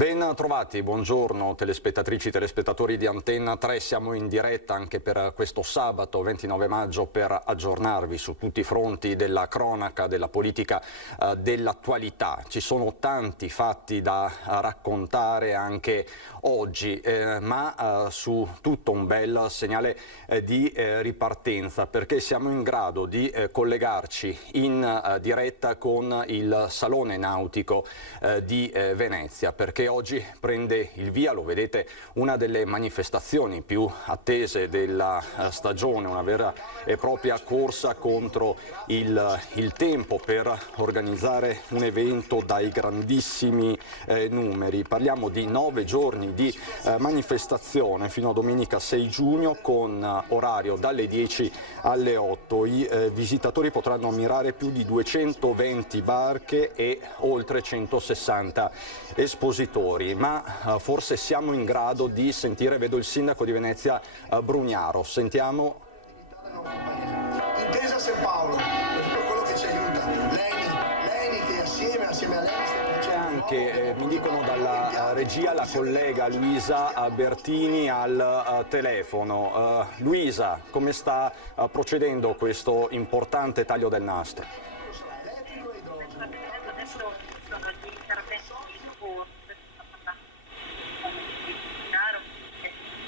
Ben trovati, buongiorno telespettatrici e telespettatori di Antenna 3, siamo in diretta anche per questo sabato 29 maggio per aggiornarvi su tutti i fronti della cronaca, della politica, dell'attualità. Ci sono tanti fatti da raccontare anche oggi, ma su tutto un bel segnale di ripartenza, perché siamo in grado di collegarci in diretta con il Salone Nautico di Venezia, perché oggi prende il via, lo vedete, una delle manifestazioni più attese della stagione, una vera e propria corsa contro il tempo per organizzare un evento dai grandissimi numeri. Parliamo di 9 giorni di manifestazione fino a domenica 6 giugno con orario dalle 10 alle 8. I visitatori potranno ammirare più di 220 barche e oltre 160 espositori, ma forse siamo in grado di sentire, vedo il sindaco di Venezia Brugnaro, sentiamo. Intesa San Paolo, per tutto quello che ci aiuta, Leni che assieme a lei C'è anche, mi dicono dalla regia, la collega Luisa Bertini al telefono. Luisa, come sta procedendo questo importante taglio del nastro?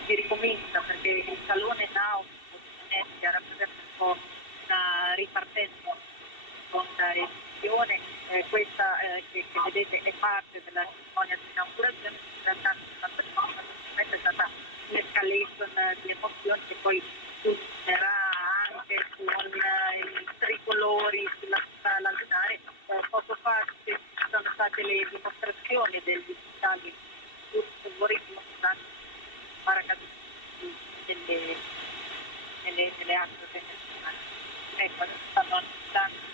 Si ricomincia perché il Salone Nautico di Venezia rappresenta un po' una ripartenza con l'edizione. Questa che vedete è parte della cerimonia di inaugurazione, in realtà è stata un'escalation di emozioni che poi succederà anche con i tricolori sulla città lagunare. Poco fa ci sono state le dimostrazioni del digitale algoritmo delle acque internazionali. Ecco, stanno analizzando.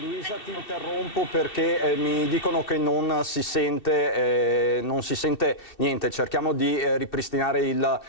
Luisa, ti interrompo perché mi dicono che non si sente niente. Cerchiamo di ripristinare il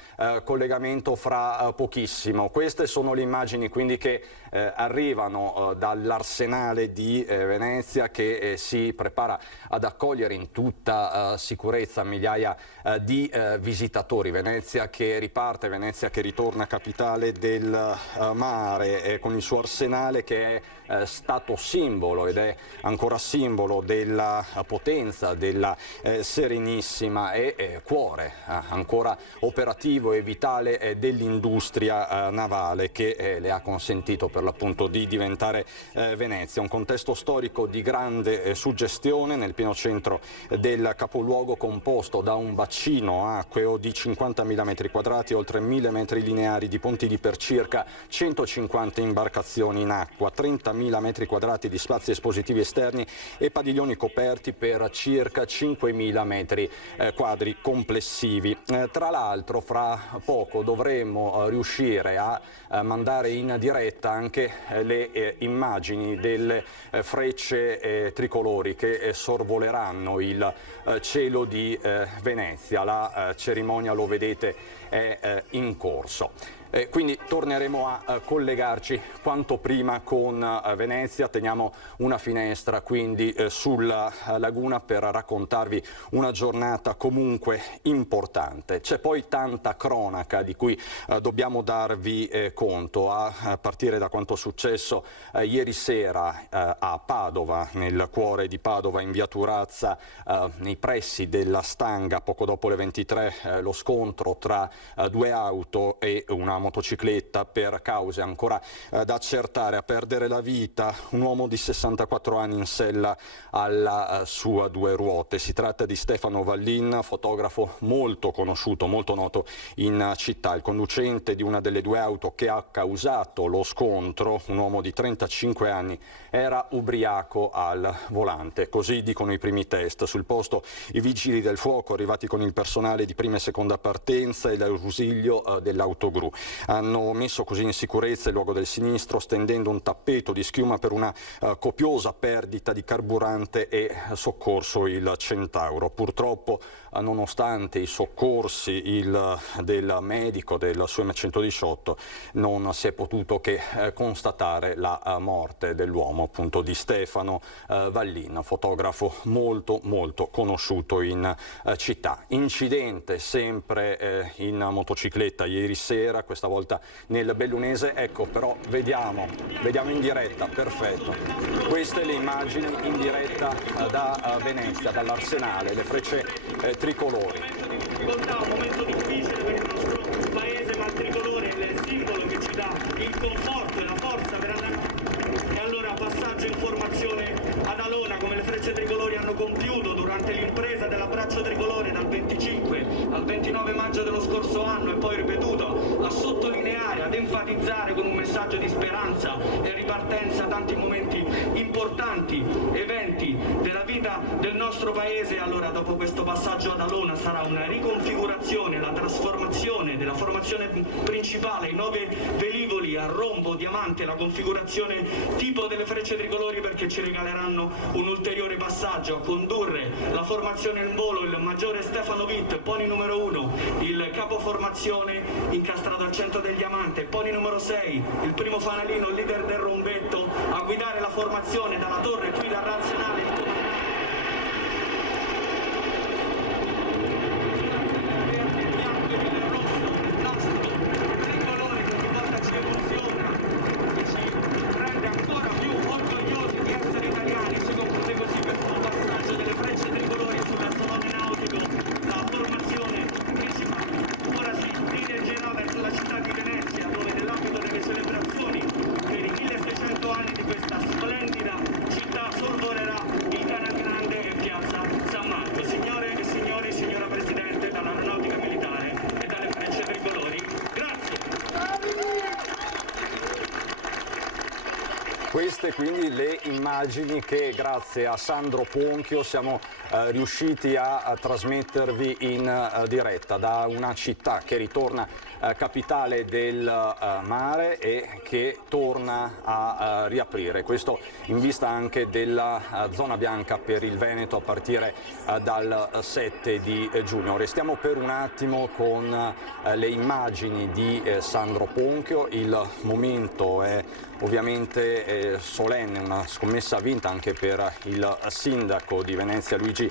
collegamento fra pochissimo. Queste sono le immagini quindi che arrivano dall'Arsenale di Venezia, che si prepara ad accogliere in tutta sicurezza migliaia di visitatori. Venezia che riparte, Venezia che ritorna capitale del mare, con il suo arsenale che è stato simbolo ed è ancora simbolo della potenza, della Serenissima e cuore ancora operativo e vitale dell'industria navale che le ha consentito per l'appunto di diventare Venezia. Un contesto storico di grande suggestione nel pieno centro del capoluogo, composto da un bacino acqueo di 50.000 metri quadrati, oltre 1.000 metri lineari di pontili per circa 150 imbarcazioni in acqua, 30.000 metri quadrati di spazi espositivi esterni e padiglioni coperti per circa 5.000 metri quadri complessivi. Tra l'altro fra poco dovremo riuscire a mandare in diretta anche le immagini delle frecce tricolori che sorvoleranno il cielo di Venezia. La cerimonia, lo vedete, è in corso. Quindi torneremo a collegarci quanto prima con Venezia. Teniamo una finestra quindi sulla laguna per raccontarvi una giornata comunque importante. C'è poi tanta cronaca di cui dobbiamo darvi conto, a partire da quanto successo ieri sera a Padova, nel cuore di Padova, in via Turazza, nei pressi della Stanga, poco dopo le 23, lo scontro tra due auto e una motocicletta per cause ancora da accertare. A perdere la vita un uomo di 64 anni in sella alla sua due ruote. Si tratta di Stefano Vallin, fotografo molto conosciuto, molto noto in città, il conducente di una delle due auto che ha causato lo scontro, un uomo di 35 anni, era ubriaco al volante. Così dicono i primi test. Sul posto i vigili del fuoco, arrivati con il personale di prima e seconda partenza e l'ausilio dell'autogru. hanno messo così in sicurezza il luogo del sinistro, stendendo un tappeto di schiuma per una copiosa perdita di carburante e soccorso il Centauro. Purtroppo, nonostante i soccorsi del medico del su M118, non si è potuto che constatare la morte dell'uomo, appunto di Stefano Vallin, fotografo molto conosciuto in città. Incidente sempre in motocicletta ieri sera, questa volta nel Bellunese. Ecco, però vediamo in diretta, perfetto. Queste le immagini in diretta da Venezia, dall'Arsenale, le frecce tricolori. Un momento difficile per il nostro paese, ma il tricolore è il simbolo che ci dà il conforto e la forza per andare. E allora passaggio informazione ad Alona, come le frecce tricolori hanno compiuto durante l'impresa dell'abbraccio tricolore dal 25 al 29 maggio dello scorso anno e poi ripetuto, a sottolineare, ad enfatizzare con un messaggio di speranza e ripartenza tanti momenti importanti, eventi della vita del nostro paese. Allora, dopo questo passaggio ad Alona sarà una riconfigurazione, la trasformazione della formazione principale, i 9 velivoli a rombo, diamante, la configurazione tipo delle frecce tricolori, perché ci regaleranno un ulteriore passaggio a condurre la formazione in volo il maggiore Stefano Witt, pony numero 1, il capo formazione incastrato al centro del diamante, pony numero 6, il primo fanalino, leader del rombetto, a guidare la formazione dalla torre qui dall'Arsenale. Queste quindi le immagini che grazie a Sandro Ponchio siamo riusciti a trasmettervi in diretta da una città che ritorna capitale del mare e che torna a riaprire. Questo in vista anche della zona bianca per il Veneto a partire dal 7 di giugno. Restiamo per un attimo con le immagini di Sandro Ponchio. Il momento è ovviamente solenne, una scommessa vinta anche per il sindaco di Venezia Luigi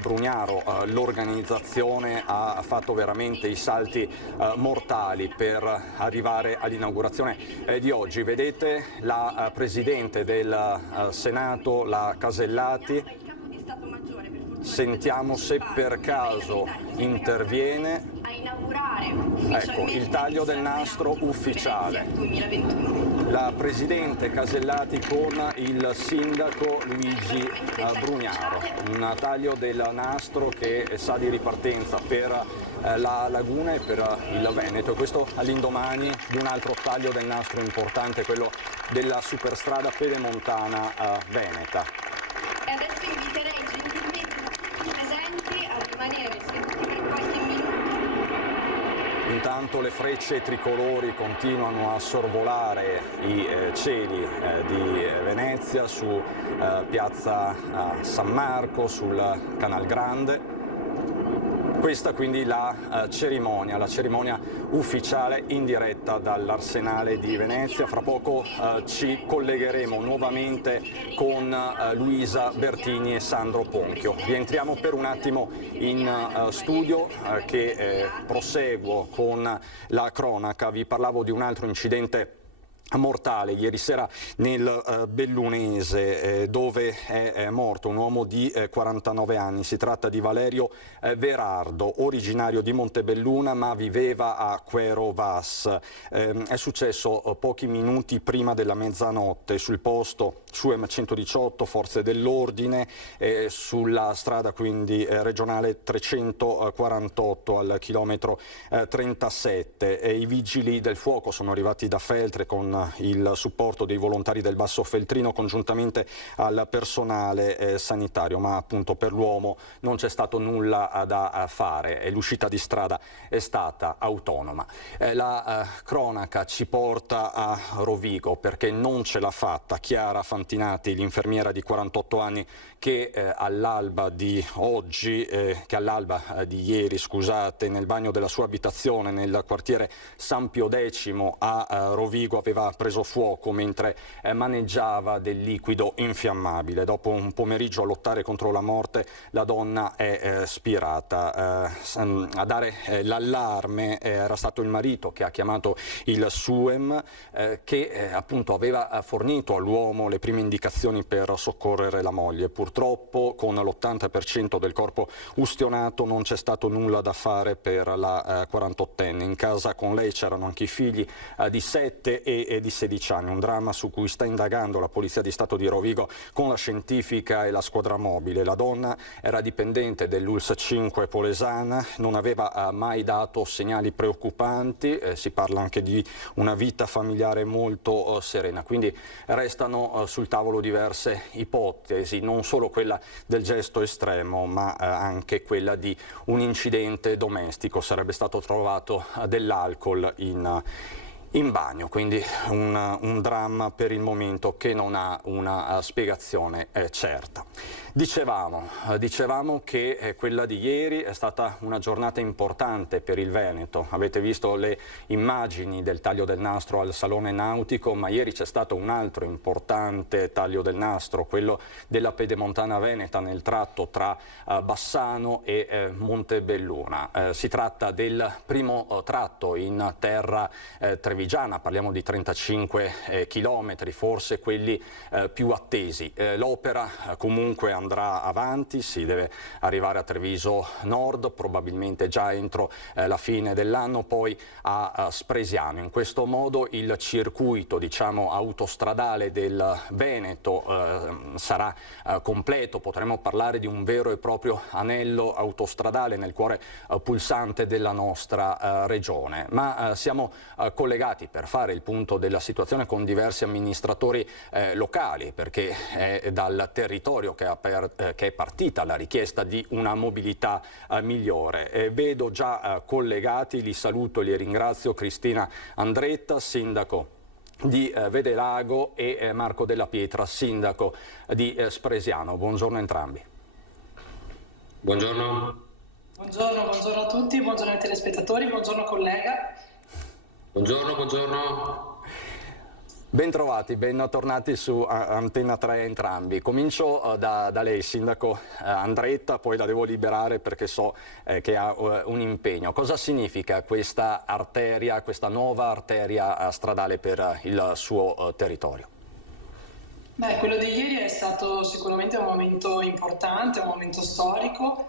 Brugnaro. L'organizzazione ha fatto veramente i salti mortali per arrivare all'inaugurazione di oggi. Vedete la Presidente del Senato, la Casellati. Sentiamo se per caso interviene. Ecco, il taglio del nastro ufficiale. La Presidente Casellati con il Sindaco Luigi Brugnaro. Un taglio del nastro che sa di ripartenza per la Laguna e per il Veneto. Questo all'indomani di un altro taglio del nastro importante, quello della superstrada pedemontana veneta. E adesso inviterei gentilmente tutti i presenti a rimanere seduti per qualche minuto. Intanto le frecce tricolori continuano a sorvolare i cieli di Venezia, su piazza San Marco, sul Canal Grande. Questa quindi la cerimonia ufficiale in diretta dall'Arsenale di Venezia. Fra poco ci collegheremo nuovamente con Luisa Bertini e Sandro Ponchio. Rientriamo per un attimo in studio che proseguo con la cronaca. Vi parlavo di un altro incidente mortale ieri sera nel Bellunese, dove è morto un uomo di 49 anni. Si tratta di Valerio Verardo, originario di Montebelluna ma viveva a Quero Vas. È successo pochi minuti prima della mezzanotte sul posto su M118, forze dell'ordine, sulla strada quindi regionale 348 al chilometro 37. I vigili del fuoco sono arrivati da Feltre con il supporto dei volontari del Basso Feltrino congiuntamente al personale sanitario, ma appunto per l'uomo non c'è stato nulla da fare e l'uscita di strada è stata autonoma. La cronaca ci porta a Rovigo perché non ce l'ha fatta Chiara Fantinati, l'infermiera di 48 anni che all'alba di ieri, scusate, nel bagno della sua abitazione nel quartiere San Pio X a Rovigo aveva preso fuoco mentre maneggiava del liquido infiammabile. Dopo un pomeriggio a lottare contro la morte, la donna è spirata. A dare l'allarme era stato il marito che ha chiamato il SUEM che appunto aveva fornito all'uomo le prime indicazioni per soccorrere la moglie. Purtroppo con l'80% del corpo ustionato non c'è stato nulla da fare per la 48enne. In casa con lei c'erano anche i figli di 7 e di 16 anni, un dramma su cui sta indagando la Polizia di Stato di Rovigo con la scientifica e la squadra mobile. La donna era dipendente dell'ULSS 5 Polesana, non aveva mai dato segnali preoccupanti, si parla anche di una vita familiare molto serena, quindi restano sul tavolo diverse ipotesi, non solo quella del gesto estremo ma anche quella di un incidente domestico. Sarebbe stato trovato dell'alcol in bagno, quindi un dramma per il momento che non ha una spiegazione certa. Dicevamo che quella di ieri è stata una giornata importante per il Veneto. Avete visto le immagini del taglio del nastro al Salone Nautico, ma ieri c'è stato un altro importante taglio del nastro, quello della Pedemontana Veneta nel tratto tra Bassano e Montebelluna. Si tratta del primo tratto in terra trevigiana, parliamo di 35 chilometri, forse quelli più attesi. L'opera comunque andrà avanti, si deve arrivare a Treviso Nord, probabilmente già entro la fine dell'anno, poi a Spresiano. In questo modo il circuito, diciamo, autostradale del Veneto sarà completo, potremo parlare di un vero e proprio anello autostradale nel cuore pulsante della nostra regione. Ma siamo collegati per fare il punto della situazione con diversi amministratori locali, perché è dal territorio che è partita la richiesta di una mobilità migliore. Vedo già collegati, li saluto e li ringrazio, Cristina Andretta, sindaco di Vedelago, e Marco Della Pietra, sindaco di Spresiano. Buongiorno a entrambi. Buongiorno. Buongiorno a tutti, buongiorno ai telespettatori, buongiorno collega. Buongiorno. Bentrovati, bentornati su Antenna 3 entrambi. Comincio da lei, sindaco Andretta, poi la devo liberare perché so che ha un impegno. Cosa significa questa arteria, questa nuova arteria stradale per il suo territorio? Beh, quello di ieri è stato sicuramente un momento importante, un momento storico.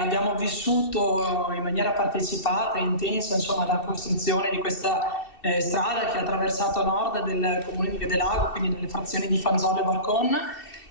Abbiamo vissuto in maniera partecipata e intensa, insomma, la costruzione di questa strada che ha attraversato a nord del comune di Vedelago, quindi nelle frazioni di Fanzolo e Barcon,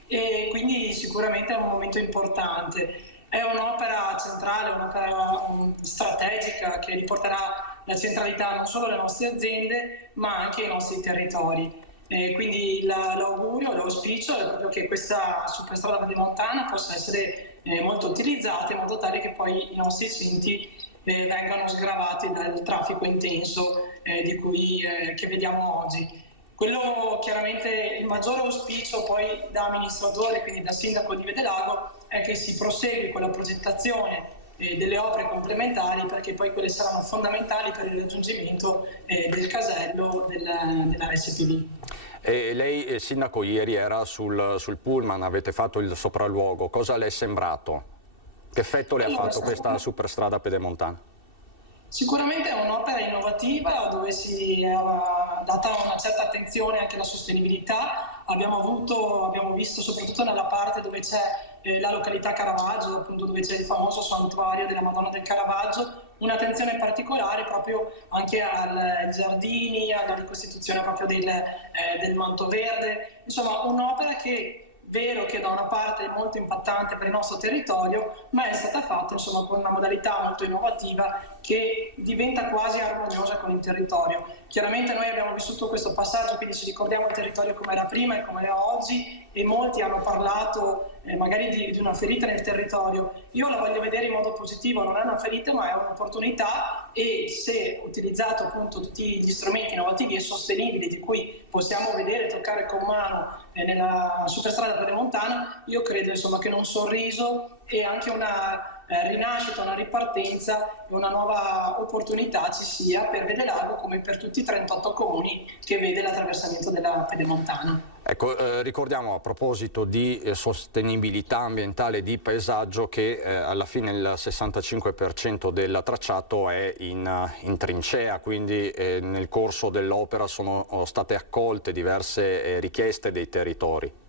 e quindi sicuramente è un momento importante. È un'opera centrale, un'opera strategica che riporterà la centralità non solo alle nostre aziende ma anche ai nostri territori. Quindi l'augurio, l'auspicio è proprio che questa superstrada pedemontana possa essere molto utilizzata in modo tale che poi i nostri centri vengano sgravati dal traffico intenso che vediamo oggi. Quello chiaramente il maggiore auspicio poi da amministratore, quindi da sindaco di Vedelago, è che si prosegui con la progettazione delle opere complementari, perché poi quelle saranno fondamentali per il raggiungimento del casello della RSPB. E lei, sindaco, ieri era sul pullman, avete fatto il sopralluogo, cosa le è sembrato? Che effetto le ha fatto questa superstrada pedemontana? Sicuramente è un'opera innovativa dove si è data una certa attenzione anche alla sostenibilità. Abbiamo visto soprattutto nella parte dove c'è la località Caravaggio, appunto dove c'è il famoso santuario della Madonna del Caravaggio, un'attenzione particolare proprio anche ai giardini, alla ricostituzione proprio del manto verde, insomma un'opera che vero che da una parte è molto impattante per il nostro territorio, ma è stata fatta insomma con una modalità molto innovativa che diventa quasi armoniosa con il territorio. Chiaramente noi abbiamo vissuto questo passaggio, quindi ci ricordiamo il territorio come era prima e come è oggi, e molti hanno parlato magari di una ferita nel territorio. Io la voglio vedere in modo positivo, non è una ferita ma è un'opportunità, e se utilizzato appunto tutti gli strumenti innovativi e sostenibili di cui possiamo vedere e toccare con mano nella superstrada pedemontana, io credo insomma che un sorriso e anche una rinascita, una ripartenza e una nuova opportunità ci sia per Vedelago come per tutti i 38 comuni che vede l'attraversamento della pedemontana. Ecco, ricordiamo a proposito di sostenibilità ambientale e di paesaggio che alla fine il 65% del tracciato è in trincea, quindi nel corso dell'opera sono state accolte diverse richieste dei territori.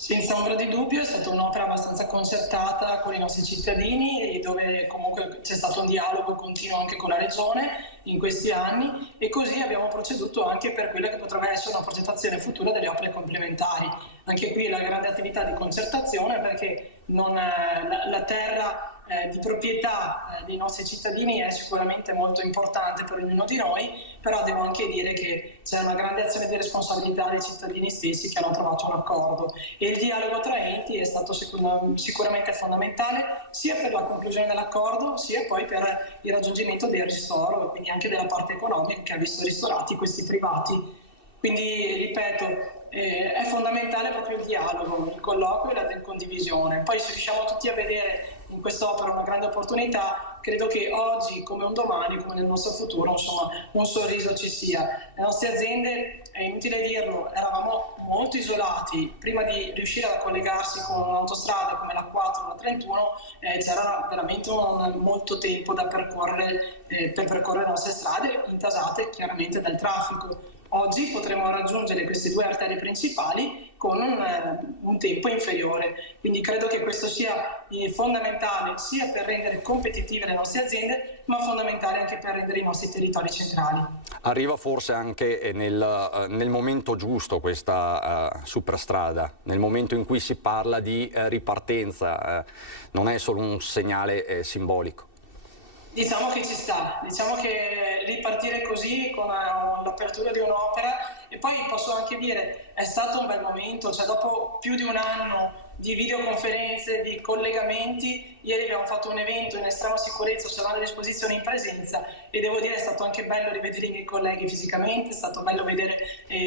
Senza ombra di dubbio è stata un'opera abbastanza concertata con i nostri cittadini, e dove comunque c'è stato un dialogo continuo anche con la Regione in questi anni, e così abbiamo proceduto anche per quella che potrebbe essere una progettazione futura delle opere complementari. Anche qui la grande attività di concertazione, perché la terra di proprietà dei nostri cittadini è sicuramente molto importante per ognuno di noi, però devo anche dire che c'è una grande azione di responsabilità dei cittadini stessi che hanno trovato un accordo, e il dialogo tra enti è stato sicuramente fondamentale sia per la conclusione dell'accordo sia poi per il raggiungimento del ristoro, e quindi anche della parte economica che ha visto ristorati questi privati. Quindi ripeto, è fondamentale proprio il dialogo, il colloquio e la condivisione. Poi se riusciamo tutti a vedere in quest'opera una grande opportunità, credo che oggi come un domani, come nel nostro futuro, insomma, un sorriso ci sia. Le nostre aziende, è inutile dirlo, eravamo molto isolati. Prima di riuscire a collegarsi con un'autostrada come la 4 o la 31 c'era veramente molto tempo da percorrere per percorrere le nostre strade, intasate chiaramente dal traffico. Oggi potremo raggiungere queste due arterie principali con un tempo inferiore, quindi credo che questo sia fondamentale sia per rendere competitive le nostre aziende, ma fondamentale anche per rendere i nostri territori centrali. Arriva forse anche nel momento giusto questa superstrada, nel momento in cui si parla di ripartenza, non è solo un segnale simbolico. Diciamo che ci sta, diciamo che ripartire così con l'apertura di un'opera, e poi posso anche dire è stato un bel momento, cioè dopo più di un anno di videoconferenze, di collegamenti, ieri abbiamo fatto un evento in estrema sicurezza, c'erano a disposizione in presenza, e devo dire è stato anche bello rivedere i miei colleghi fisicamente, è stato bello vedere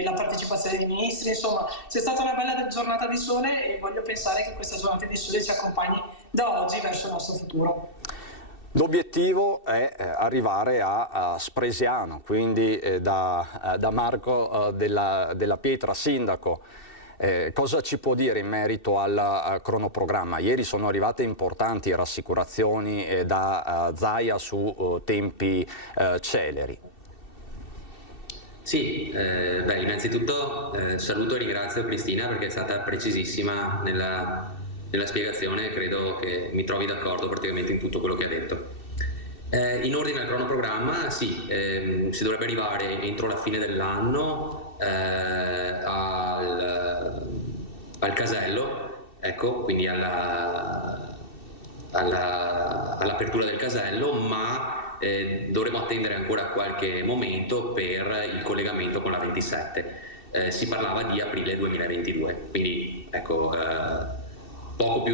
la partecipazione dei ministri, insomma c'è stata una bella giornata di sole, e voglio pensare che questa giornata di sole ci accompagni da oggi verso il nostro futuro. L'obiettivo è arrivare a Spresiano, quindi da Marco della Pietra, sindaco. Cosa ci può dire in merito al cronoprogramma? Ieri sono arrivate importanti rassicurazioni da Zaia su tempi celeri. Sì, innanzitutto saluto e ringrazio Cristina perché è stata precisissima nella spiegazione, credo che mi trovi d'accordo praticamente in tutto quello che ha detto. In ordine al cronoprogramma, sì, si dovrebbe arrivare entro la fine dell'anno al casello, ecco, quindi all'apertura del casello, ma dovremo attendere ancora qualche momento per il collegamento con la 27. Si parlava di aprile 2022, quindi ecco, poco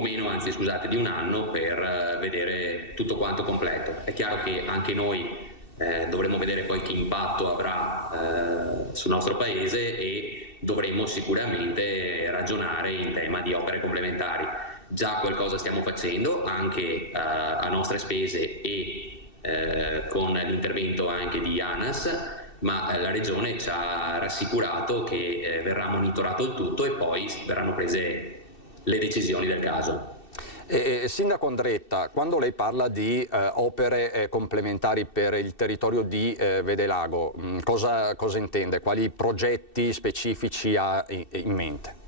meno di un anno per vedere tutto quanto completo. È chiaro che anche noi dovremo vedere poi che impatto avrà sul nostro paese, e dovremo sicuramente ragionare in tema di opere complementari. Già qualcosa stiamo facendo anche a nostre spese e con l'intervento anche di ANAS, ma la Regione ci ha rassicurato che verrà monitorato il tutto e poi verranno prese le decisioni del caso. Sindaco Andretta, quando lei parla di opere complementari per il territorio di Vedelago, cosa intende? Quali progetti specifici ha in mente?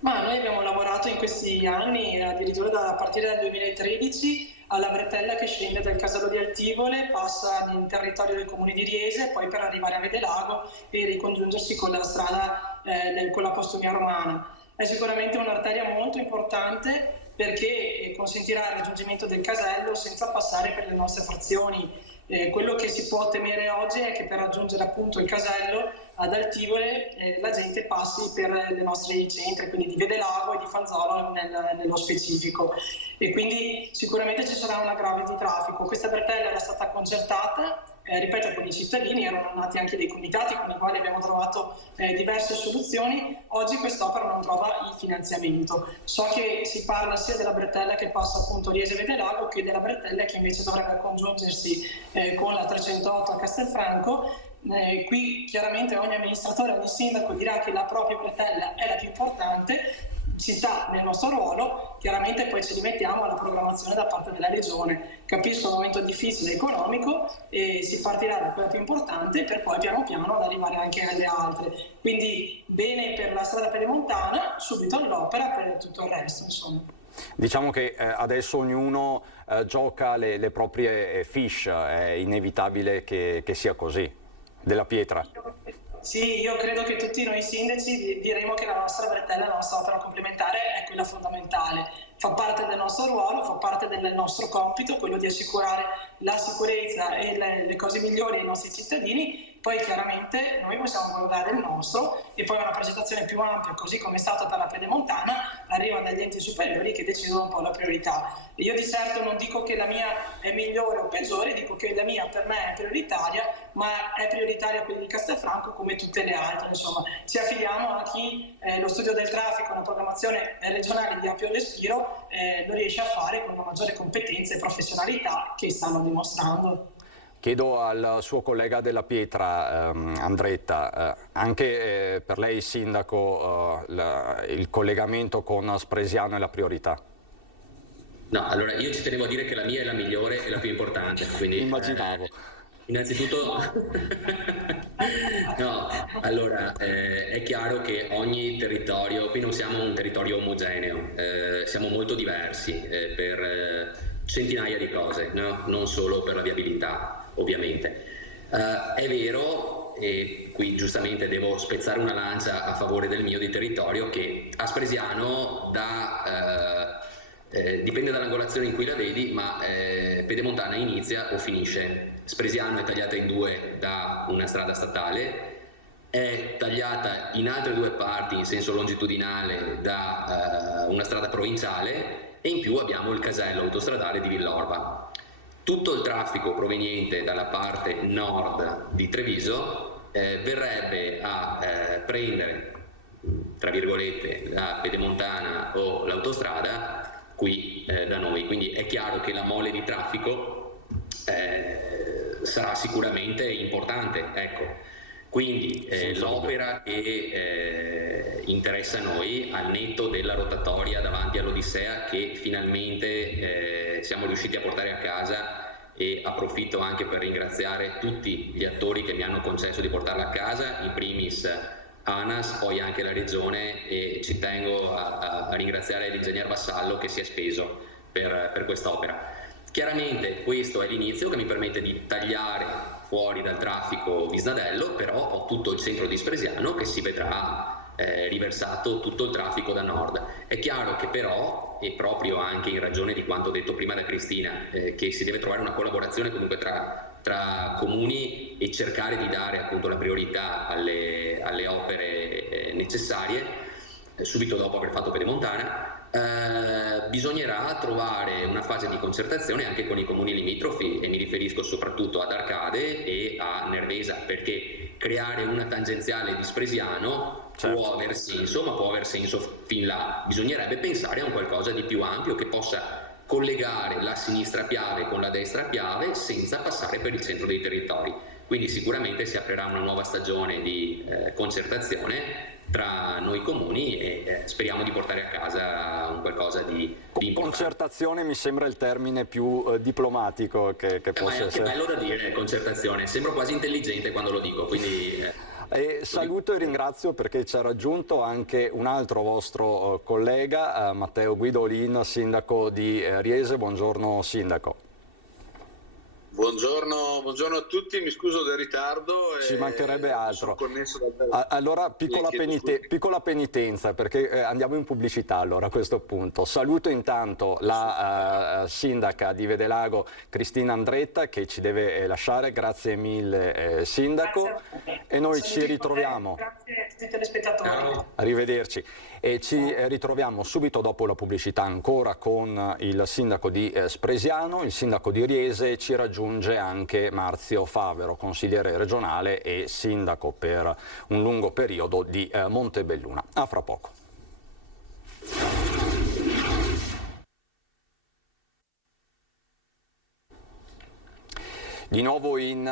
Ma noi abbiamo lavorato in questi anni, addirittura a partire dal 2013, alla bretella che scende dal casello di Altivole, passa nel territorio del comune di Riese, poi per arrivare a Vedelago e ricongiungersi con la strada con la postumia romana. È sicuramente un'arteria molto importante perché consentirà il raggiungimento del casello senza passare per le nostre frazioni. Quello che si può temere oggi è che per raggiungere appunto il casello ad Altivole la gente passi per i nostri centri, quindi di Vedelago e di Fanzolo nello specifico, e quindi sicuramente ci sarà un aggravio di traffico. Questa bretella era stata concertata, ripeto, con i cittadini, erano nati anche dei comitati con i quali abbiamo trovato diverse soluzioni. Oggi quest'opera non trova il finanziamento. So che si parla sia della bretella che passa appunto Riese-Vedelago che della bretella che invece dovrebbe congiungersi con la 308 a Castelfranco. Qui chiaramente ogni amministratore, ogni sindaco dirà che la propria bretella è la più importante, si sta nel nostro ruolo, chiaramente poi ci rimettiamo alla programmazione da parte della Regione. Capisco un momento difficile economico e si partirà da quella più importante per poi piano piano ad arrivare anche alle altre. Quindi bene per la strada pedemontana, subito all'opera per tutto il resto, insomma. Diciamo che adesso ognuno gioca le proprie fiche, è inevitabile che sia così. Della Pietra. Sì, io credo che tutti noi sindaci diremo che la nostra bretella, la nostra opera complementare è quella fondamentale. Fa parte del nostro ruolo, fa parte del nostro compito, quello di assicurare la sicurezza e le cose migliori ai nostri cittadini. Poi chiaramente noi possiamo guardare il nostro e poi una progettazione più ampia, così come è stata per la pedemontana, arriva dagli enti superiori che decidono un po' la priorità. Io di certo non dico che la mia è migliore o peggiore, dico che la mia per me è prioritaria, ma è prioritaria quella di Castelfranco come tutte le altre. Insomma, ci affidiamo a chi lo studio del traffico, la programmazione regionale di ampio respiro lo riesce a fare con una maggiore competenza e professionalità che stanno dimostrando. Chiedo al suo collega della Pietra, Andretta, anche per lei sindaco il collegamento con Spresiano è la priorità? No, allora io ci tenevo a dire che la mia è la migliore e la più importante, quindi immaginavo. Innanzitutto no, allora è chiaro che ogni territorio, qui non siamo un territorio omogeneo, siamo molto diversi per centinaia di cose, no? Non solo per la viabilità, ovviamente. È vero, e qui giustamente devo spezzare una lancia a favore del mio di territorio, che a Spresiano dipende dall'angolazione in cui la vedi, ma Pedemontana inizia o finisce. Spresiano è tagliata in due da una strada statale, è tagliata in altre due parti in senso longitudinale da una strada provinciale, e in più abbiamo il casello autostradale di Villorba. Tutto il traffico proveniente dalla parte nord di Treviso verrebbe a prendere, tra virgolette, la pedemontana o l'autostrada qui da noi. Quindi è chiaro che la mole di traffico sarà sicuramente importante, ecco. Quindi l'opera che interessa a noi, al netto della rotatoria davanti all'Odissea, che finalmente siamo riusciti a portare a casa, e approfitto anche per ringraziare tutti gli attori che mi hanno concesso di portarla a casa, in primis ANAS, poi anche la Regione, e ci tengo a ringraziare l'ingegner Vassallo che si è speso per quest'opera. Chiaramente questo è l'inizio che mi permette di tagliare fuori dal traffico Visnadello, però ho tutto il centro di Spresiano che si vedrà riversato tutto il traffico da nord. È chiaro che però, e proprio anche in ragione di quanto detto prima da Cristina, che si deve trovare una collaborazione comunque tra comuni e cercare di dare appunto la priorità alle opere necessarie, subito dopo aver fatto Pedemontana. Bisognerà trovare una fase di concertazione anche con i comuni limitrofi, e mi riferisco soprattutto ad Arcade e a Nervesa, perché creare una tangenziale di Spresiano può aver senso, ma può aver senso fin là. Bisognerebbe pensare a un qualcosa di più ampio che possa collegare la sinistra Piave con la destra Piave senza passare per il centro dei territori. Quindi sicuramente si aprirà una nuova stagione di concertazione tra noi comuni e speriamo di portare a casa un qualcosa di concertazione mi sembra il termine più diplomatico che possa essere. È bello da dire, concertazione, sembro quasi intelligente quando lo dico, quindi saluto e ringrazio perché ci ha raggiunto anche un altro vostro collega, Matteo Guidolin, sindaco di Riese. Buongiorno sindaco. Buongiorno a tutti, mi scuso del ritardo. Ci mancherebbe altro. Dal... Allora, piccola penitenza, perché andiamo in pubblicità allora a questo punto. Saluto intanto la sindaca di Vedelago, Cristina Andretta, che ci deve lasciare. Grazie mille, sindaco. E noi ci ritroviamo. Grazie a tutti i telespettatori. Arrivederci. E ci ritroviamo subito dopo la pubblicità ancora con il sindaco di Spresiano, il sindaco di Riese. Ci raggiunge anche Marzio Favero, consigliere regionale e sindaco per un lungo periodo di Montebelluna. A fra poco. Di nuovo in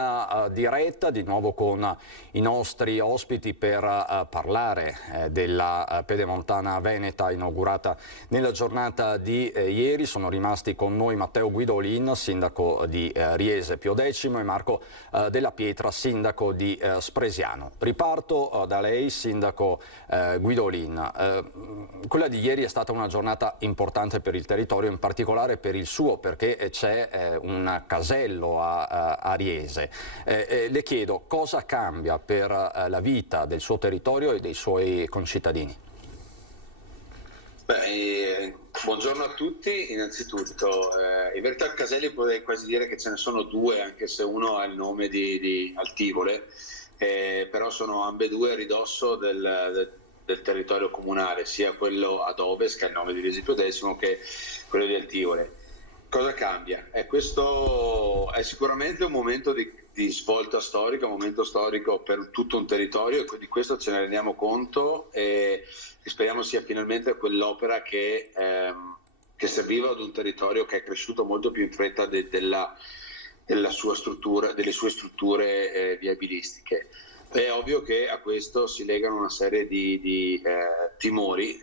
diretta, di nuovo con i nostri ospiti per parlare della Pedemontana Veneta inaugurata nella giornata di ieri. Sono rimasti con noi Matteo Guidolin, sindaco di Riese Pio X, e Marco Della Pietra, sindaco di Spresiano. Riparto da lei, sindaco Guidolin. Quella di ieri è stata una giornata importante per il territorio, in particolare per il suo, perché c'è un casello a Riese. Le chiedo cosa cambia per la vita del suo territorio e dei suoi concittadini. Buongiorno a tutti. Innanzitutto, in verità caselli potrei quasi dire che ce ne sono due, anche se uno ha il nome di Altivole, però sono ambedue a ridosso del territorio comunale, sia quello ad ovest, che è il nome di Riese Pio X, che quello di Altivole. Cosa cambia? Questo è sicuramente un momento di svolta storica, un momento storico per tutto un territorio, e di questo ce ne rendiamo conto e speriamo sia finalmente quell'opera che serviva ad un territorio che è cresciuto molto più in fretta della sua struttura, delle sue strutture viabilistiche. È ovvio che a questo si legano una serie di timori.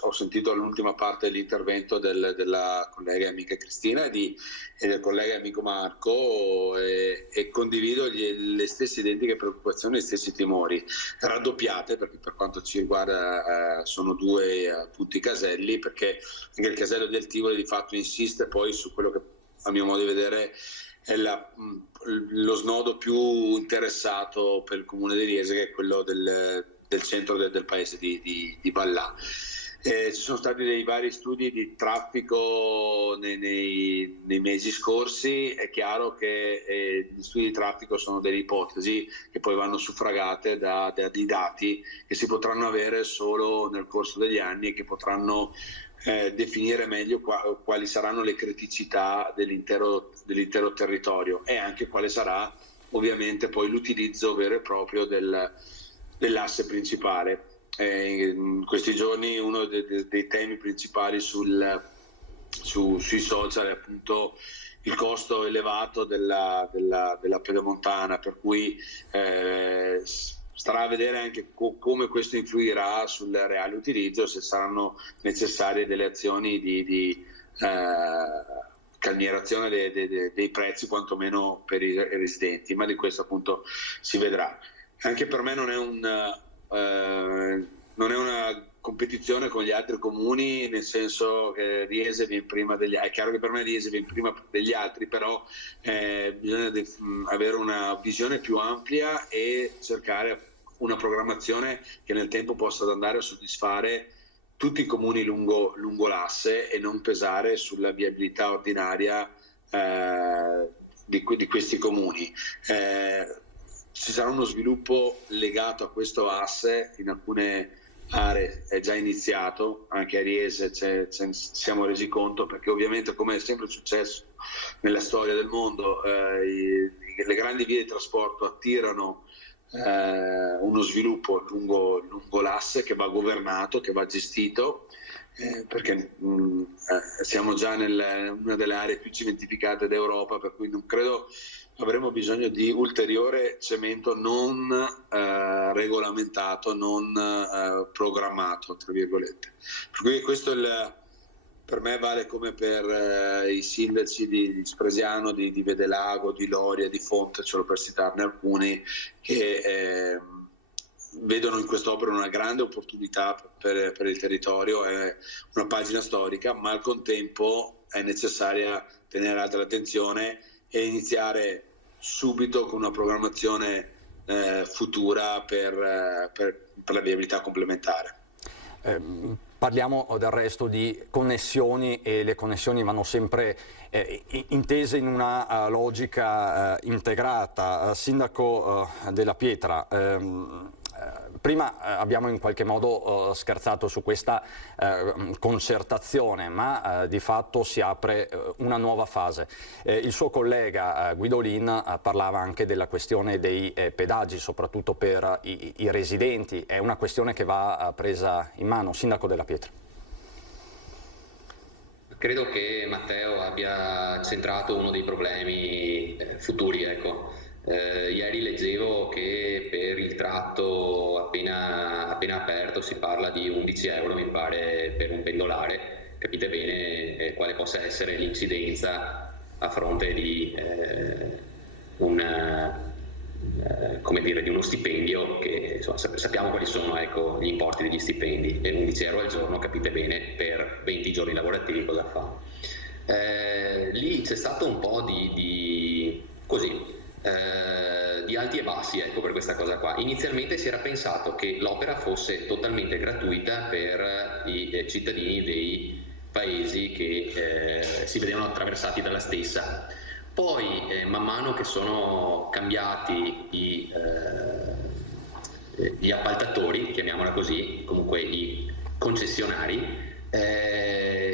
Ho sentito all'ultima parte dell'intervento della collega amica Cristina e del collega amico Marco, e condivido le stesse identiche preoccupazioni, gli stessi timori, raddoppiate, perché per quanto ci riguarda sono due appunto i caselli, perché anche il casello di Altivole di fatto insiste poi su quello che a mio modo di vedere è lo snodo più interessato per il comune di Riese, che è quello del centro del paese di Vallà. Ci sono stati dei vari studi di traffico nei mesi scorsi. È chiaro che gli studi di traffico sono delle ipotesi che poi vanno suffragate di dati che si potranno avere solo nel corso degli anni e che potranno definire meglio quali saranno le criticità dell'intero territorio, e anche quale sarà ovviamente poi l'utilizzo vero e proprio dell'asse principale. In questi giorni uno dei temi principali sui social è appunto il costo elevato della Pedemontana, per cui starà a vedere anche come questo influirà sul reale utilizzo, se saranno necessarie delle azioni di calmierazione dei prezzi, quantomeno per i residenti, ma di questo appunto si vedrà. Anche per me non è una competizione con gli altri comuni, nel senso che Riese viene prima degli altri. È chiaro che per me Riese viene prima degli altri, però bisogna avere una visione più ampia e cercare una programmazione che nel tempo possa andare a soddisfare tutti i comuni lungo l'asse e non pesare sulla viabilità ordinaria di questi comuni. Ci sarà uno sviluppo legato a questo asse, in alcune aree è già iniziato, anche a Riese ci siamo resi conto, perché ovviamente, come è sempre successo nella storia del mondo, le grandi vie di trasporto attirano uno sviluppo lungo l'asse che va governato, che va gestito, perché siamo già in una delle aree più cementificate d'Europa, per cui non credo avremo bisogno di ulteriore cemento non regolamentato, non programmato, tra virgolette. Per cui questo per me vale come per i sindaci di Spresiano, di Vedelago, di Loria, di Fonte, solo per citarne alcuni, che vedono in quest'opera una grande opportunità per il territorio. È una pagina storica, ma al contempo è necessaria tenere alta l'attenzione e iniziare subito con una programmazione futura per la viabilità complementare. Parliamo del resto di connessioni, e le connessioni vanno sempre intese in una logica integrata. Sindaco Della Pietra, prima abbiamo in qualche modo scherzato su questa concertazione, ma di fatto si apre una nuova fase. Il suo collega Guidolin parlava anche della questione dei pedaggi, soprattutto per i residenti. È una questione che va presa in mano. Sindaco Della Pietra. Credo che Matteo abbia centrato uno dei problemi futuri, ecco. Ieri leggevo che per il tratto appena aperto si parla di 11 euro, mi pare, per un pendolare. Capite bene quale possa essere l'incidenza a fronte di di uno stipendio che, insomma, sappiamo quali sono, ecco, gli importi degli stipendi, e 11 euro al giorno, capite bene per 20 giorni lavorativi cosa fa. Lì c'è stato un po' di alti e bassi, ecco, per questa cosa qua. Inizialmente si era pensato che l'opera fosse totalmente gratuita per i cittadini dei paesi che si vedevano attraversati dalla stessa. Poi man mano che sono cambiati gli appaltatori, chiamiamola così, comunque i concessionari,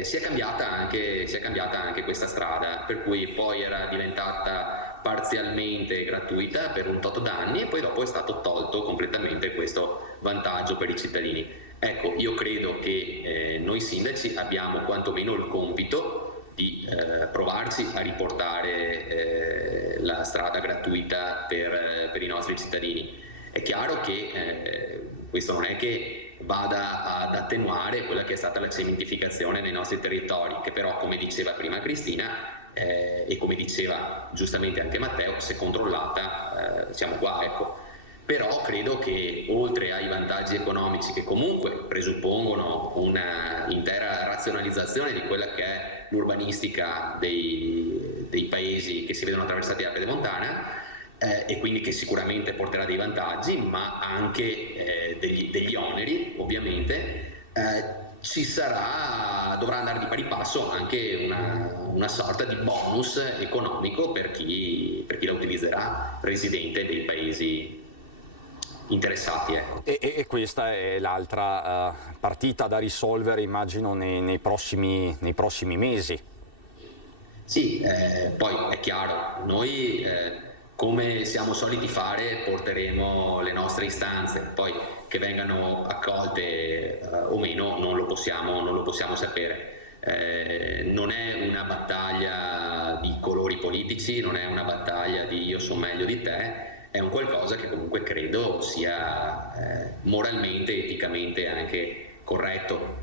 si è cambiata anche questa strada, per cui poi era diventata parzialmente gratuita per un tot d'anni e poi dopo è stato tolto completamente questo vantaggio per i cittadini. Ecco, io credo che noi sindaci abbiamo quantomeno il compito di provarci a riportare la strada gratuita per i nostri cittadini. È chiaro che questo non è che vada ad attenuare quella che è stata la cementificazione nei nostri territori, che però, come diceva prima Cristina e come diceva giustamente anche Matteo, se controllata siamo qua, ecco. Però credo che oltre ai vantaggi economici, che comunque presuppongono una intera razionalizzazione di quella che è l'urbanistica dei paesi che si vedono attraversati dalla pedemontana, e quindi che sicuramente porterà dei vantaggi, ma anche degli oneri, ovviamente, dovrà andare di pari passo anche una sorta di bonus economico per chi la utilizzerà, residente dei paesi interessati, ecco. E questa è l'altra partita da risolvere, immagino, nei prossimi mesi. Sì, poi è chiaro, noi come siamo soliti fare porteremo le nostre istanze, poi che vengano accolte o meno non lo possiamo sapere. Non è una battaglia di colori politici, non è una battaglia di io so meglio di te, è un qualcosa che comunque credo sia moralmente, eticamente anche corretto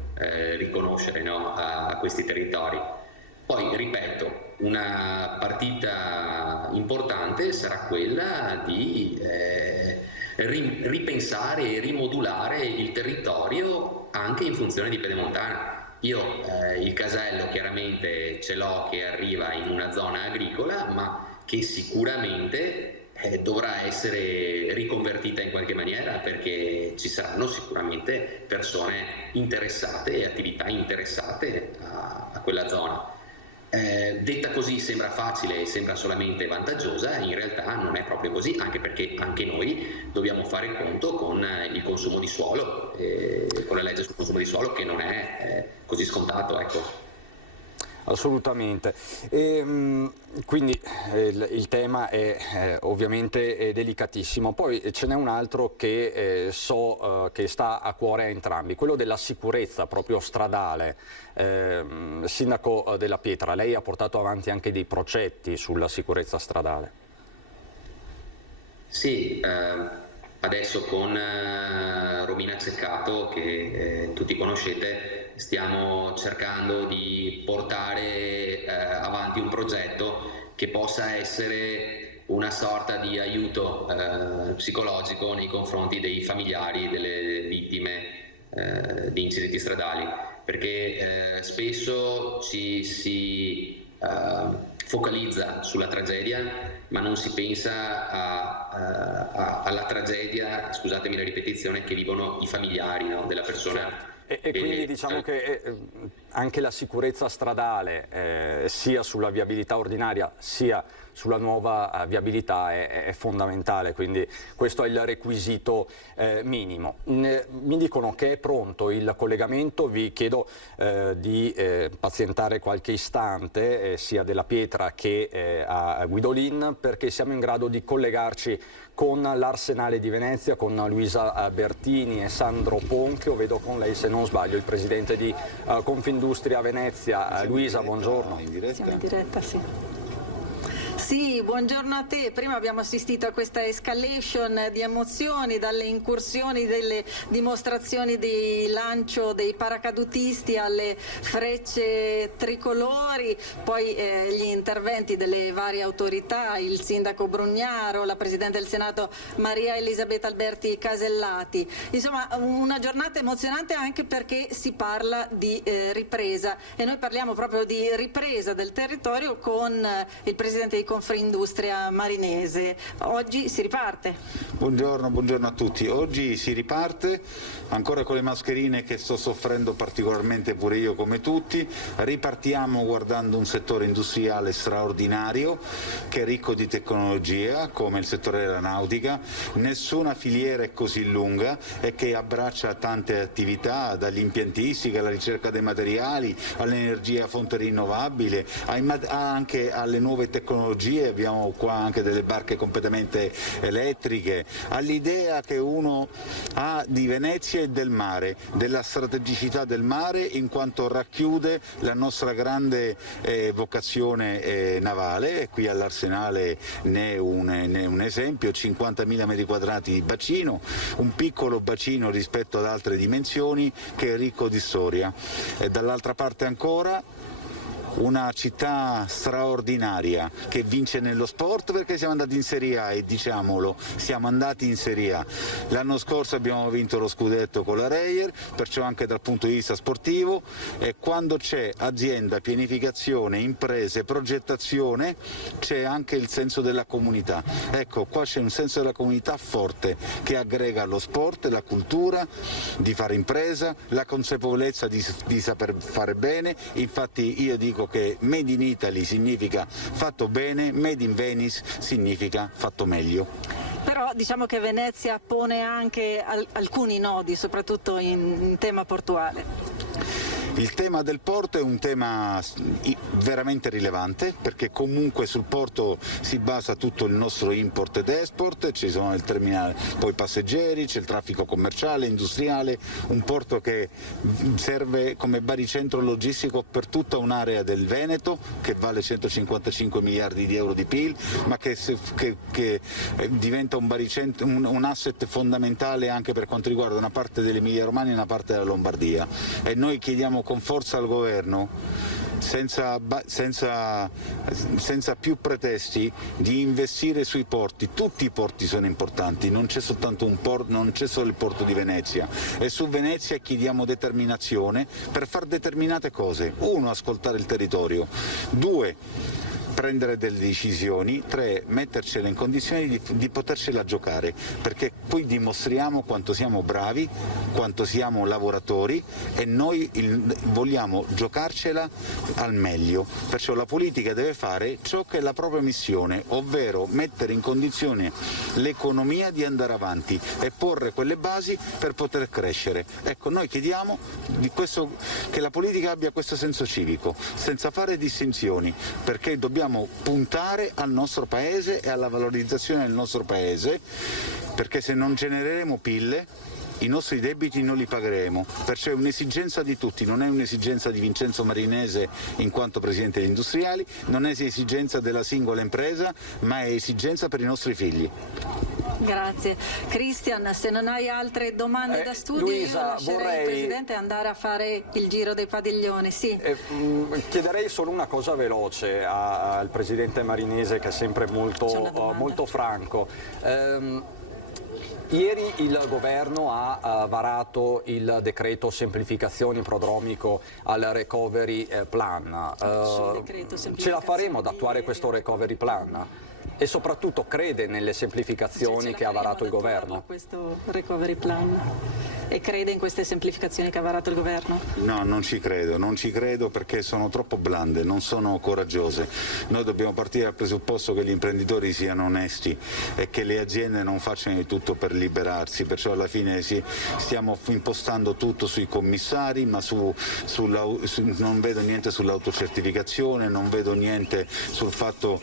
riconoscere, no, a questi territori. Poi, ripeto, una partita importante sarà quella di ripensare e rimodulare il territorio anche in funzione di pedemontana. Io il casello chiaramente ce l'ho che arriva in una zona agricola, ma che sicuramente dovrà essere riconvertita in qualche maniera, perché ci saranno sicuramente persone interessate e attività interessate a quella zona. Detta così sembra facile e sembra solamente vantaggiosa, in realtà non è proprio così, anche perché anche noi dobbiamo fare conto con il consumo di suolo, con la legge sul consumo di suolo, che non è così scontato, ecco. Assolutamente. Quindi il tema è ovviamente delicatissimo. Poi ce n'è un altro che so che sta a cuore a entrambi, quello della sicurezza proprio stradale. Sindaco Della Pietra, lei ha portato avanti anche dei progetti sulla sicurezza stradale. Sì, adesso con Romina Ceccato, che tutti conoscete, stiamo cercando di portare avanti un progetto che possa essere una sorta di aiuto psicologico nei confronti dei familiari delle vittime di incidenti stradali, perché spesso si focalizza sulla tragedia, ma non si pensa alla tragedia, scusatemi la ripetizione, che vivono i familiari, no, della persona. E quindi diciamo che anche la sicurezza stradale, sia sulla viabilità ordinaria sia sulla nuova viabilità è fondamentale, quindi questo è il requisito minimo. Mi dicono che è pronto il collegamento, vi chiedo di pazientare qualche istante, sia della Pietra che a Guidolin, perché siamo in grado di collegarci con l'Arsenale di Venezia, con Luisa Bertini e Sandro Ponchio. Vedo con lei, se non sbaglio, il presidente di Confindustria Venezia. Luisa, buongiorno. Siamo in diretta, sì. Sì, buongiorno a te. Prima abbiamo assistito a questa escalation di emozioni, dalle incursioni delle dimostrazioni di lancio dei paracadutisti alle frecce tricolori, poi gli interventi delle varie autorità, il sindaco Brugnaro, la Presidente del Senato Maria Elisabetta Alberti Casellati. Insomma, una giornata emozionante anche perché si parla di ripresa, e noi parliamo proprio di ripresa del territorio con il Presidente di Confindustria Marinese. Oggi si riparte. Buongiorno a tutti. Oggi si riparte, ancora con le mascherine che sto soffrendo particolarmente pure io come tutti. Ripartiamo guardando un settore industriale straordinario che è ricco di tecnologia come il settore dell'aeronautica. Nessuna filiera è così lunga e che abbraccia tante attività, dall'impiantistica alla ricerca dei materiali, all'energia a fonte rinnovabile, anche alle nuove tecnologie. Abbiamo qua anche delle barche completamente elettriche, all'idea che uno ha di Venezia e del mare, della strategicità del mare in quanto racchiude la nostra grande vocazione navale, e qui all'Arsenale ne è un esempio: 50.000 metri quadrati di bacino, un piccolo bacino rispetto ad altre dimensioni che è ricco di storia. E dall'altra parte ancora una città straordinaria che vince nello sport, perché siamo andati in Serie A, e diciamolo, siamo andati in Serie A. L'anno scorso abbiamo vinto lo scudetto con la Reyer, perciò anche dal punto di vista sportivo, e quando c'è azienda, pianificazione, imprese, progettazione, c'è anche il senso della comunità. Ecco, qua c'è un senso della comunità forte che aggrega lo sport, la cultura di fare impresa, la consapevolezza di saper fare bene. Infatti io dico che Made in Italy significa fatto bene, Made in Venice significa fatto meglio. Però diciamo che Venezia pone anche alcuni nodi, soprattutto in tema portuale. Il tema del porto è un tema veramente rilevante, perché comunque sul porto si basa tutto il nostro import ed export, ci sono il terminale, poi passeggeri, c'è il traffico commerciale, industriale, un porto che serve come baricentro logistico per tutta un'area del Veneto che vale 155 miliardi di euro di PIL, ma che diventa un asset fondamentale anche per quanto riguarda una parte dell'Emilia Romagna e una parte della Lombardia. E noi chiediamo con forza al governo, senza più pretesti, di investire sui porti. Tutti i porti sono importanti, non c'è soltanto un porto, non c'è solo il porto di Venezia, e su Venezia chiediamo determinazione per fare determinate cose. 1. Ascoltare il territorio. 2. Prendere delle decisioni. 3. Mettercela in condizioni di potercela giocare, perché poi dimostriamo quanto siamo bravi, quanto siamo lavoratori, e noi vogliamo giocarcela al meglio. Perciò la politica deve fare ciò che è la propria missione, ovvero mettere in condizione l'economia di andare avanti e porre quelle basi per poter crescere. Ecco, noi chiediamo che la politica abbia questo senso civico, senza fare distinzioni, perché dobbiamo puntare al nostro paese e alla valorizzazione del nostro paese, perché se non genereremo PIL i nostri debiti non li pagheremo. Perciò è un'esigenza di tutti, non è un'esigenza di Vincenzo Marinese in quanto presidente degli industriali, non è esigenza della singola impresa, ma è esigenza per i nostri figli. Grazie. Cristian, se non hai altre domande da studio, Luisa, io lascerei il Presidente andare a fare il giro dei padiglioni. Sì. Chiederei solo una cosa veloce al Presidente Marinese, che è sempre molto franco. Ieri il governo ha varato il decreto semplificazioni prodromico al recovery plan. Ce la faremo ad attuare questo recovery plan? E soprattutto crede nelle semplificazioni che ha varato il governo? Questo recovery plan. E crede in queste semplificazioni che ha varato il governo? No, non ci credo perché sono troppo blande, non sono coraggiose. Noi dobbiamo partire dal presupposto che gli imprenditori siano onesti e che le aziende non facciano di tutto per liberarsi, perciò alla fine stiamo impostando tutto sui commissari, ma non vedo niente sull'autocertificazione, non vedo niente sul fatto,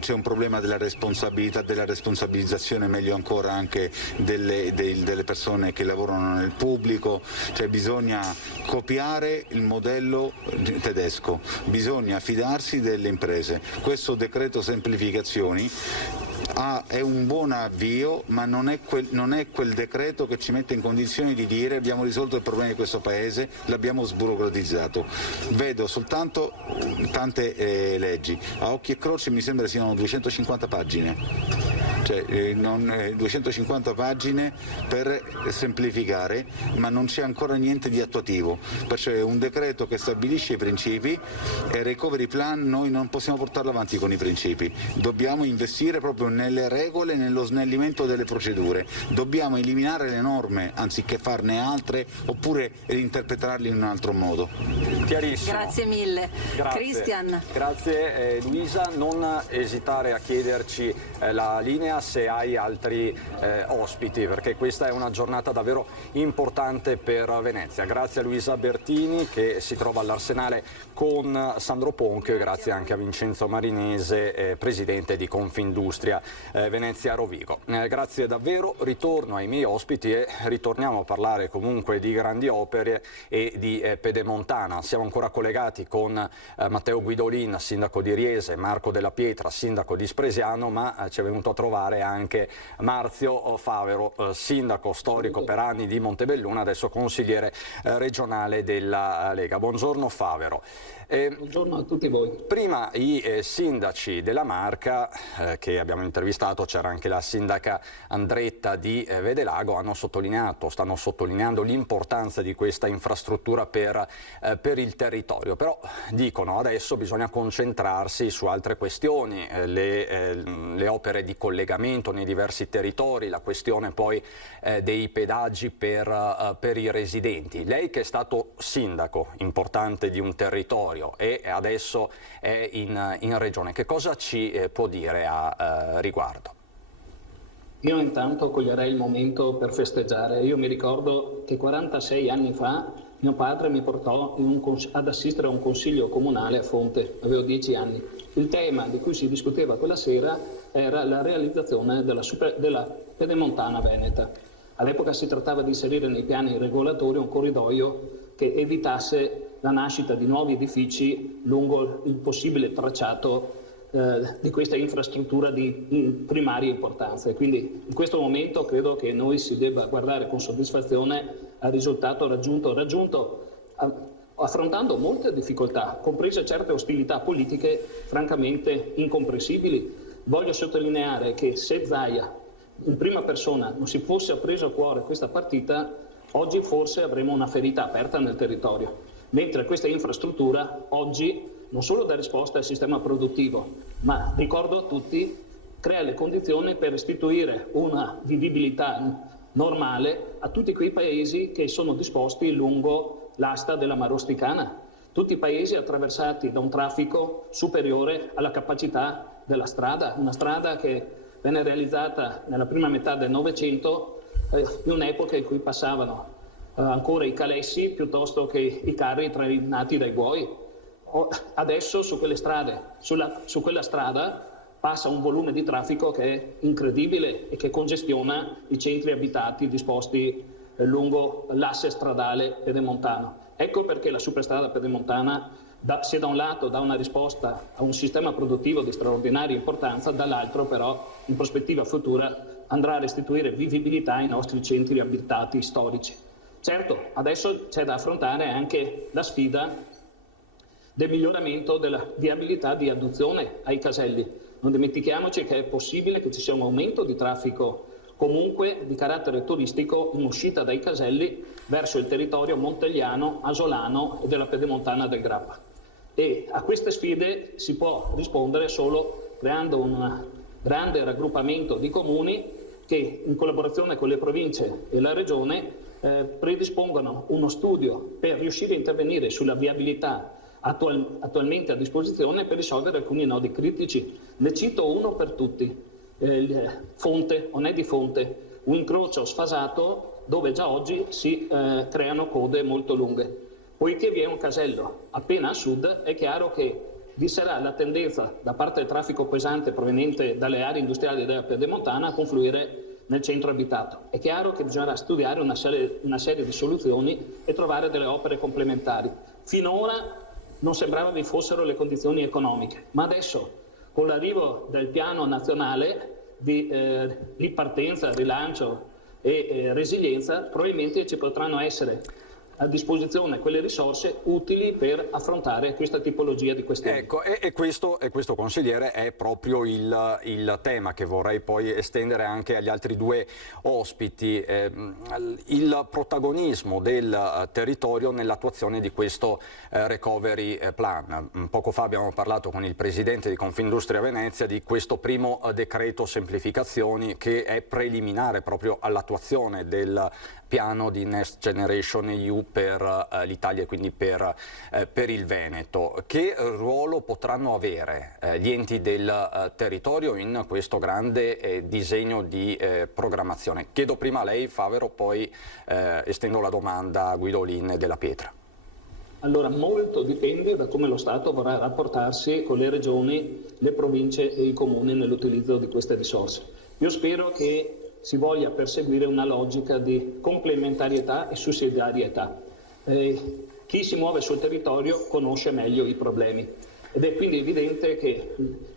c'è un problema della responsabilizzazione, meglio ancora anche delle persone che lavorano nel pubblico, cioè bisogna copiare il modello tedesco, bisogna fidarsi delle imprese. Questo decreto semplificazioni è un buon avvio, ma non è quel decreto che ci mette in condizioni di dire abbiamo risolto il problema di questo paese, l'abbiamo sburocratizzato. Vedo soltanto tante leggi, a occhi e croce mi sembra siano 250 pagine. Cioè, 250 pagine per semplificare, ma non c'è ancora niente di attuativo, perciò è un decreto che stabilisce i principi e il recovery plan noi non possiamo portarlo avanti con i principi, dobbiamo investire proprio nelle regole, nello snellimento delle procedure, dobbiamo eliminare le norme anziché farne altre oppure reinterpretarle in un altro modo. Chiarissimo. Grazie mille. Grazie. Cristian. Grazie Luisa, non esitare a chiederci la linea se hai altri ospiti, perché questa è una giornata davvero importante per Venezia. Grazie a Luisa Bertini che si trova all'Arsenale con Sandro Ponchio e grazie anche a Vincenzo Marinese, presidente di Confindustria Venezia Rovigo. Grazie davvero, ritorno ai miei ospiti e ritorniamo a parlare comunque di grandi opere e di Pedemontana. Siamo ancora collegati con Matteo Guidolin, sindaco di Riese, Marco Della Pietra, sindaco di Spresiano, ma ci è venuto a trovare anche Marzio Favero, sindaco storico per anni di Montebelluna, adesso consigliere regionale della Lega. Buongiorno Favero. Buongiorno a tutti voi. Prima i sindaci della Marca che abbiamo intervistato, c'era anche la sindaca Andretta di Vedelago, stanno sottolineando l'importanza di questa infrastruttura per il territorio, però dicono adesso bisogna concentrarsi su altre questioni, le opere di collegamento nei diversi territori, la questione poi dei pedaggi per i residenti. Lei che è stato sindaco importante di un territorio e adesso è in regione, che cosa ci può dire a riguardo? Io intanto coglierei il momento per festeggiare. Io mi ricordo che 46 anni fa mio padre mi portò ad assistere a un consiglio comunale a Fonte, avevo 10 anni. Il tema di cui si discuteva quella sera era la realizzazione della Pedemontana Veneta. All'epoca si trattava di inserire nei piani regolatori un corridoio che evitasse la nascita di nuovi edifici lungo il possibile tracciato di questa infrastruttura di primaria importanza. E quindi in questo momento credo che noi si debba guardare con soddisfazione al risultato raggiunto affrontando molte difficoltà, comprese certe ostilità politiche francamente incomprensibili. Voglio sottolineare che se Zaia in prima persona non si fosse preso a cuore questa partita, oggi forse avremo una ferita aperta nel territorio, mentre questa infrastruttura oggi non solo dà risposta al sistema produttivo, ma ricordo a tutti, crea le condizioni per restituire una vivibilità normale a tutti quei paesi che sono disposti lungo l'asta della Marosticana, tutti i paesi attraversati da un traffico superiore alla capacità della strada, una strada che venne realizzata nella prima metà del Novecento, in un'epoca in cui passavano ancora i calessi piuttosto che i carri trainati dai buoi. Adesso su quelle strade, su quella strada passa un volume di traffico che è incredibile e che congestiona i centri abitati disposti lungo l'asse stradale pedemontano. Ecco perché la superstrada pedemontana, se da un lato dà una risposta a un sistema produttivo di straordinaria importanza, dall'altro però in prospettiva futura andrà a restituire vivibilità ai nostri centri abitati storici. Certo, adesso c'è da affrontare anche la sfida del miglioramento della viabilità di adduzione ai caselli. Non dimentichiamoci che è possibile che ci sia un aumento di traffico comunque di carattere turistico in uscita dai caselli verso il territorio montegliano, asolano e della pedemontana del Grappa. E a queste sfide si può rispondere solo creando un grande raggruppamento di comuni che in collaborazione con le province e la regione predispongono uno studio per riuscire a intervenire sulla viabilità attualmente a disposizione per risolvere alcuni nodi critici. Ne cito uno per tutti, Fonte, Onedi Fonte, un incrocio sfasato dove già oggi si creano code molto lunghe. Poiché vi è un casello appena a sud, è chiaro che vi sarà la tendenza da parte del traffico pesante proveniente dalle aree industriali della pedemontana a confluire nel centro abitato. È chiaro che bisognerà studiare una serie di soluzioni e trovare delle opere complementari. Finora non sembrava vi fossero le condizioni economiche, ma adesso con l'arrivo del piano nazionale di ripartenza, rilancio e resilienza, probabilmente ci potranno essere a disposizione quelle risorse utili per affrontare questa tipologia di questioni. Ecco, e questo consigliere è proprio il tema che vorrei poi estendere anche agli altri due ospiti, il protagonismo del territorio nell'attuazione di questo recovery plan. Poco fa abbiamo parlato con il presidente di Confindustria Venezia di questo primo decreto semplificazioni che è preliminare proprio all'attuazione del piano di Next Generation EU per l'Italia e quindi per il Veneto. Che ruolo potranno avere gli enti del territorio in questo grande disegno di programmazione? Chiedo prima a lei, Favero, poi estendo la domanda a Guido Olin della Pietra. Allora, molto dipende da come lo Stato vorrà rapportarsi con le regioni, le province e i comuni nell'utilizzo di queste risorse. Io spero che si voglia perseguire una logica di complementarietà e sussidiarietà. Chi si muove sul territorio conosce meglio i problemi ed è quindi evidente che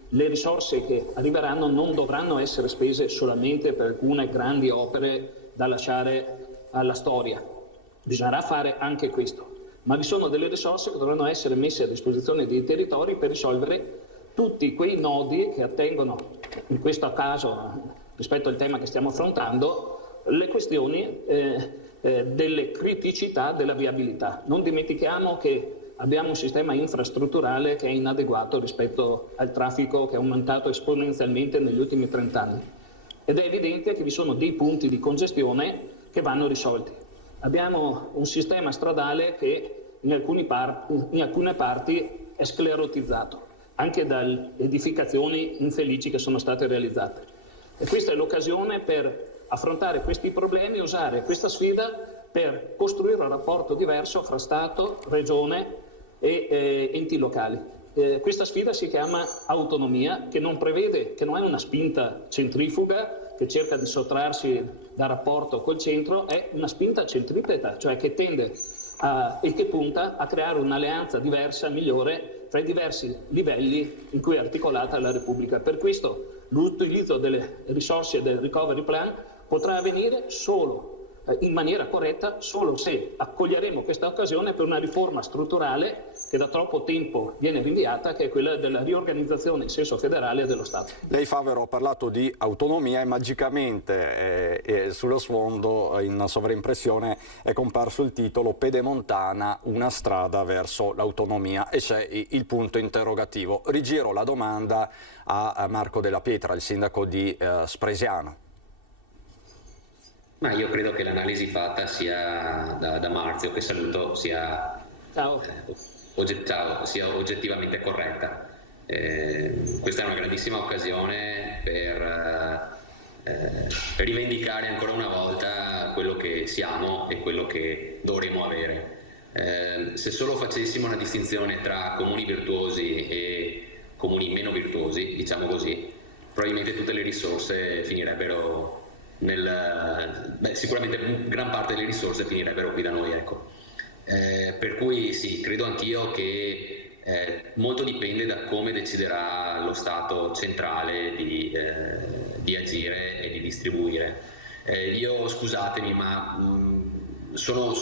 le risorse che arriveranno non dovranno essere spese solamente per alcune grandi opere da lasciare alla storia. Bisognerà fare anche questo, ma vi sono delle risorse che dovranno essere messe a disposizione dei territori per risolvere tutti quei nodi che attengono, in questo caso rispetto al tema che stiamo affrontando, le questioni delle criticità della viabilità. Non dimentichiamo che abbiamo un sistema infrastrutturale che è inadeguato rispetto al traffico che è aumentato esponenzialmente negli ultimi 30 anni. Ed è evidente che vi sono dei punti di congestione che vanno risolti. Abbiamo un sistema stradale che in alcune parti è sclerotizzato, anche dalle edificazioni infelici che sono state realizzate. E questa è l'occasione per affrontare questi problemi, usare questa sfida per costruire un rapporto diverso fra Stato, Regione e enti locali. Questa sfida si chiama autonomia, che non è una spinta centrifuga che cerca di sottrarsi dal rapporto col centro, è una spinta centripeta, cioè che tende e che punta a creare un'alleanza diversa, migliore, tra i diversi livelli in cui è articolata la Repubblica. Per questo l'utilizzo delle risorse del recovery plan potrà avvenire solo in maniera corretta, solo se accoglieremo questa occasione per una riforma strutturale che da troppo tempo viene rinviata, che è quella della riorganizzazione in senso federale dello Stato. Lei, Favero, ha parlato di autonomia e magicamente sullo sfondo in sovraimpressione è comparso il titolo Pedemontana, una strada verso l'autonomia, e c'è il punto interrogativo. Rigiro la domanda a Marco Della Pietra, il sindaco di Spresiano. Ma io credo che l'analisi fatta sia da Marzio, che saluto, sia oggettivamente corretta. Questa è una grandissima occasione per rivendicare ancora una volta quello che siamo e quello che dovremo avere. Se solo facessimo una distinzione tra comuni virtuosi e comuni meno virtuosi, diciamo così, probabilmente tutte le risorse finirebbero sicuramente gran parte delle risorse finirebbero qui da noi, ecco. Per cui sì, credo anch'io che molto dipende da come deciderà lo Stato centrale di agire e di distribuire. Io, scusatemi, ma sono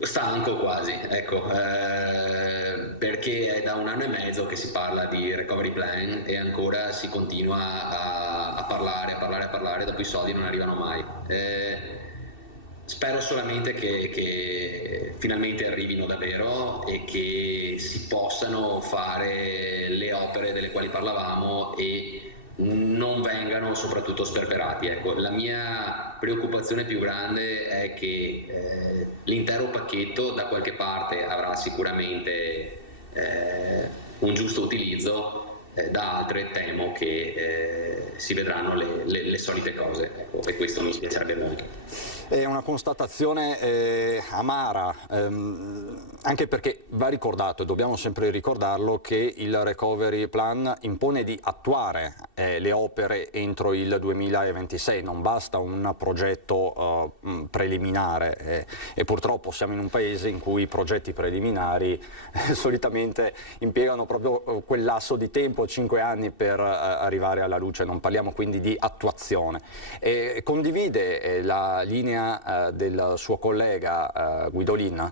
stanco quasi, ecco, perché è da 1 anno e mezzo che si parla di recovery plan e ancora si continua a parlare, dopo i soldi non arrivano mai. Spero solamente che finalmente arrivino davvero e che si possano fare le opere delle quali parlavamo e non vengano soprattutto sperperati. Ecco, la mia preoccupazione più grande è che l'intero pacchetto da qualche parte avrà sicuramente un giusto utilizzo, da altre temo che si vedranno le solite cose, ecco, e questo mi spiacerebbe molto. È una constatazione amara, anche perché va ricordato, e dobbiamo sempre ricordarlo, che il Recovery Plan impone di attuare le opere entro il 2026, non basta un progetto preliminare e purtroppo siamo in un paese in cui i progetti preliminari solitamente impiegano proprio quel lasso di tempo, 5 anni, per arrivare alla luce, non parliamo quindi di attuazione. Condivide la linea del suo collega Guidolin?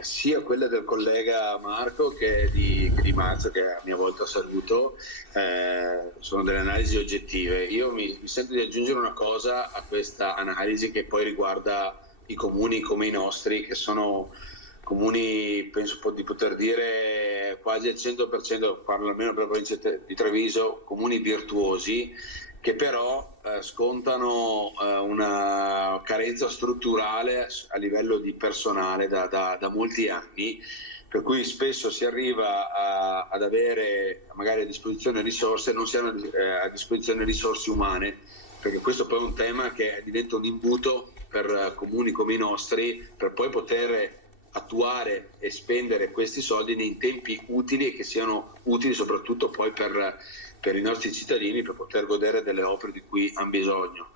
Sia quella del collega Marco che di Mazzo, che a mia volta saluto, sono delle analisi oggettive. Io mi sento di aggiungere una cosa a questa analisi che poi riguarda i comuni come i nostri, che sono comuni, penso di poter dire quasi al 100%, parlo almeno per la provincia di Treviso, comuni virtuosi, che però scontano una carenza strutturale a livello di personale da molti anni, per cui spesso si arriva ad avere magari a disposizione risorse, non si hanno a disposizione risorse umane, perché questo poi è un tema che diventa un imbuto per comuni come i nostri, per poi poter attuare e spendere questi soldi nei tempi utili e che siano utili soprattutto poi per i nostri cittadini, per poter godere delle opere di cui hanno bisogno.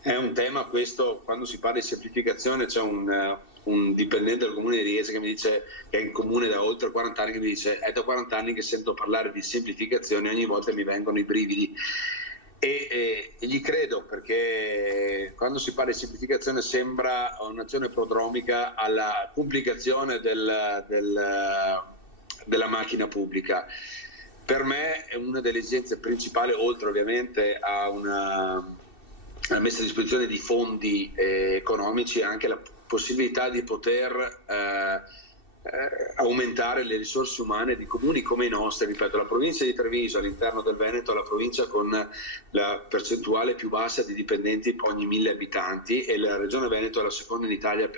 È un tema questo, quando si parla di semplificazione c'è un dipendente del comune di Riese che mi dice, che è in comune da oltre 40 anni, che mi dice: è da 40 anni che sento parlare di semplificazione e ogni volta mi vengono i brividi. E gli credo, perché quando si parla di semplificazione sembra un'azione prodromica alla complicazione della macchina pubblica. Per me è una delle esigenze principali, oltre ovviamente a una messa a disposizione di fondi economici, anche la possibilità di poter aumentare le risorse umane di comuni come i nostri. Ripeto, la provincia di Treviso all'interno del Veneto è la provincia con la percentuale più bassa di dipendenti ogni 1000 abitanti e la regione Veneto è la seconda in Italia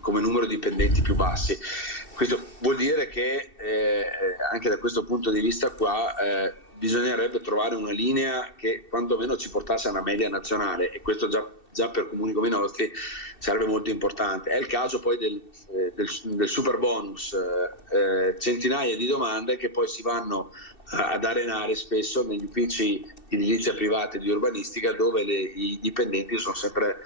come numero di dipendenti più bassi. Questo vuol dire che anche da questo punto di vista qua bisognerebbe trovare una linea che quantomeno ci portasse a una media nazionale, e questo già per comuni come i nostri sarebbe molto importante. È il caso poi del super bonus, centinaia di domande che poi si vanno ad arenare spesso negli uffici di edilizia privata e di urbanistica, dove i dipendenti sono sempre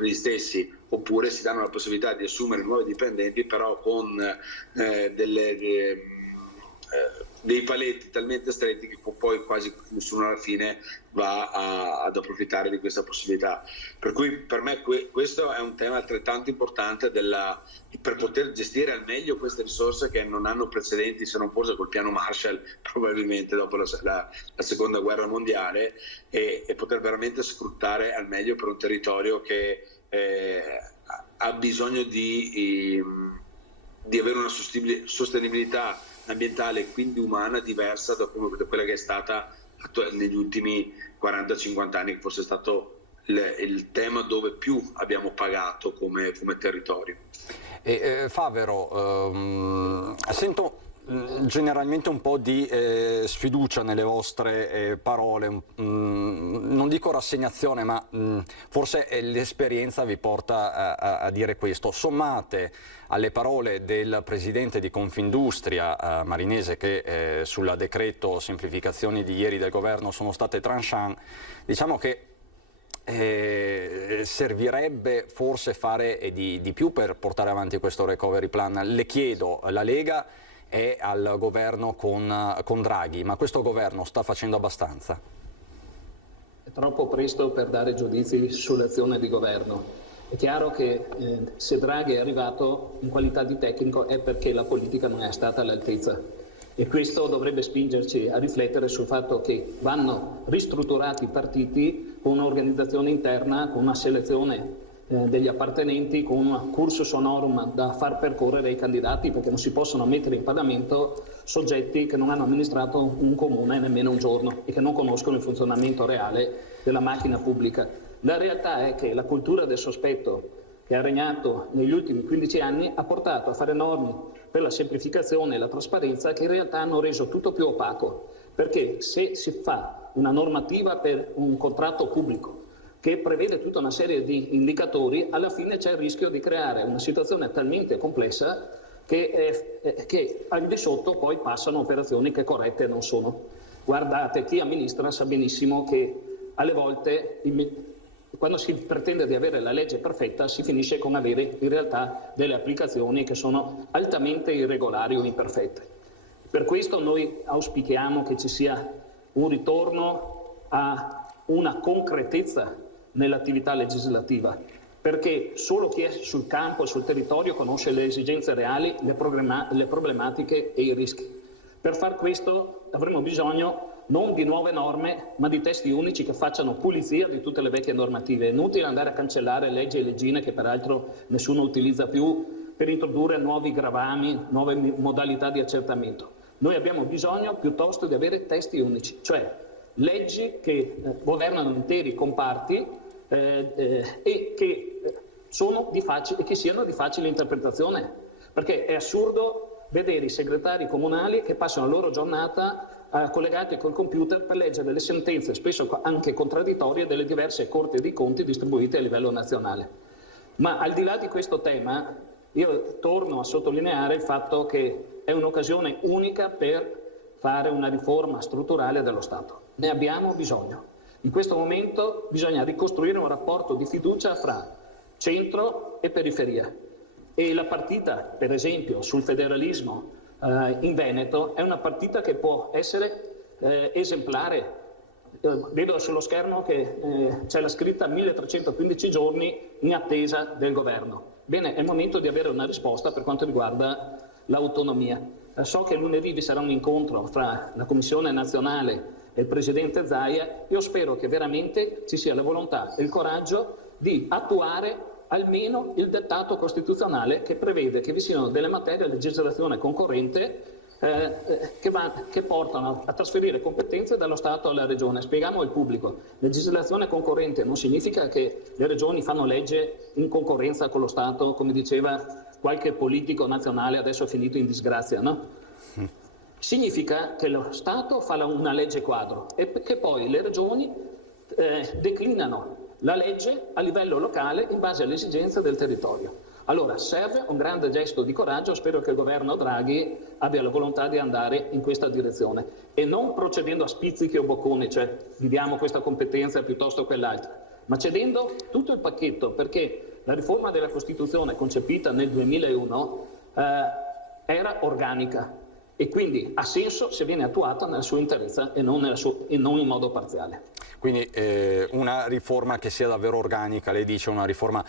gli stessi, oppure si danno la possibilità di assumere nuovi dipendenti però con dei paletti talmente stretti che poi quasi nessuno alla fine va ad approfittare di questa possibilità. Per cui per me questo è un tema altrettanto importante per poter gestire al meglio queste risorse che non hanno precedenti, se non forse col piano Marshall probabilmente dopo la seconda guerra mondiale, e poter veramente sfruttare al meglio per un territorio che ha bisogno di avere una sostenibilità ambientale e quindi umana diversa da quella che è stata negli ultimi 40-50 anni, che forse è stato il tema dove più abbiamo pagato come territorio. Favero, sento generalmente un po' di sfiducia nelle vostre parole, non dico rassegnazione, ma forse l'esperienza vi porta a dire questo. Sommate alle parole del presidente di Confindustria Marinese, che sul decreto semplificazioni di ieri del governo sono state tranchant, diciamo che servirebbe forse fare di più per portare avanti questo recovery plan. Le chiedo, la Lega è al governo con Draghi, ma questo governo sta facendo abbastanza? È troppo presto per dare giudizi sull'azione di governo. È chiaro che se Draghi è arrivato in qualità di tecnico è perché la politica non è stata all'altezza. E questo dovrebbe spingerci a riflettere sul fatto che vanno ristrutturati i partiti con un'organizzazione interna, con una selezione degli appartenenti, con un cursus honorum da far percorrere ai candidati, perché non si possono mettere in Parlamento soggetti che non hanno amministrato un comune nemmeno un giorno e che non conoscono il funzionamento reale della macchina pubblica. La realtà è che la cultura del sospetto che ha regnato negli ultimi 15 anni ha portato a fare norme per la semplificazione e la trasparenza che in realtà hanno reso tutto più opaco, perché se si fa una normativa per un contratto pubblico che prevede tutta una serie di indicatori, alla fine c'è il rischio di creare una situazione talmente complessa che al di sotto poi passano operazioni che corrette non sono. Guardate, chi amministra sa benissimo che alle volte quando si pretende di avere la legge perfetta si finisce con avere in realtà delle applicazioni che sono altamente irregolari o imperfette. Per questo noi auspichiamo che ci sia un ritorno a una concretezza nell'attività legislativa, perché solo chi è sul campo, sul territorio, conosce le esigenze reali, le problematiche e i rischi. Per far questo avremo bisogno non di nuove norme, ma di testi unici che facciano pulizia di tutte le vecchie normative. È inutile andare a cancellare leggi e leggine che peraltro nessuno utilizza più per introdurre nuovi gravami, nuove modalità di accertamento. Noi abbiamo bisogno piuttosto di avere testi unici, cioè leggi che governano interi comparti e che siano di facile interpretazione, perché è assurdo vedere i segretari comunali che passano la loro giornata collegati col computer per leggere delle sentenze spesso anche contraddittorie delle diverse corti dei conti distribuite a livello nazionale. Ma al di là di questo tema io torno a sottolineare il fatto che è un'occasione unica per fare una riforma strutturale dello Stato. Ne abbiamo bisogno. In questo momento bisogna ricostruire un rapporto di fiducia fra centro e periferia. E la partita, per esempio, sul federalismo in Veneto è una partita che può essere esemplare. Vedo sullo schermo che c'è la scritta 1315 giorni in attesa del governo. Bene, è il momento di avere una risposta per quanto riguarda l'autonomia. So che lunedì vi sarà un incontro fra la Commissione nazionale e il Presidente Zaia. Io spero che veramente ci sia la volontà e il coraggio di attuare almeno il dettato costituzionale che prevede che vi siano delle materie a legislazione concorrente che portano a trasferire competenze dallo Stato alla Regione. Spieghiamo al pubblico, legislazione concorrente non significa che le regioni fanno legge in concorrenza con lo Stato, come diceva qualche politico nazionale adesso finito in disgrazia, no? Significa che lo Stato fa una legge quadro e che poi le regioni declinano la legge a livello locale in base alle esigenze del territorio. Allora serve un grande gesto di coraggio, spero che il governo Draghi abbia la volontà di andare in questa direzione e non procedendo a spizzichi o bocconi, cioè vi diamo questa competenza piuttosto quell'altra, ma cedendo tutto il pacchetto, perché la riforma della Costituzione concepita nel 2001 era organica e quindi ha senso se viene attuata nella sua interezza e non in modo parziale. Quindi una riforma che sia davvero organica, lei dice una riforma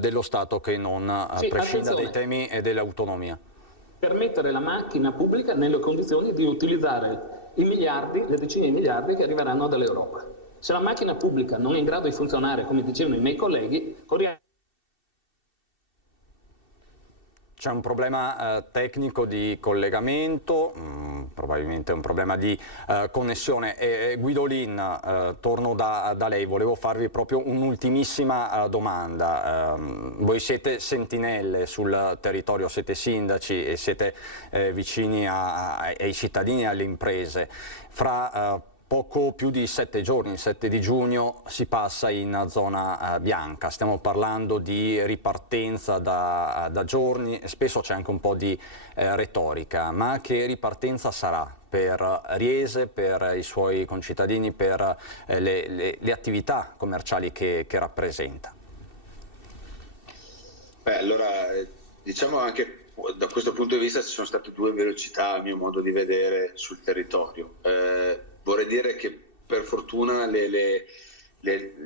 dello Stato che non prescinda dai temi e dell'autonomia. Per la macchina pubblica nelle condizioni di utilizzare i miliardi, le decine di miliardi che arriveranno dall'Europa. Se la macchina pubblica non è in grado di funzionare, come dicevano i miei colleghi, c'è un problema tecnico di collegamento, probabilmente un problema di connessione. Guidolin, torno da lei, volevo farvi proprio un'ultimissima domanda. Voi siete sentinelle sul territorio, siete sindaci e siete vicini ai cittadini e alle imprese. Fra poco più di 7 giorni, il 7 di giugno, si passa in zona bianca. Stiamo parlando di ripartenza da giorni, spesso c'è anche un po' di retorica, ma che ripartenza sarà per Riese, per i suoi concittadini, per le attività commerciali che rappresenta? Beh, allora, diciamo anche da questo punto di vista ci sono state due velocità, a mio modo di vedere, sul territorio. Vorrei dire che per fortuna le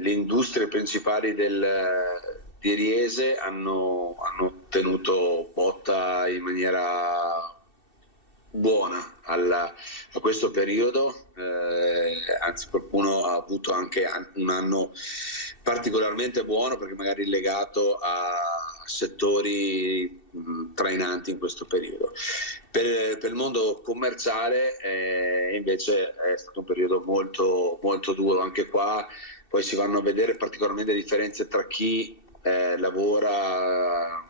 industrie principali di Riese hanno tenuto botta in maniera buona a questo periodo, anzi qualcuno ha avuto anche un anno particolarmente buono perché magari legato a settori trainanti in questo periodo. Per il mondo commerciale invece è stato un periodo molto, molto duro. Anche qua poi si vanno a vedere particolarmente le differenze tra chi lavora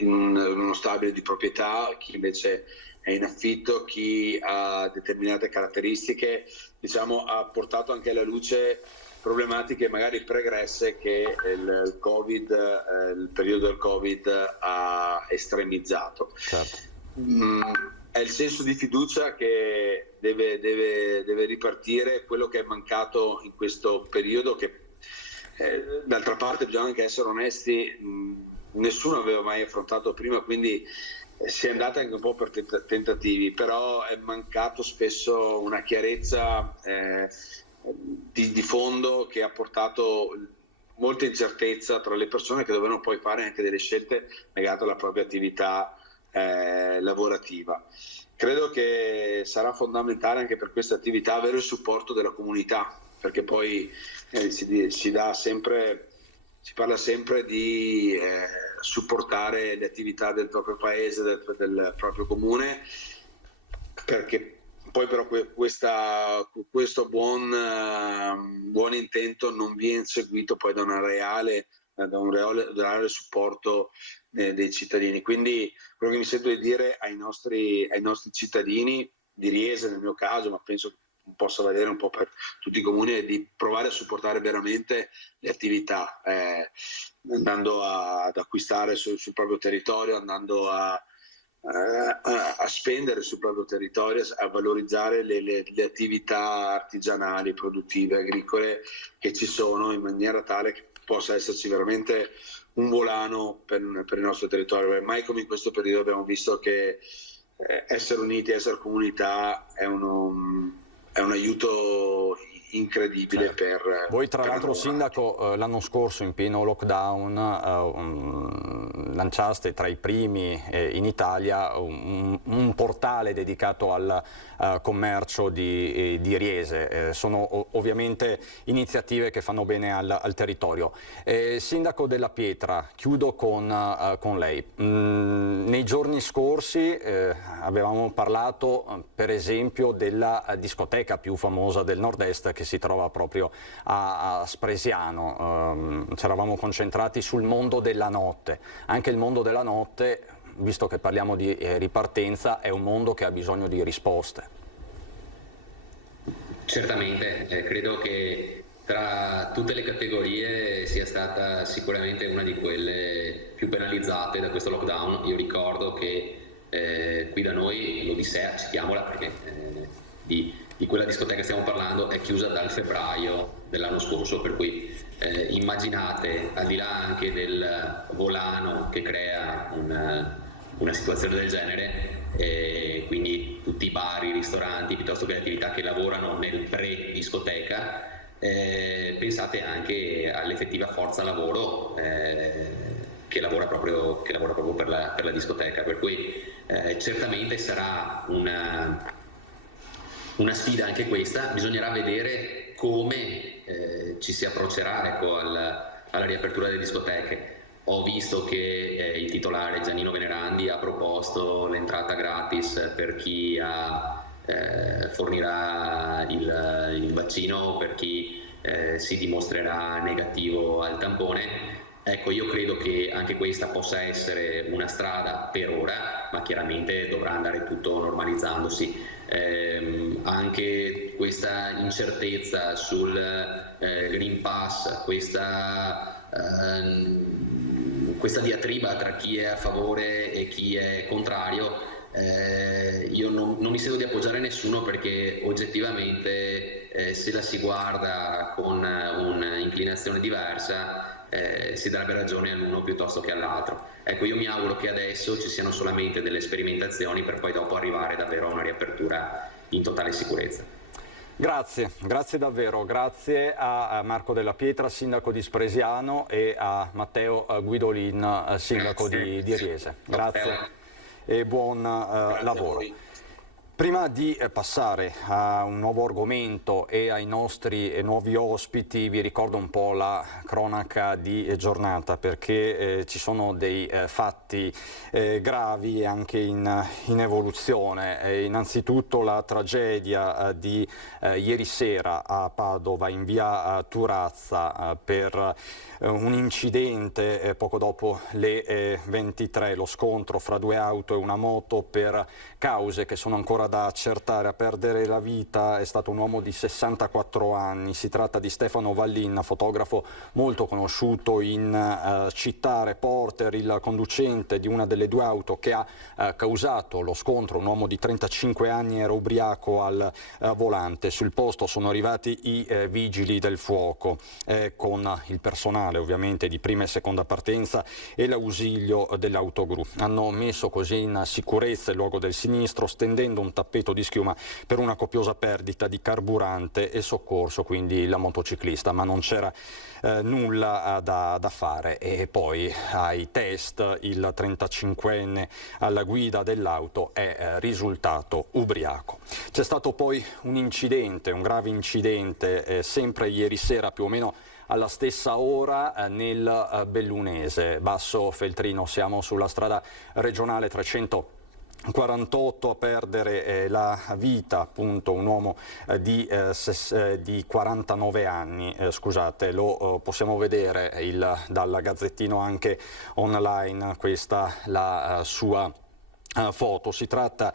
in uno stabile di proprietà, chi invece è in affitto, chi ha determinate caratteristiche, diciamo, ha portato anche alla luce problematiche magari pregresse che il periodo del Covid ha estremizzato. Certo. È il senso di fiducia che deve ripartire, quello che è mancato in questo periodo, che d'altra parte bisogna anche essere onesti, nessuno aveva mai affrontato prima, quindi si è andata anche un po' per tentativi, però è mancato spesso una chiarezza di fondo che ha portato molta incertezza tra le persone che dovevano poi fare anche delle scelte legate alla propria attività lavorativa. Credo che sarà fondamentale anche per questa attività avere il supporto della comunità, perché poi si parla sempre di supportare le attività del proprio paese, del proprio comune, perché poi però questo buon intento non viene seguito poi da un reale supporto dei cittadini. Quindi quello che mi sento di dire ai nostri cittadini di Riese, nel mio caso, ma penso possa valere un po' per tutti i comuni, è di provare a supportare veramente le attività, andando ad acquistare sul proprio territorio, andando a spendere sul proprio territorio, a valorizzare le attività artigianali, produttive, agricole che ci sono, in maniera tale che possa esserci veramente un volano per il nostro territorio. Mai come in questo periodo abbiamo visto che essere uniti, essere comunità è un aiuto incredibile. Certo. Per voi tra l'altro sindaco l'anno scorso in pieno lockdown lanciaste tra i primi in Italia un portale dedicato al commercio di Riese. Sono ovviamente iniziative che fanno bene al territorio. Sindaco Della Pietra, chiudo con lei. Nei giorni scorsi avevamo parlato per esempio della discoteca più famosa del nord-est che si trova proprio a Spresiano. Ci eravamo concentrati sul mondo della notte. Anche il mondo della notte, visto che parliamo di ripartenza, è un mondo che ha bisogno di risposte. Certamente, credo che tra tutte le categorie sia stata sicuramente una di quelle più penalizzate da questo lockdown. Io ricordo che qui da noi l'Odissea, citiamola perché di quella discoteca che stiamo parlando, è chiusa dal febbraio dell'anno scorso, per cui immaginate, al di là anche del volano che crea una situazione del genere, quindi tutti i bar, i ristoranti, piuttosto che le attività che lavorano nel pre-discoteca, pensate anche all'effettiva forza lavoro che lavora proprio per la discoteca, per cui certamente sarà una sfida anche questa. Bisognerà vedere come ci si approccerà, ecco, alla riapertura delle discoteche. Ho visto che il titolare Giannino Venerandi ha proposto l'entrata gratis per chi fornirà il vaccino, per chi si dimostrerà negativo al tampone. Ecco, io credo che anche questa possa essere una strada per ora, ma chiaramente dovrà andare tutto normalizzandosi. Anche questa incertezza sul Green Pass, questa diatriba tra chi è a favore e chi è contrario, io non mi sento di appoggiare nessuno, perché oggettivamente se la si guarda con un'inclinazione diversa si darebbe ragione all'uno piuttosto che all'altro. Ecco, io mi auguro che adesso ci siano solamente delle sperimentazioni per poi dopo arrivare davvero a una riapertura in totale sicurezza. Grazie davvero, grazie a Marco Della Pietra, sindaco di Spresiano, e a Matteo Guidolin, sindaco di Riese. Grazie. e buon lavoro. Prima di passare a un nuovo argomento e ai nostri nuovi ospiti, vi ricordo un po' la cronaca di giornata, perché ci sono dei fatti gravi anche in evoluzione. Innanzitutto la tragedia di ieri sera a Padova, in via Turazza, per un incidente poco dopo le 23, lo scontro fra due auto e una moto per cause che sono ancora da accertare. A perdere la vita è stato un uomo di 64 anni, si tratta di Stefano Vallin, fotografo molto conosciuto in città, reporter, il conducente di una delle due auto che ha causato lo scontro, un uomo di 35 anni, era ubriaco al volante. Sul posto sono arrivati i vigili del fuoco con il personale ovviamente di prima e seconda partenza e l'ausilio dell'autogru. Hanno messo così in sicurezza il luogo del sinistro, stendendo un tappeto di schiuma per una copiosa perdita di carburante e soccorso quindi la motociclista, ma non c'era nulla da fare. E poi ai test il 35enne alla guida dell'auto è risultato ubriaco. C'è stato poi un incidente, un grave incidente, sempre ieri sera più o meno alla stessa ora nel Bellunese, Basso Feltrino. Siamo sulla strada regionale 348, a perdere la vita appunto un uomo di 49 anni, scusate, lo possiamo vedere dal Gazzettino anche online, questa la sua foto. Si tratta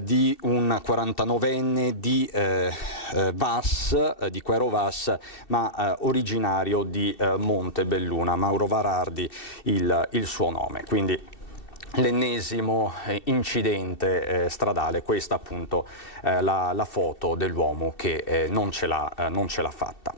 di un 49enne di Vas, di Quero Vas, ma originario di Montebelluna, Mauro Varardi il suo nome. Quindi l'ennesimo incidente stradale, questa appunto la foto dell'uomo che non ce l'ha fatta.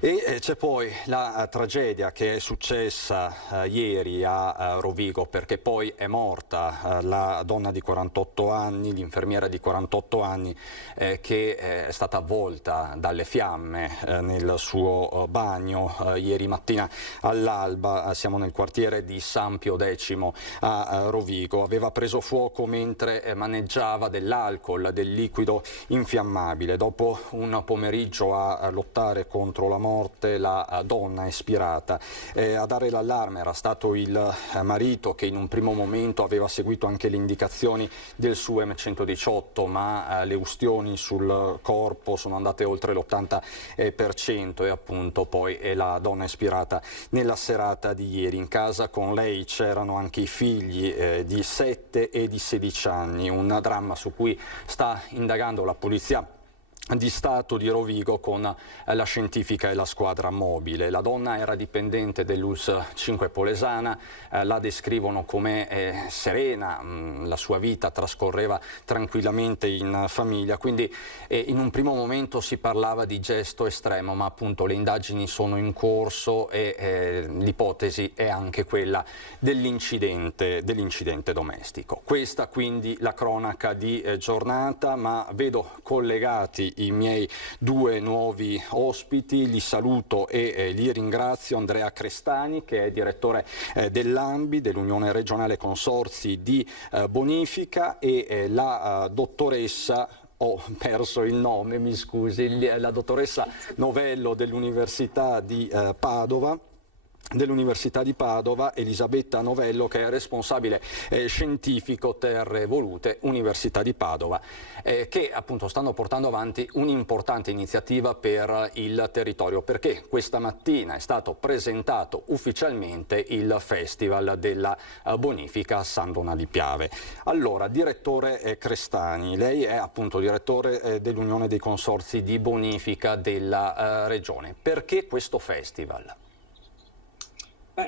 E c'è poi la tragedia che è successa ieri a Rovigo, perché poi è morta la donna di 48 anni, l'infermiera di 48 anni, che è stata avvolta dalle fiamme nel suo bagno ieri mattina all'alba. Siamo nel quartiere di San Pio X a Rovigo. Aveva preso fuoco mentre maneggiava dell'alcol, del liquido infiammabile. Dopo un pomeriggio a lottare contro la morte, la donna è spirata. A dare l'allarme era stato il marito, che in un primo momento aveva seguito anche le indicazioni del su M118, ma le ustioni sul corpo sono andate oltre l'80% e appunto poi la donna è spirata nella serata di ieri. In casa con lei c'erano anche i figli di 7 e di 16 anni, un dramma su cui sta indagando la polizia di Stato di Rovigo con la scientifica e la squadra mobile. La donna era dipendente dell'ULSS 5 Polesana, la descrivono come serena, la sua vita trascorreva tranquillamente in famiglia, quindi in un primo momento si parlava di gesto estremo, ma appunto le indagini sono in corso e l'ipotesi è anche quella dell'incidente domestico. Questa quindi la cronaca di giornata, ma vedo collegati i miei due nuovi ospiti. Li saluto e li ringrazio. Andrea Crestani, che è direttore dell'ANBI, dell'Unione Regionale Consorzi di Bonifica, e la dottoressa, ho perso il nome, mi scusi, la dottoressa Novello dell'Università di Padova. Elisabetta Novello, che è responsabile scientifico Terre Volute, Università di Padova, che appunto stanno portando avanti un'importante iniziativa per il territorio, perché questa mattina è stato presentato ufficialmente il Festival della Bonifica a San Donà di Piave. Allora, direttore Crestani, lei è appunto direttore dell'Unione dei Consorzi di Bonifica della Regione. Perché questo festival?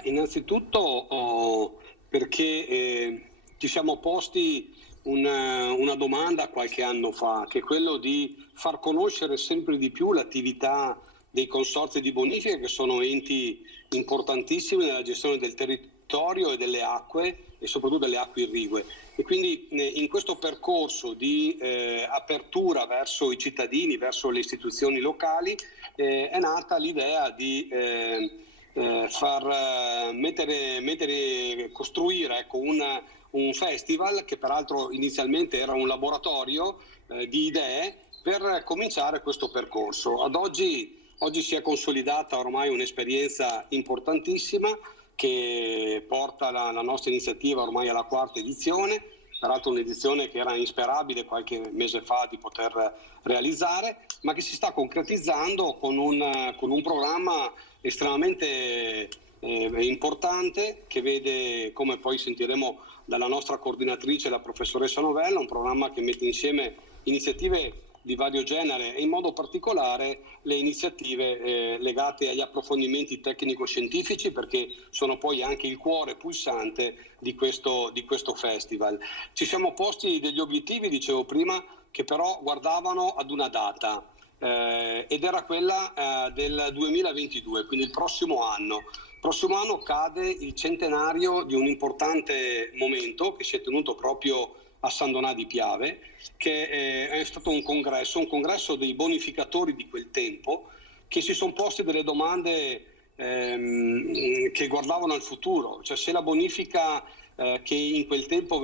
Innanzitutto perché ci siamo posti una domanda qualche anno fa, che è quello di far conoscere sempre di più l'attività dei consorzi di bonifica, che sono enti importantissimi nella gestione del territorio e delle acque, e soprattutto delle acque irrigue. E quindi in questo percorso di apertura verso i cittadini, verso le istituzioni locali, è nata l'idea di costruire un festival che peraltro inizialmente era un laboratorio di idee per cominciare questo percorso. Ad oggi si è consolidata ormai un'esperienza importantissima che porta la nostra iniziativa ormai alla 4ª edizione, peraltro un'edizione che era insperabile qualche mese fa di poter realizzare, ma che si sta concretizzando con un programma estremamente importante che vede, come poi sentiremo dalla nostra coordinatrice, la professoressa Novella, un programma che mette insieme iniziative di vario genere e in modo particolare le iniziative legate agli approfondimenti tecnico-scientifici, perché sono poi anche il cuore pulsante di questo festival. Ci siamo posti degli obiettivi, dicevo prima, che però guardavano ad una data ed era quella del 2022, quindi il prossimo anno. Il prossimo anno cade il centenario di un importante momento che si è tenuto proprio a San Donà di Piave, che è stato un congresso dei bonificatori di quel tempo, che si sono posti delle domande che guardavano al futuro, cioè se la bonifica che in quel tempo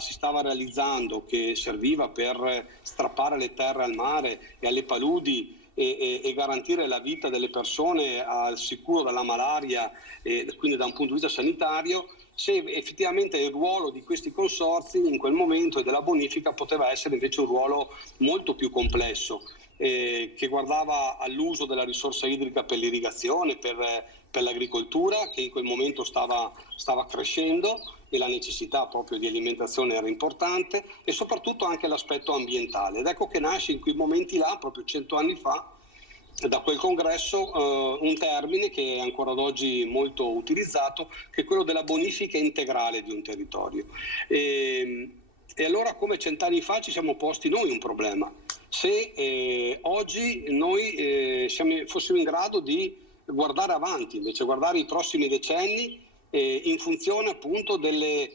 si stava realizzando, che serviva per strappare le terre al mare e alle paludi e garantire la vita delle persone al sicuro dalla malaria e quindi da un punto di vista sanitario, se effettivamente il ruolo di questi consorzi in quel momento e della bonifica poteva essere invece un ruolo molto più complesso, che guardava all'uso della risorsa idrica per l'irrigazione, per l'agricoltura, che in quel momento stava crescendo e la necessità proprio di alimentazione era importante, e soprattutto anche l'aspetto ambientale. Ed ecco che nasce in quei momenti là, proprio 100 anni fa, da quel congresso un termine che è ancora ad oggi molto utilizzato, che è quello della bonifica integrale di un territorio. E allora, come 100 anni fa, ci siamo posti noi un problema. Se oggi noi fossimo in grado di guardare avanti, invece guardare i prossimi decenni in funzione appunto del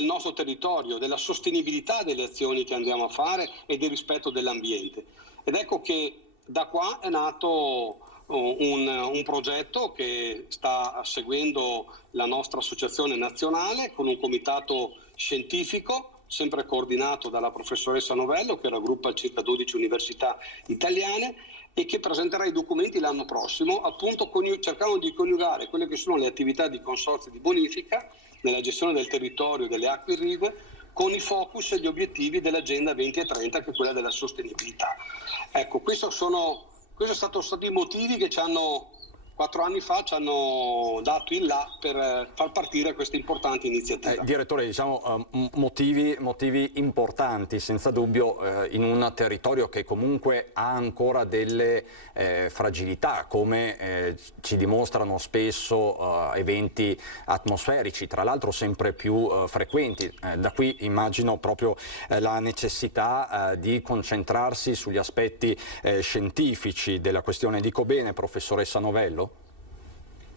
nostro territorio, della sostenibilità delle azioni che andiamo a fare e del rispetto dell'ambiente. Ed ecco che da qua è nato un progetto che sta seguendo la nostra associazione nazionale con un comitato scientifico, sempre coordinato dalla professoressa Novello, che raggruppa circa 12 università italiane, e che presenterà i documenti l'anno prossimo, appunto cercando di coniugare quelle che sono le attività di consorzi di bonifica nella gestione del territorio e delle acque irrigue con i focus e gli obiettivi dell'Agenda 2030, che è quella della sostenibilità. Ecco, questi sono stati i motivi che 4 anni fa ci hanno dato il là per far partire questa importante iniziativa. Direttore, diciamo motivi importanti senza dubbio in un territorio che comunque ha ancora delle fragilità, come ci dimostrano spesso eventi atmosferici, tra l'altro sempre più frequenti. Da qui immagino proprio la necessità di concentrarsi sugli aspetti scientifici della questione. Dico bene, professoressa Novello?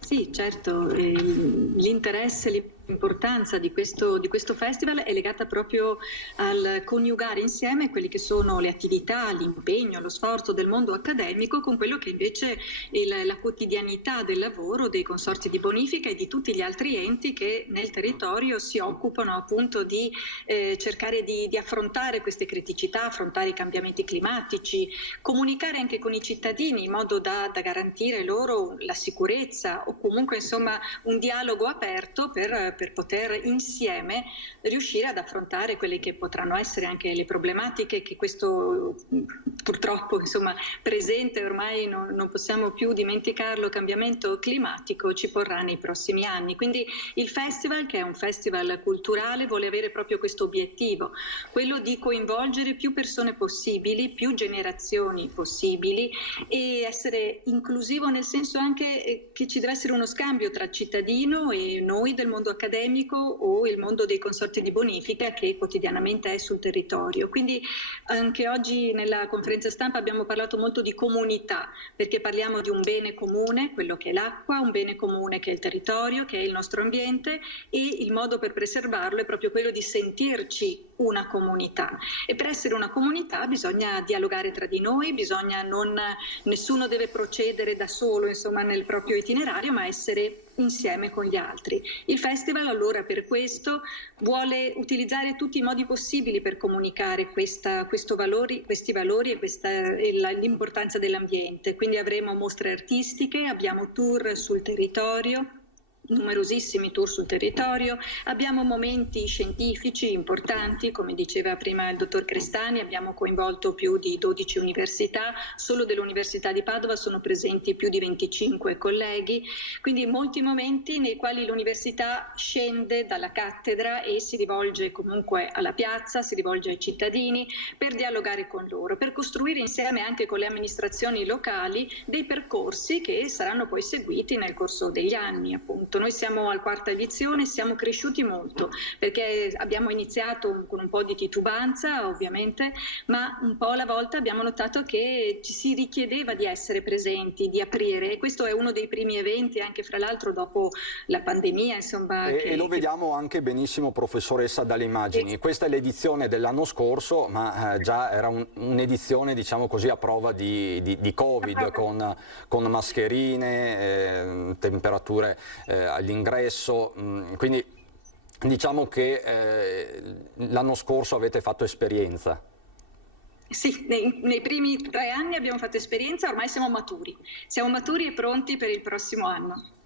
Sì, certo, l'interesse, l'importanza di questo festival è legata proprio al coniugare insieme quelli che sono le attività, l'impegno, lo sforzo del mondo accademico con quello che invece è la quotidianità del lavoro dei consorzi di bonifica e di tutti gli altri enti che nel territorio si occupano appunto di cercare di affrontare queste criticità, affrontare i cambiamenti climatici, comunicare anche con i cittadini in modo da garantire loro la sicurezza o comunque insomma un dialogo aperto per poter insieme riuscire ad affrontare quelle che potranno essere anche le problematiche che questo purtroppo insomma presente, ormai non possiamo più dimenticarlo, cambiamento climatico ci porrà nei prossimi anni. Quindi il festival, che è un festival culturale, vuole avere proprio questo obiettivo, quello di coinvolgere più persone possibili, più generazioni possibili e essere inclusivo nel senso anche che ci deve essere uno scambio tra cittadino e noi del mondo accademico o il mondo dei consorzi di bonifica che quotidianamente è sul territorio. Quindi anche oggi nella conferenza stampa abbiamo parlato molto di comunità, perché parliamo di un bene comune, quello che è l'acqua, un bene comune che è il territorio, che è il nostro ambiente, e il modo per preservarlo è proprio quello di sentirci una comunità, e per essere una comunità bisogna dialogare tra di noi, nessuno deve procedere da solo, insomma, nel proprio itinerario, ma essere insieme con gli altri. Il festival allora per questo vuole utilizzare tutti i modi possibili per comunicare questi valori e l'importanza dell'ambiente. Quindi avremo mostre artistiche, abbiamo tour sul territorio, numerosissimi tour sul territorio, abbiamo momenti scientifici importanti, come diceva prima il dottor Crestani, abbiamo coinvolto più di 12 università, solo dell'Università di Padova sono presenti più di 25 colleghi, quindi molti momenti nei quali l'università scende dalla cattedra e si rivolge comunque alla piazza, si rivolge ai cittadini per dialogare con loro, per costruire insieme anche con le amministrazioni locali dei percorsi che saranno poi seguiti nel corso degli anni, appunto. Noi siamo al 4ª edizione, siamo cresciuti molto perché abbiamo iniziato con un po' di titubanza ovviamente, ma un po' alla volta abbiamo notato che ci si richiedeva di essere presenti, di aprire, e questo è uno dei primi eventi anche fra l'altro dopo la pandemia, insomma. E lo vediamo anche benissimo, professoressa, dalle immagini. Questa è l'edizione dell'anno scorso, ma già era un'edizione, diciamo così, a prova di Covid, con mascherine, temperature all'ingresso, quindi diciamo che l'anno scorso avete fatto esperienza. Sì, nei primi 3 anni abbiamo fatto esperienza, ormai siamo maturi e pronti per il prossimo anno.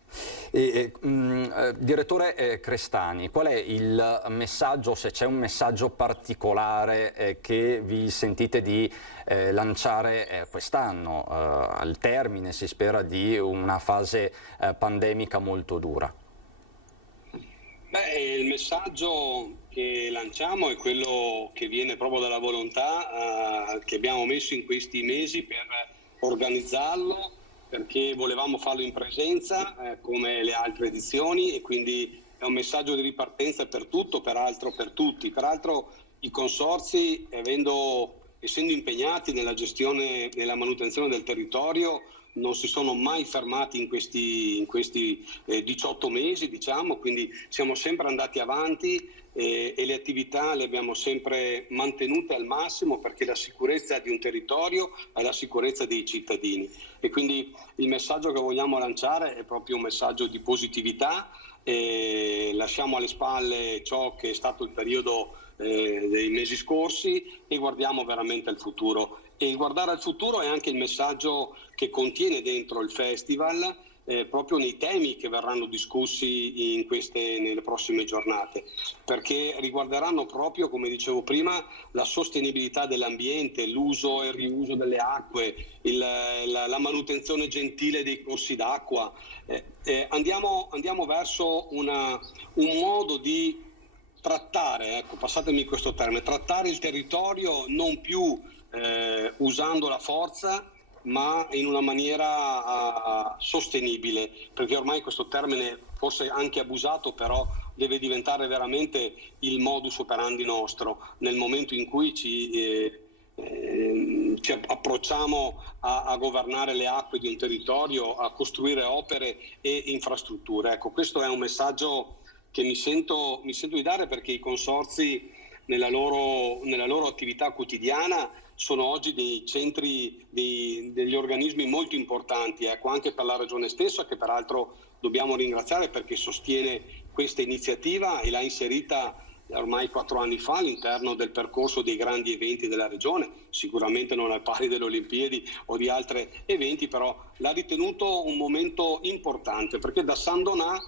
Direttore Crestani, qual è il messaggio, se c'è un messaggio particolare che vi sentite di lanciare quest'anno, al termine, si spera, di una fase pandemica molto dura? Il messaggio che lanciamo è quello che viene proprio dalla volontà che abbiamo messo in questi mesi per organizzarlo, perché volevamo farlo in presenza come le altre edizioni, e quindi è un messaggio di ripartenza per tutto, peraltro per tutti. Peraltro i consorzi, essendo impegnati nella gestione, nella manutenzione del territorio, non si sono mai fermati in questi 18 mesi, diciamo, quindi siamo sempre andati avanti e le attività le abbiamo sempre mantenute al massimo, perché la sicurezza di un territorio è la sicurezza dei cittadini, e quindi il messaggio che vogliamo lanciare è proprio un messaggio di positività. Lasciamo alle spalle ciò che è stato il periodo dei mesi scorsi e guardiamo veramente al futuro. E il guardare al futuro è anche il messaggio che contiene dentro il festival, proprio nei temi che verranno discussi nelle prossime giornate, perché riguarderanno proprio, come dicevo prima, la sostenibilità dell'ambiente, l'uso e il riuso delle acque, la manutenzione gentile dei corsi d'acqua. Andiamo verso un modo di trattare, passatemi questo termine, trattare il territorio non più usando la forza, ma in una maniera sostenibile, perché ormai questo termine, forse anche abusato, però deve diventare veramente il modus operandi nostro nel momento in cui ci approcciamo a governare le acque di un territorio, a costruire opere e infrastrutture. Ecco, questo è un messaggio che mi sento di dare, perché i consorzi nella loro attività quotidiana sono oggi dei centri, degli organismi molto importanti, ecco, anche per la Regione stessa, che peraltro dobbiamo ringraziare perché sostiene questa iniziativa e l'ha inserita ormai 4 anni fa all'interno del percorso dei grandi eventi della Regione, sicuramente non al pari delle Olimpiadi o di altri eventi, però l'ha ritenuto un momento importante, perché da San Donà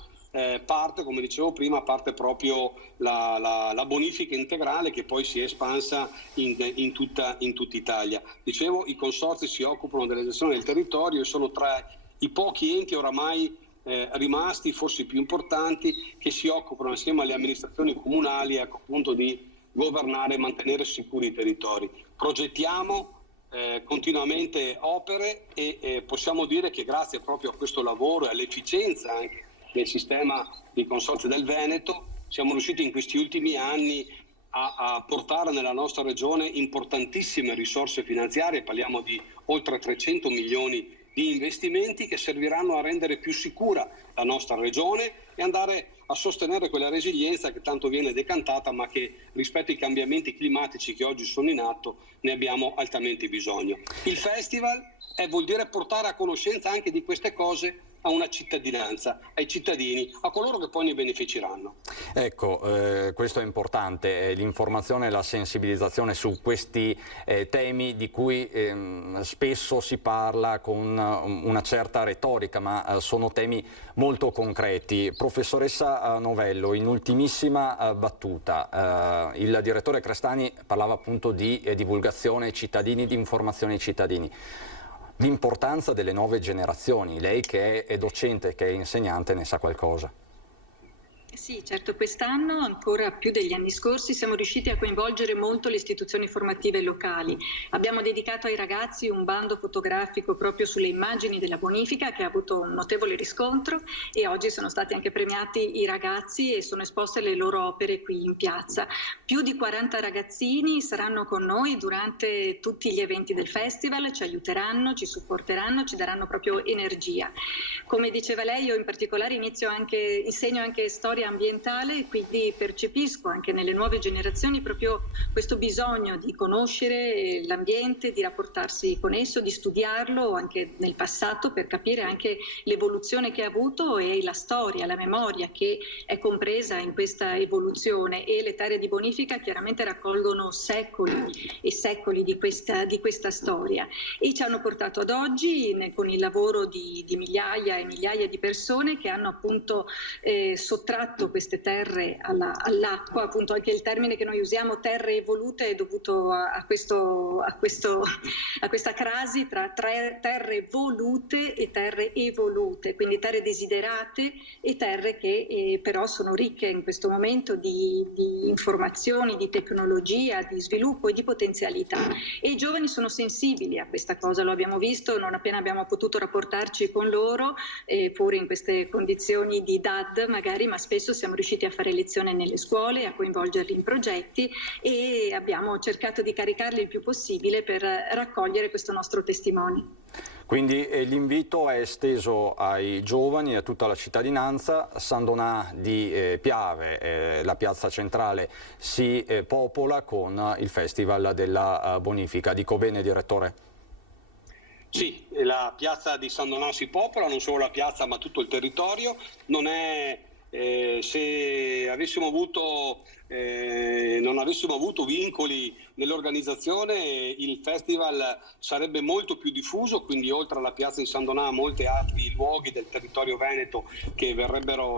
parte, come dicevo prima, parte proprio la bonifica integrale, che poi si è espansa in tutta Italia. Dicevo, i consorzi si occupano della gestione del territorio e sono tra i pochi enti oramai rimasti, forse i più importanti, che si occupano assieme alle amministrazioni comunali, ecco, appunto, di governare e mantenere sicuri i territori. Progettiamo continuamente opere e possiamo dire che grazie proprio a questo lavoro e all'efficienza anche del sistema dei consorzi del Veneto siamo riusciti in questi ultimi anni a portare nella nostra regione importantissime risorse finanziarie, parliamo di oltre 300 milioni di investimenti che serviranno a rendere più sicura la nostra regione e andare a sostenere quella resilienza che tanto viene decantata, ma che rispetto ai cambiamenti climatici che oggi sono in atto ne abbiamo altamente bisogno. Il festival vuol dire portare a conoscenza anche di queste cose a una cittadinanza, ai cittadini, a coloro che poi ne beneficeranno. Ecco, questo è importante, l'informazione e la sensibilizzazione su questi temi di cui spesso si parla con una certa retorica, ma sono temi molto concreti. Professoressa Novello, in ultimissima battuta, il direttore Crestani parlava appunto di divulgazione ai cittadini, di informazione ai cittadini. L'importanza delle nuove generazioni, lei che è docente, che è insegnante, ne sa qualcosa? Sì, certo, quest'anno, ancora più degli anni scorsi, siamo riusciti a coinvolgere molto le istituzioni formative locali. Abbiamo dedicato ai ragazzi un bando fotografico proprio sulle immagini della bonifica che ha avuto un notevole riscontro, e oggi sono stati anche premiati i ragazzi e sono esposte le loro opere qui in piazza. Più di 40 ragazzini saranno con noi durante tutti gli eventi del festival, ci aiuteranno, ci supporteranno, ci daranno proprio energia. Come diceva lei, io in particolare insegno anche storia ambientale, quindi percepisco anche nelle nuove generazioni proprio questo bisogno di conoscere l'ambiente, di rapportarsi con esso, di studiarlo anche nel passato per capire anche l'evoluzione che ha avuto e la storia, la memoria che è compresa in questa evoluzione, e le terre di bonifica chiaramente raccolgono secoli e secoli di questa storia, e ci hanno portato ad oggi con il lavoro di migliaia e migliaia di persone che hanno appunto sottratto queste terre all'acqua. Appunto anche il termine che noi usiamo, terre evolute, è dovuto a questa crasi tra terre volute e terre evolute, quindi terre desiderate e terre che però sono ricche in questo momento di informazioni, di tecnologia, di sviluppo e di potenzialità, e i giovani sono sensibili a questa cosa, lo abbiamo visto non appena abbiamo potuto rapportarci con loro, pur in queste condizioni di DAD magari, ma spesso siamo riusciti a fare lezione nelle scuole, a coinvolgerli in progetti, e abbiamo cercato di caricarli il più possibile per raccogliere questo nostro testimone. Quindi l'invito è esteso ai giovani e a tutta la cittadinanza. San Donà di Piave, la piazza centrale, si popola con il Festival della Bonifica. Dico bene, direttore? Sì, la piazza di San Donà si popola, non solo la piazza ma tutto il territorio. Non è se non avessimo avuto vincoli nell'organizzazione, il festival sarebbe molto più diffuso, quindi oltre alla piazza di San Donà molti altri luoghi del territorio veneto che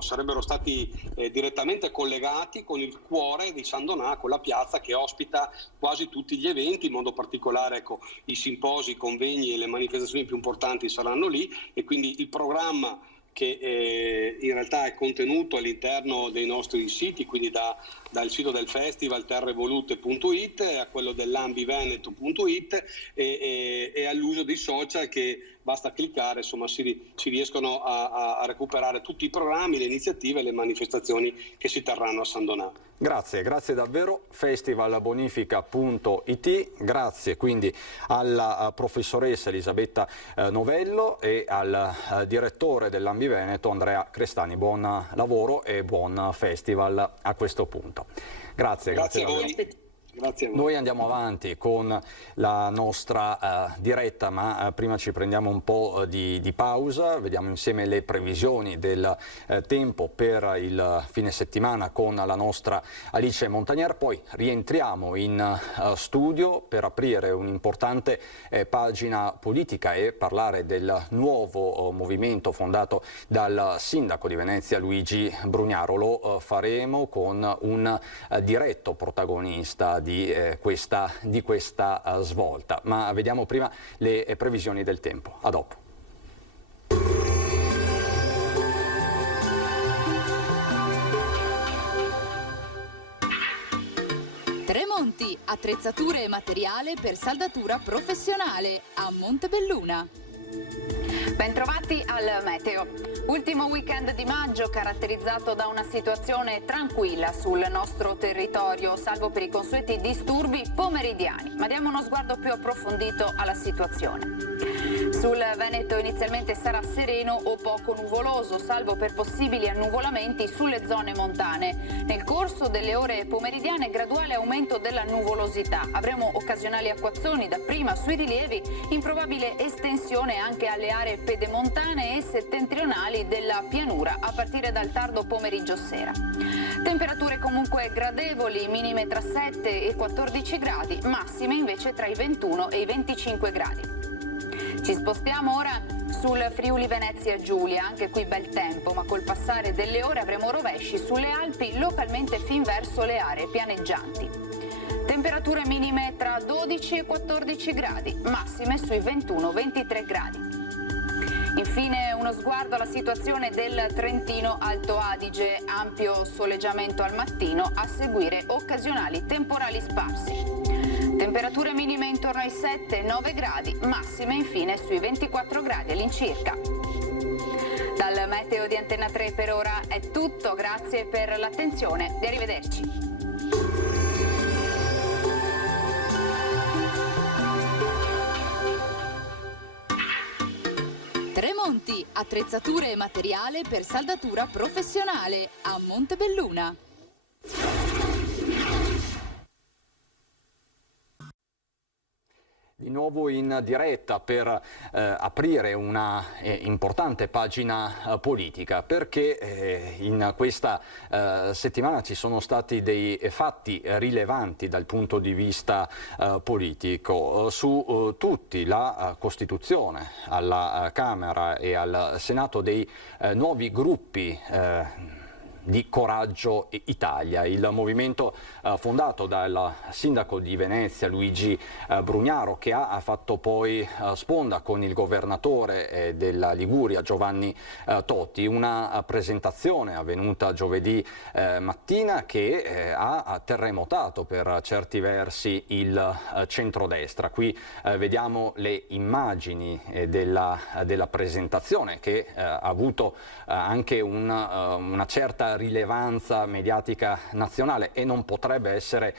sarebbero stati direttamente collegati con il cuore di San Donà, con la piazza che ospita quasi tutti gli eventi, in modo particolare i simposi, i convegni e le manifestazioni più importanti saranno lì, e quindi il programma che in realtà è contenuto all'interno dei nostri siti, quindi dal sito del festival terrevolute.it a quello dell'ambiveneto.it e all'uso dei social che basta cliccare, insomma si riescono a recuperare tutti i programmi, le iniziative e le manifestazioni che si terranno a San Donà. Grazie davvero. Festivalbonifica.it, grazie quindi alla professoressa Elisabetta Novello e al direttore dell'Ambiveneto Andrea Crestani. Buon lavoro e buon festival a questo punto. Grazie a voi. Grazie a voi. Noi andiamo avanti con la nostra diretta, ma prima ci prendiamo un po' di pausa, vediamo insieme le previsioni del tempo per il fine settimana con la nostra Alice Montagnier, poi rientriamo in studio per aprire un'importante pagina politica e parlare del nuovo movimento fondato dal sindaco di Venezia Luigi Brugnaro. Lo faremo con un diretto protagonista di questa svolta, ma vediamo prima le previsioni del tempo. A dopo. Tremonti, attrezzature e materiale per saldatura professionale a Montebelluna. Bentrovati al meteo. Ultimo weekend di maggio caratterizzato da una situazione tranquilla sul nostro territorio, salvo per i consueti disturbi pomeridiani. Ma diamo uno sguardo più approfondito alla situazione. Sul Veneto inizialmente sarà sereno o poco nuvoloso, salvo per possibili annuvolamenti sulle zone montane. Nel corso delle ore pomeridiane graduale aumento della nuvolosità. Avremo occasionali acquazzoni dapprima sui rilievi, in probabile estensione anche alle aree pedemontane e settentrionali della pianura a partire dal tardo pomeriggio sera. Temperature comunque gradevoli, minime tra 7 e 14 gradi, massime invece tra i 21 e i 25 gradi. Ci spostiamo ora sul Friuli Venezia Giulia, anche qui bel tempo, ma col passare delle ore avremo rovesci sulle Alpi, localmente fin verso le aree pianeggianti. Temperature minime tra 12 e 14 gradi, massime sui 21-23 gradi. Infine uno sguardo alla situazione del Trentino Alto Adige, ampio soleggiamento al mattino, a seguire occasionali temporali sparsi. Temperature minime intorno ai 7-9 gradi, massime infine sui 24 gradi all'incirca. Dal meteo di Antenna 3 per ora è tutto, grazie per l'attenzione e arrivederci. Tremonti, attrezzature e materiale per saldatura professionale a Montebelluna. Di nuovo in diretta per aprire una importante pagina politica, perché in questa settimana ci sono stati dei fatti rilevanti dal punto di vista politico. Su tutti la costituzione alla Camera e al Senato dei nuovi gruppi di Coraggio Italia, il movimento fondato dal sindaco di Venezia Luigi Brugnaro, che ha fatto poi sponda con il governatore della Liguria Giovanni Toti, una presentazione avvenuta giovedì mattina che ha terremotato per certi versi il centrodestra. Qui vediamo le immagini della presentazione, che ha avuto anche una certa rilevanza mediatica nazionale, e non potrebbe essere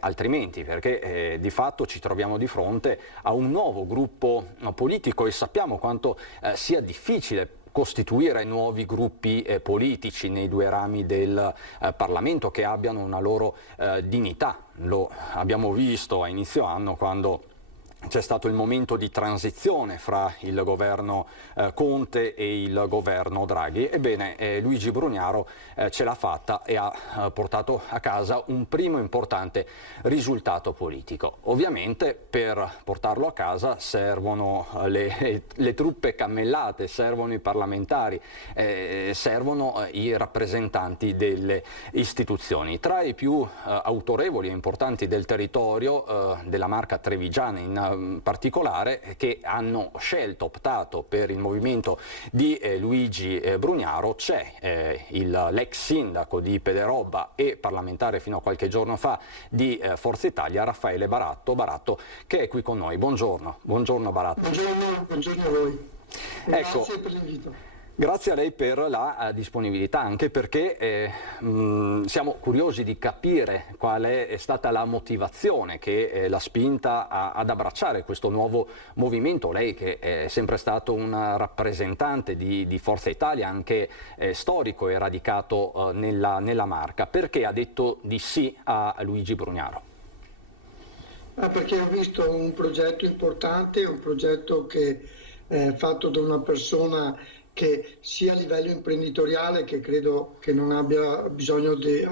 altrimenti, perché di fatto ci troviamo di fronte a un nuovo gruppo politico, e sappiamo quanto sia difficile costituire nuovi gruppi politici nei due rami del Parlamento che abbiano una loro dignità. Lo abbiamo visto a inizio anno, quando c'è stato il momento di transizione fra il governo Conte e il governo Draghi. Ebbene, Luigi Brugnaro ce l'ha fatta e ha portato a casa un primo importante risultato politico. Ovviamente per portarlo a casa servono le truppe cammellate, servono i parlamentari, servono i rappresentanti delle istituzioni. Tra i più autorevoli e importanti del territorio della Marca trevigiana in particolare, che hanno optato per il movimento di Luigi Brugnaro, c'è l'ex sindaco di Pederobba e parlamentare fino a qualche giorno fa di Forza Italia, Raffaele Baratto, che è qui con noi. Buongiorno Baratto. Buongiorno a voi. Grazie per l'invito. Grazie a lei per la disponibilità, anche perché siamo curiosi di capire qual è stata la motivazione che l'ha spinta ad abbracciare questo nuovo movimento. Lei, che è sempre stato un rappresentante di Forza Italia, anche storico e radicato nella Marca, perché ha detto di sì a Luigi Brugnaro? Perché ho visto un progetto importante, un progetto che è fatto da una persona che sia a livello imprenditoriale, che credo che non abbia bisogno di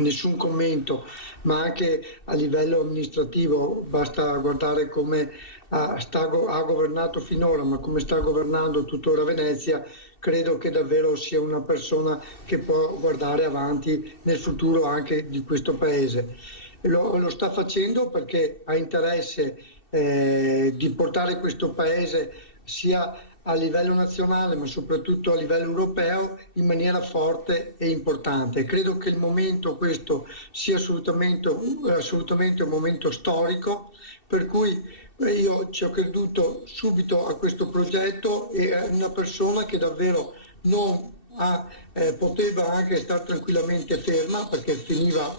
nessun commento, ma anche a livello amministrativo. Basta guardare come ha governato finora, ma come sta governando tuttora Venezia. Credo che davvero sia una persona che può guardare avanti nel futuro anche di questo paese. Lo sta facendo perché ha interesse di portare questo paese sia a livello nazionale, ma soprattutto a livello europeo, in maniera forte e importante. Credo che il momento questo sia assolutamente un momento storico, per cui io ci ho creduto subito a questo progetto, e è una persona che davvero non poteva anche stare tranquillamente ferma, perché finiva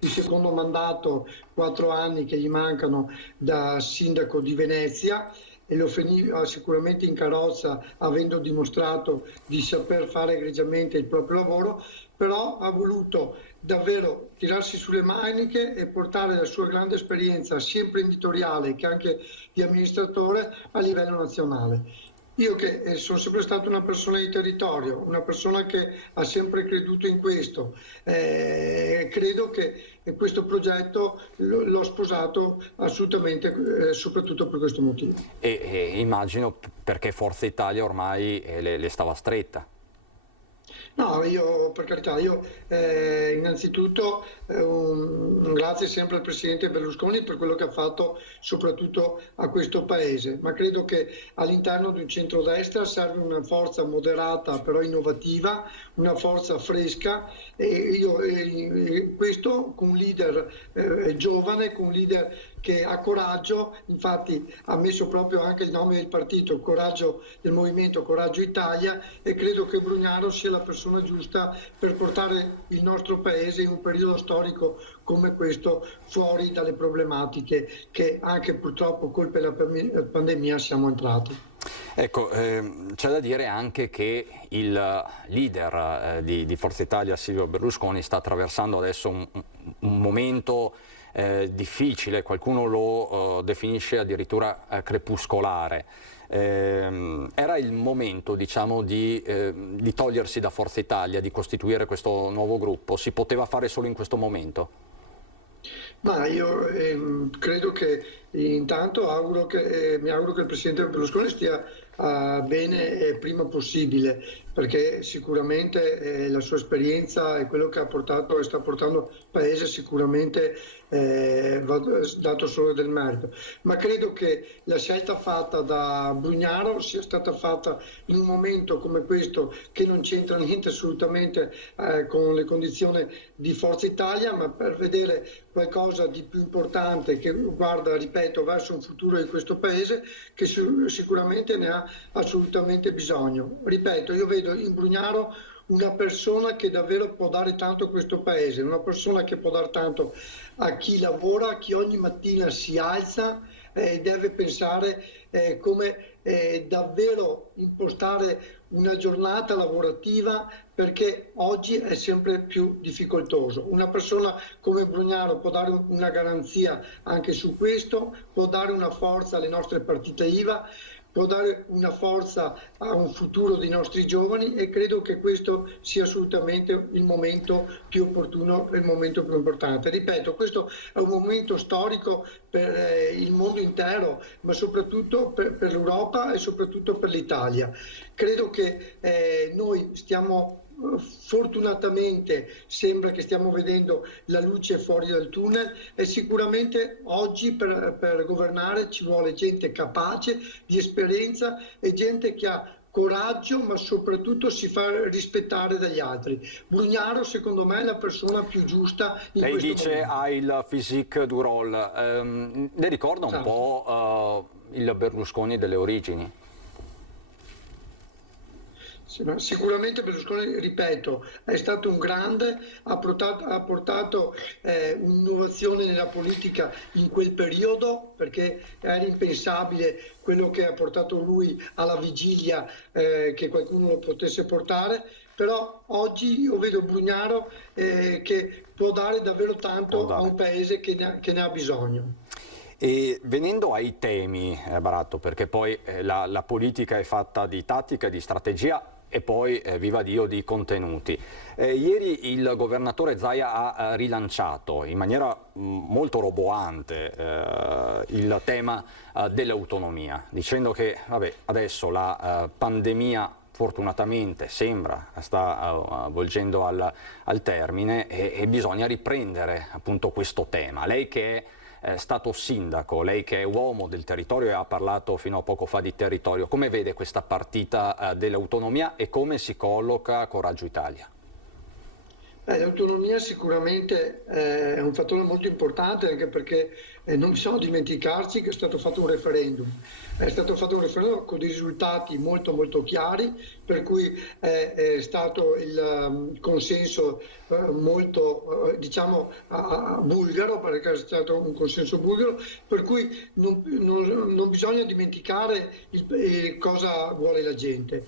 il secondo mandato, 4 anni che gli mancano da sindaco di Venezia, e lo finiva sicuramente in carrozza, avendo dimostrato di saper fare egregiamente il proprio lavoro, però ha voluto davvero tirarsi sulle maniche e portare la sua grande esperienza sia imprenditoriale che anche di amministratore a livello nazionale. Io che sono sempre stato una persona di territorio, una persona che ha sempre creduto in questo, credo che questo progetto l'ho sposato assolutamente, soprattutto per questo motivo. E immagino perché Forza Italia ormai le stava stretta. No, io per carità, innanzitutto grazie sempre al Presidente Berlusconi per quello che ha fatto soprattutto a questo Paese, ma credo che all'interno di un centrodestra serve una forza moderata però innovativa, una forza fresca e questo con un leader giovane, con un leader che ha coraggio, infatti ha messo proprio anche il nome del partito, Coraggio del Movimento, Coraggio Italia, e credo che Brugnaro sia la persona giusta per portare il nostro Paese in un periodo storico come questo fuori dalle problematiche che anche purtroppo colpa della pandemia siamo entrati. Ecco, c'è da dire anche che il leader di Forza Italia, Silvio Berlusconi, sta attraversando adesso un momento difficile, qualcuno lo definisce addirittura crepuscolare. Era il momento, diciamo, di togliersi da Forza Italia, di costituire questo nuovo gruppo? Si poteva fare solo in questo momento? Ma io credo che intanto mi auguro che il Presidente Berlusconi stia bene prima possibile, perché sicuramente la sua esperienza e quello che ha portato e sta portando il Paese sicuramente va dato solo del merito, ma credo che la scelta fatta da Brugnaro sia stata fatta in un momento come questo che non c'entra niente assolutamente con le condizioni di Forza Italia, ma per vedere qualcosa di più importante che guarda, ripeto, verso un futuro di questo Paese che sicuramente ne ha assolutamente bisogno. Ripeto, io vedo in Brugnaro una persona che davvero può dare tanto a questo Paese, una persona che può dare tanto a chi lavora, a chi ogni mattina si alza e deve pensare come davvero impostare una giornata lavorativa, perché oggi è sempre più difficoltoso. Una persona come Brugnaro può dare una garanzia anche su questo, può dare una forza alle nostre partite IVA, può dare una forza a un futuro dei nostri giovani, e credo che questo sia assolutamente il momento più opportuno e il momento più importante. Ripeto, questo è un momento storico per il mondo intero, ma soprattutto per l'Europa e soprattutto per l'Italia. Credo che noi stiamo fortunatamente, sembra che stiamo vedendo la luce fuori dal tunnel, e sicuramente oggi per governare ci vuole gente capace, di esperienza e gente che ha coraggio, ma soprattutto si fa rispettare dagli altri. Brugnaro secondo me è la persona più giusta in Lei questo dice momento. ha il physique du rôle, le ricorda un po' il Berlusconi delle origini? Sicuramente Berlusconi, ripeto, è stato un grande, ha portato un'innovazione nella politica in quel periodo, perché era impensabile quello che ha portato lui alla vigilia che qualcuno lo potesse portare, però oggi io vedo Brugnaro che può dare davvero tanto a un paese che ne ha bisogno. E venendo ai temi, Baratto, perché poi la politica è fatta di tattica, di strategia e poi, viva Dio, di contenuti. Ieri il governatore Zaia ha rilanciato in maniera molto roboante il tema dell'autonomia, dicendo che adesso la pandemia fortunatamente sembra sta volgendo al termine e bisogna riprendere appunto questo tema. Lei che è stato sindaco, lei che è uomo del territorio e ha parlato fino a poco fa di territorio, come vede questa partita dell'autonomia e come si colloca Coraggio Italia? L'autonomia sicuramente è un fattore molto importante, anche perché non bisogna dimenticarci che è stato fatto un referendum. È stato fatto un referendum con dei risultati molto molto chiari, per cui è stato il consenso molto bulgaro, perché è stato un consenso bulgaro, per cui non bisogna dimenticare cosa vuole la gente.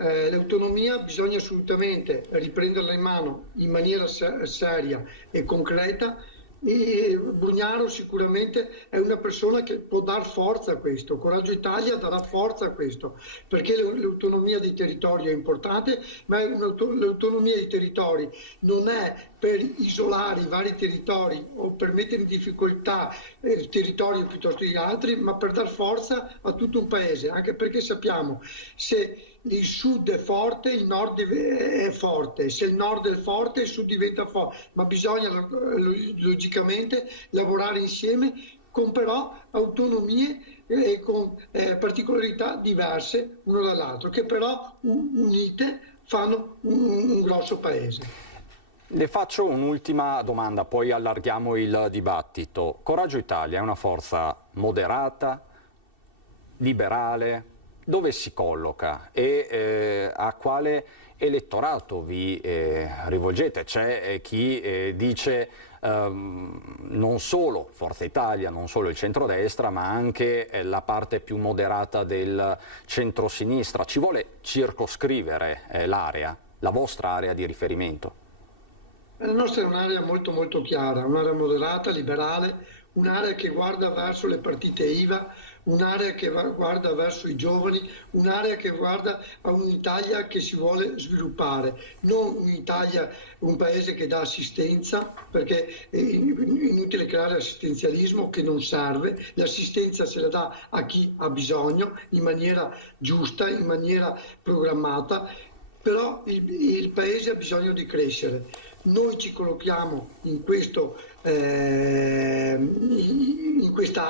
L'autonomia bisogna assolutamente riprenderla in mano in maniera seria e concreta, e Brugnaro sicuramente è una persona che può dar forza a questo. Coraggio Italia darà forza a questo, perché l'autonomia dei territori è importante, ma l'autonomia dei territori non è per isolare i vari territori o per mettere in difficoltà il territorio piuttosto che gli altri, ma per dar forza a tutto un paese, anche perché sappiamo, se il sud è forte, il nord è forte, se il nord è forte, il sud diventa forte, ma bisogna logicamente lavorare insieme, con però autonomie e con particolarità diverse uno dall'altro, che però unite fanno un grosso paese. Le faccio un'ultima domanda, poi allarghiamo il dibattito. Coraggio Italia è una forza moderata, liberale? Dove si colloca e a quale elettorato vi rivolgete? C'è chi dice non solo Forza Italia, non solo il centrodestra, ma anche la parte più moderata del centrosinistra. Ci vuole circoscrivere l'area, la vostra area di riferimento? La nostra è un'area molto molto chiara, un'area moderata, liberale, un'area che guarda verso le partite IVA, un'area che guarda verso i giovani, un'area che guarda a un'Italia che si vuole sviluppare, non un'Italia, un paese che dà assistenza, perché è inutile creare assistenzialismo che non serve. L'assistenza se la dà a chi ha bisogno, in maniera giusta, in maniera programmata, però il paese ha bisogno di crescere. Noi ci collochiamo in questa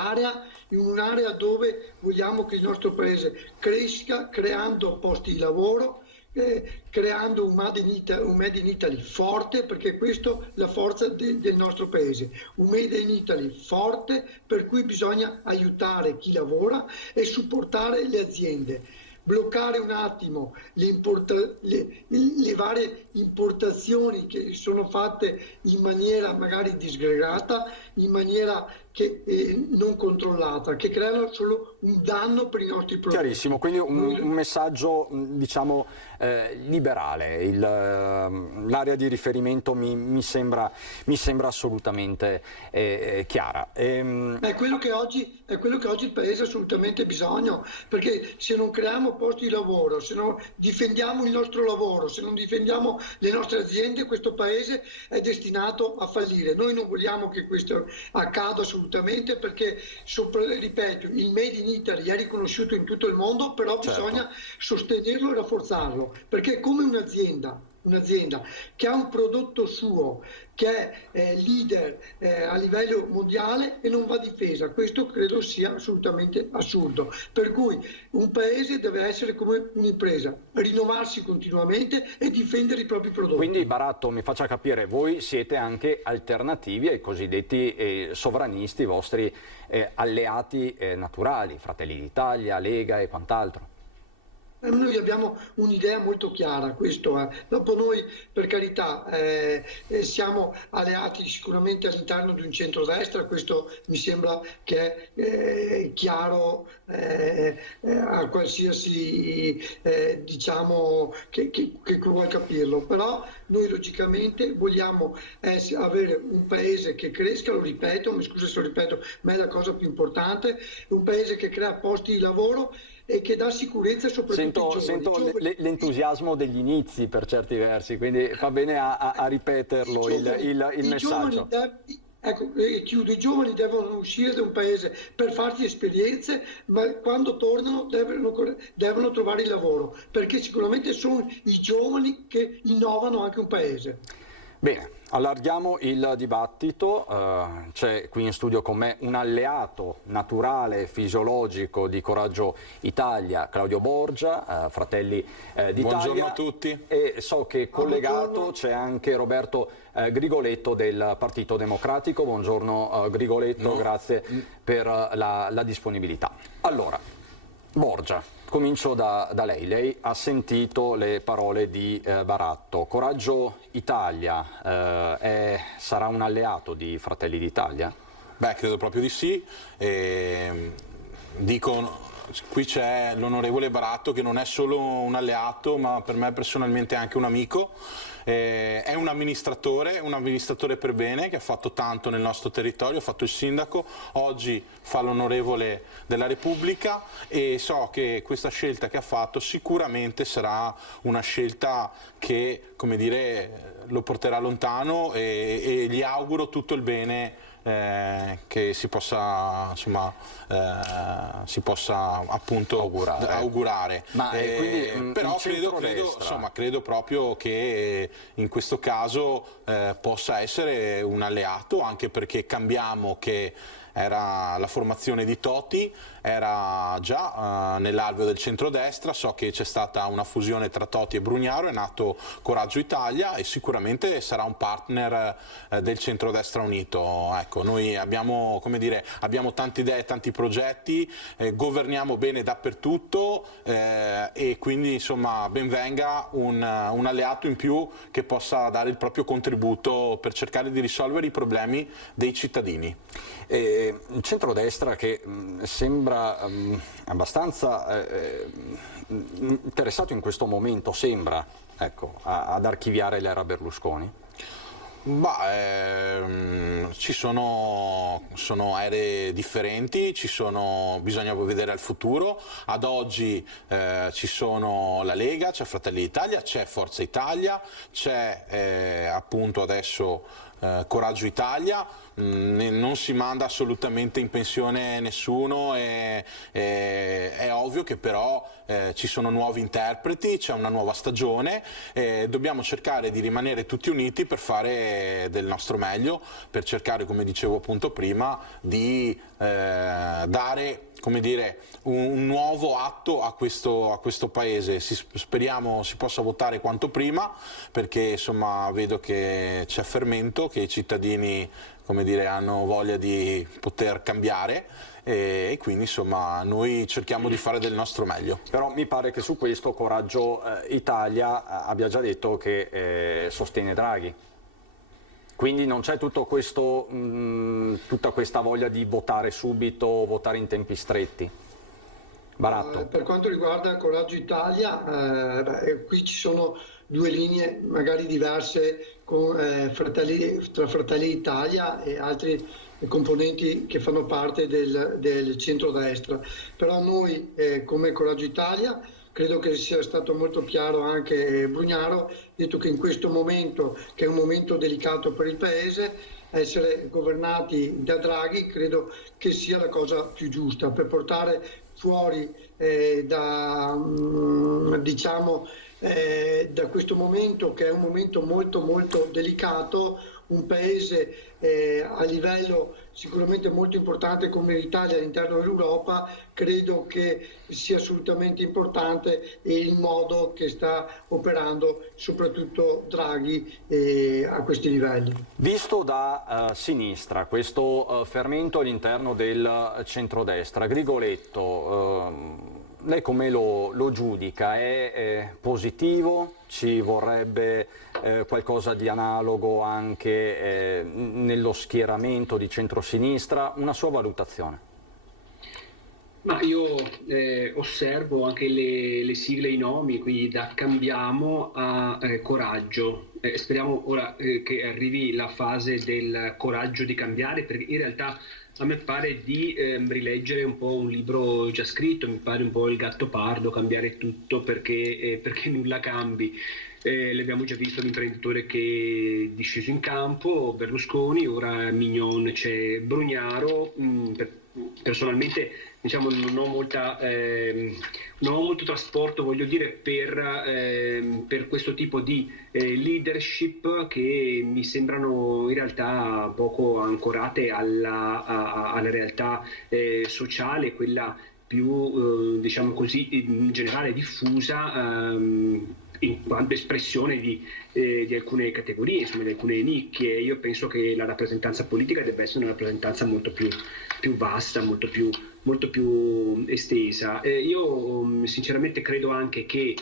area, in un'area dove vogliamo che il nostro paese cresca, creando posti di lavoro, creando un Made in Italy forte, perché questa è la forza del nostro paese. Un Made in Italy forte, per cui bisogna aiutare chi lavora e supportare le aziende. Bloccare un attimo le varie importazioni che sono fatte in maniera magari disgregata, in maniera non controllata, che creano solo un danno per i nostri prodotti. Chiarissimo, quindi un messaggio diciamo liberale, l'area di riferimento mi sembra assolutamente chiara. È quello che oggi il Paese ha assolutamente bisogno, perché se non creiamo posti di lavoro, se non difendiamo il nostro lavoro, se non difendiamo le nostre aziende, questo Paese è destinato a fallire. Noi non vogliamo che questo accada assolutamente, perché ripeto, il Made in Italy è riconosciuto in tutto il mondo, però bisogna sostenerlo e rafforzarlo, perché come un'azienda che ha un prodotto suo, che è leader a livello mondiale e non va difesa, questo credo sia assolutamente assurdo. Per cui un paese deve essere come un'impresa, rinnovarsi continuamente e difendere i propri prodotti. Quindi Baratto, mi faccia capire, voi siete anche alternativi ai cosiddetti sovranisti, i vostri alleati naturali, Fratelli d'Italia, Lega e quant'altro? Noi abbiamo un'idea molto chiara, questo. Dopo noi, per carità, siamo alleati sicuramente all'interno di un centrodestra, questo mi sembra che è chiaro a qualsiasi diciamo che vuol capirlo, però noi logicamente vogliamo avere un paese che cresca, lo ripeto, mi scuso se lo ripeto, ma è la cosa più importante, un paese che crea posti di lavoro e che dà sicurezza soprattutto ai giovani. Sento l'entusiasmo degli inizi per certi versi, quindi fa bene a ripeterlo il messaggio. Ecco, chiudo, i giovani devono uscire da un paese per farsi esperienze, ma quando tornano devono trovare il lavoro, perché sicuramente sono i giovani che innovano anche un paese. Bene, allarghiamo il dibattito, c'è qui in studio con me un alleato naturale e fisiologico di Coraggio Italia, Claudio Borgia, Fratelli d'Italia. Buongiorno a tutti. E so che collegato c'è anche Roberto Grigoletto del Partito Democratico. Buongiorno Grigoletto, grazie per la disponibilità. Allora, Borgia, comincio da lei. Lei ha sentito le parole di Baratto. Coraggio Italia sarà un alleato di Fratelli d'Italia? Beh, credo proprio di sì. Qui c'è l'onorevole Baratto che non è solo un alleato, ma per me personalmente è anche un amico. È un amministratore per bene che ha fatto tanto nel nostro territorio, ha fatto il sindaco, oggi fa l'onorevole della Repubblica e so che questa scelta che ha fatto sicuramente sarà una scelta che, come dire, lo porterà lontano e gli auguro tutto il bene che si possa, insomma, appunto augurare. Ma quindi, però credo proprio che in questo caso possa essere un alleato, anche perché Cambiamo, che era la formazione di Toti, era già nell'alveo del centrodestra. So che c'è stata una fusione tra Toti e Brugnaro, è nato Coraggio Italia e sicuramente sarà un partner del centrodestra unito. Ecco, noi abbiamo, come dire, abbiamo tante idee, tanti progetti, governiamo bene dappertutto e quindi insomma ben venga un alleato in più che possa dare il proprio contributo per cercare di risolvere i problemi dei cittadini. Il centrodestra che sembra abbastanza interessato in questo momento, sembra, ecco, ad archiviare l'era Berlusconi? Ci sono aree differenti, bisogna vedere al futuro. Ad oggi ci sono la Lega, c'è Fratelli d'Italia, c'è Forza Italia, c'è appunto adesso Coraggio Italia. Non si manda assolutamente in pensione nessuno, è ovvio che però ci sono nuovi interpreti, c'è una nuova stagione, dobbiamo cercare di rimanere tutti uniti per fare del nostro meglio, per cercare, come dicevo appunto prima, di dare, come dire, un nuovo atto a questo paese. Speriamo si possa votare quanto prima, perché insomma vedo che c'è fermento, che i cittadini, come dire, hanno voglia di poter cambiare e quindi insomma noi cerchiamo di fare del nostro meglio. Però mi pare che su questo Coraggio Italia abbia già detto che sostiene Draghi. Quindi non c'è tutto questo, tutta questa voglia di votare subito, votare in tempi stretti. Baratto. Per quanto riguarda Coraggio Italia, qui ci sono due linee magari diverse tra Fratelli d'Italia e altri componenti che fanno parte del centrodestra. Però noi come Coraggio Italia, credo che sia stato molto chiaro anche Brugnaro, detto che in questo momento, che è un momento delicato per il Paese, essere governati da Draghi credo che sia la cosa più giusta per portare fuori da questo momento, che è un momento molto molto delicato, un paese a livello sicuramente molto importante come l'Italia all'interno dell'Europa. Credo che sia assolutamente importante il modo che sta operando soprattutto Draghi a questi livelli. Visto da sinistra questo fermento all'interno del centrodestra, Grigoletto, lei come lo giudica? È positivo? Ci vorrebbe qualcosa di analogo anche nello schieramento di centrosinistra? Una sua valutazione? Ma io osservo anche le sigle, i nomi, quindi da Cambiamo a Coraggio. Speriamo ora che arrivi la fase del coraggio di cambiare, perché in realtà a me pare di rileggere un po' un libro già scritto, mi pare un po' il Gattopardo, cambiare tutto perché nulla cambi. L'abbiamo già visto l'imprenditore che è disceso in campo, Berlusconi, ora Mignon c'è Brugnaro, personalmente diciamo, non ho molto trasporto, voglio dire, per questo tipo di leadership che mi sembrano in realtà poco ancorate alla realtà sociale, quella più diciamo così in generale diffusa, in quanto espressione di alcune categorie, insomma, di alcune nicchie. Io penso che la rappresentanza politica debba essere una rappresentanza molto più vasta, molto più estesa. Io sinceramente credo anche che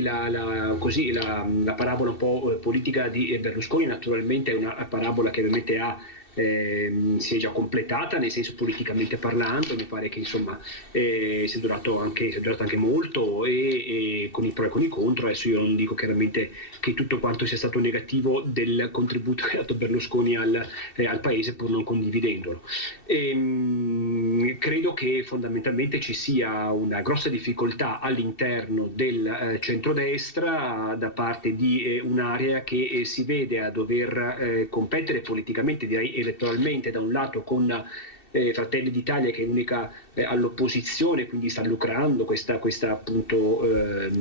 la parabola un po' politica di Berlusconi naturalmente è una parabola che ovviamente si è già completata, nel senso politicamente parlando. Mi pare che insomma sia durato anche molto, e con i pro e con i contro. Adesso io non dico chiaramente che tutto quanto sia stato negativo del contributo che ha dato Berlusconi al paese, pur non condividendolo. Credo che fondamentalmente ci sia una grossa difficoltà all'interno del centrodestra da parte di un'area che si vede a dover competere politicamente, direi elettoralmente, da un lato con Fratelli d'Italia, che è l'unica all'opposizione, quindi sta lucrando questa appunto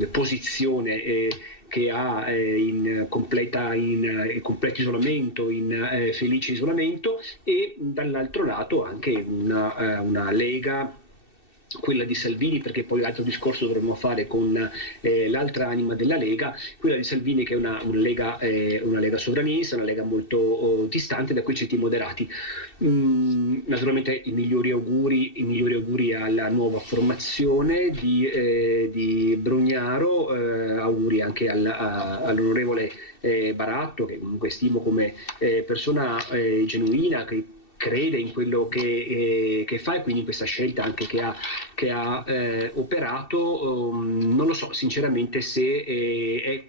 posizione che ha in completo isolamento, in felice isolamento, e dall'altro lato anche una Lega, quella di Salvini, perché poi l'altro discorso dovremmo fare con l'altra anima della Lega, quella di Salvini, che è una Lega sovranista, una Lega molto distante da quei ceti moderati. Naturalmente i migliori auguri alla nuova formazione di Brugnaro, auguri anche all'onorevole Baratto, che comunque stimo come persona genuina, che crede in quello che fa, e quindi in questa scelta anche che ha operato. Non lo so sinceramente se è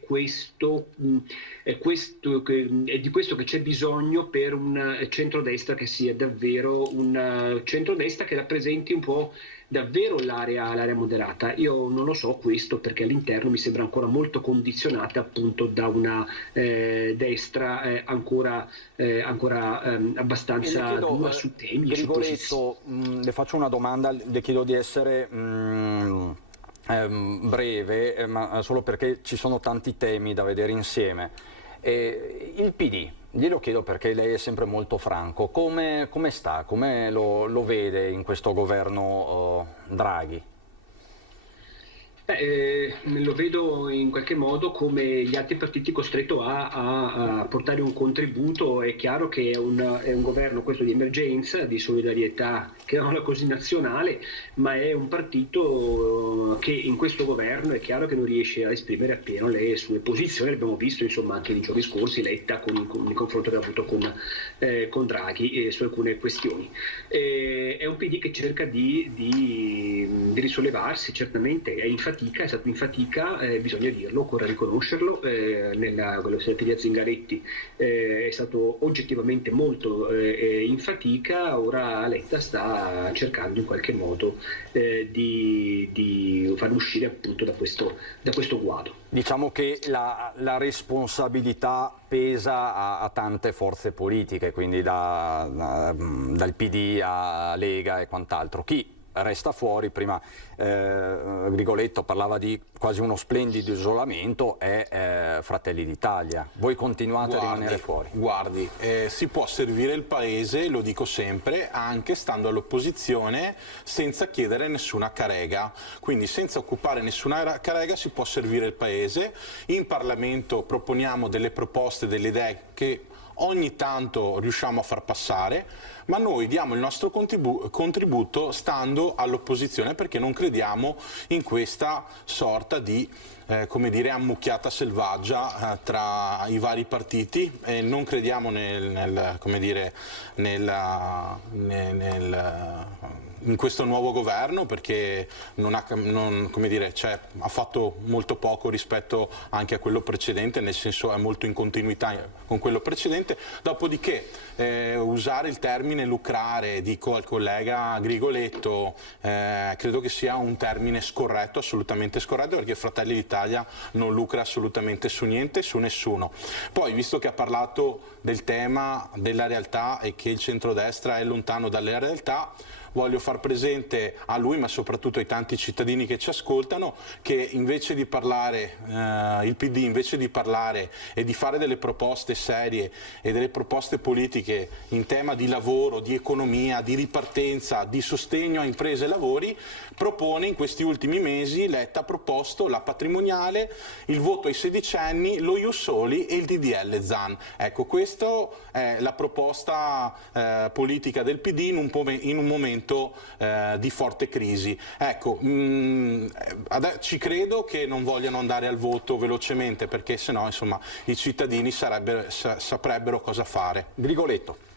di questo che c'è bisogno per un centrodestra che sia davvero un centrodestra che rappresenti un po' davvero l'area moderata. Io non lo so questo, perché all'interno mi sembra ancora molto condizionata appunto da una destra ancora abbastanza dura su temi. Rigoletto, le faccio una domanda, le chiedo di essere breve, ma solo perché ci sono tanti temi da vedere insieme. Il PD, glielo chiedo perché lei è sempre molto franco, come sta, come lo vede in questo governo Draghi? Lo vedo in qualche modo come gli altri partiti costretto a portare un contributo. È chiaro che è un governo questo di emergenza, di solidarietà, che non è così nazionale, ma è un partito che in questo governo è chiaro che non riesce a esprimere appieno le sue posizioni. L'abbiamo visto insomma anche nei giorni scorsi, Letta con il confronto che ha avuto con Draghi su alcune questioni. È un PD che cerca di risollevarsi, certamente è stato in fatica, bisogna dirlo, occorre riconoscerlo. Quello di Zingaretti è stato oggettivamente molto in fatica. Ora Letta sta cercando in qualche modo di farlo uscire appunto da questo guado. Diciamo che la responsabilità pesa a tante forze politiche, quindi dal PD a Lega e quant'altro. Chi resta fuori, prima Rigoletto parlava di quasi uno splendido isolamento, è Fratelli d'Italia. Voi continuate a rimanere fuori. Guardi, si può servire il paese, lo dico sempre, anche stando all'opposizione, senza chiedere nessuna carega. Quindi senza occupare nessuna carega si può servire il paese. In Parlamento proponiamo delle proposte, delle idee che ogni tanto riusciamo a far passare, ma noi diamo il nostro contributo stando all'opposizione, perché non crediamo in questa sorta di come dire, ammucchiata selvaggia tra i vari partiti, e non crediamo in questo nuovo governo, perché ha fatto molto poco rispetto anche a quello precedente, nel senso è molto in continuità con quello precedente. Dopodiché usare il termine lucrare, dico al collega Grigoletto, credo che sia un termine scorretto, assolutamente scorretto, perché Fratelli d'Italia non lucra assolutamente su niente, su nessuno. Poi, visto che ha parlato del tema della realtà e che il centrodestra è lontano dalle realtà, voglio far presente a lui, ma soprattutto ai tanti cittadini che ci ascoltano, che invece di parlare, il PD invece di parlare e di fare delle proposte serie e delle proposte politiche in tema di lavoro, di economia, di ripartenza, di sostegno a imprese e lavori, propone in questi ultimi mesi, Letta ha proposto la patrimoniale, il voto ai sedicenni, lo Ius Soli e il DDL Zan. Ecco, questa è la proposta politica del PD in un momento di forte crisi. Ecco, ci credo che non vogliano andare al voto velocemente, perché sennò insomma i cittadini saprebbero cosa fare. Grigoletto.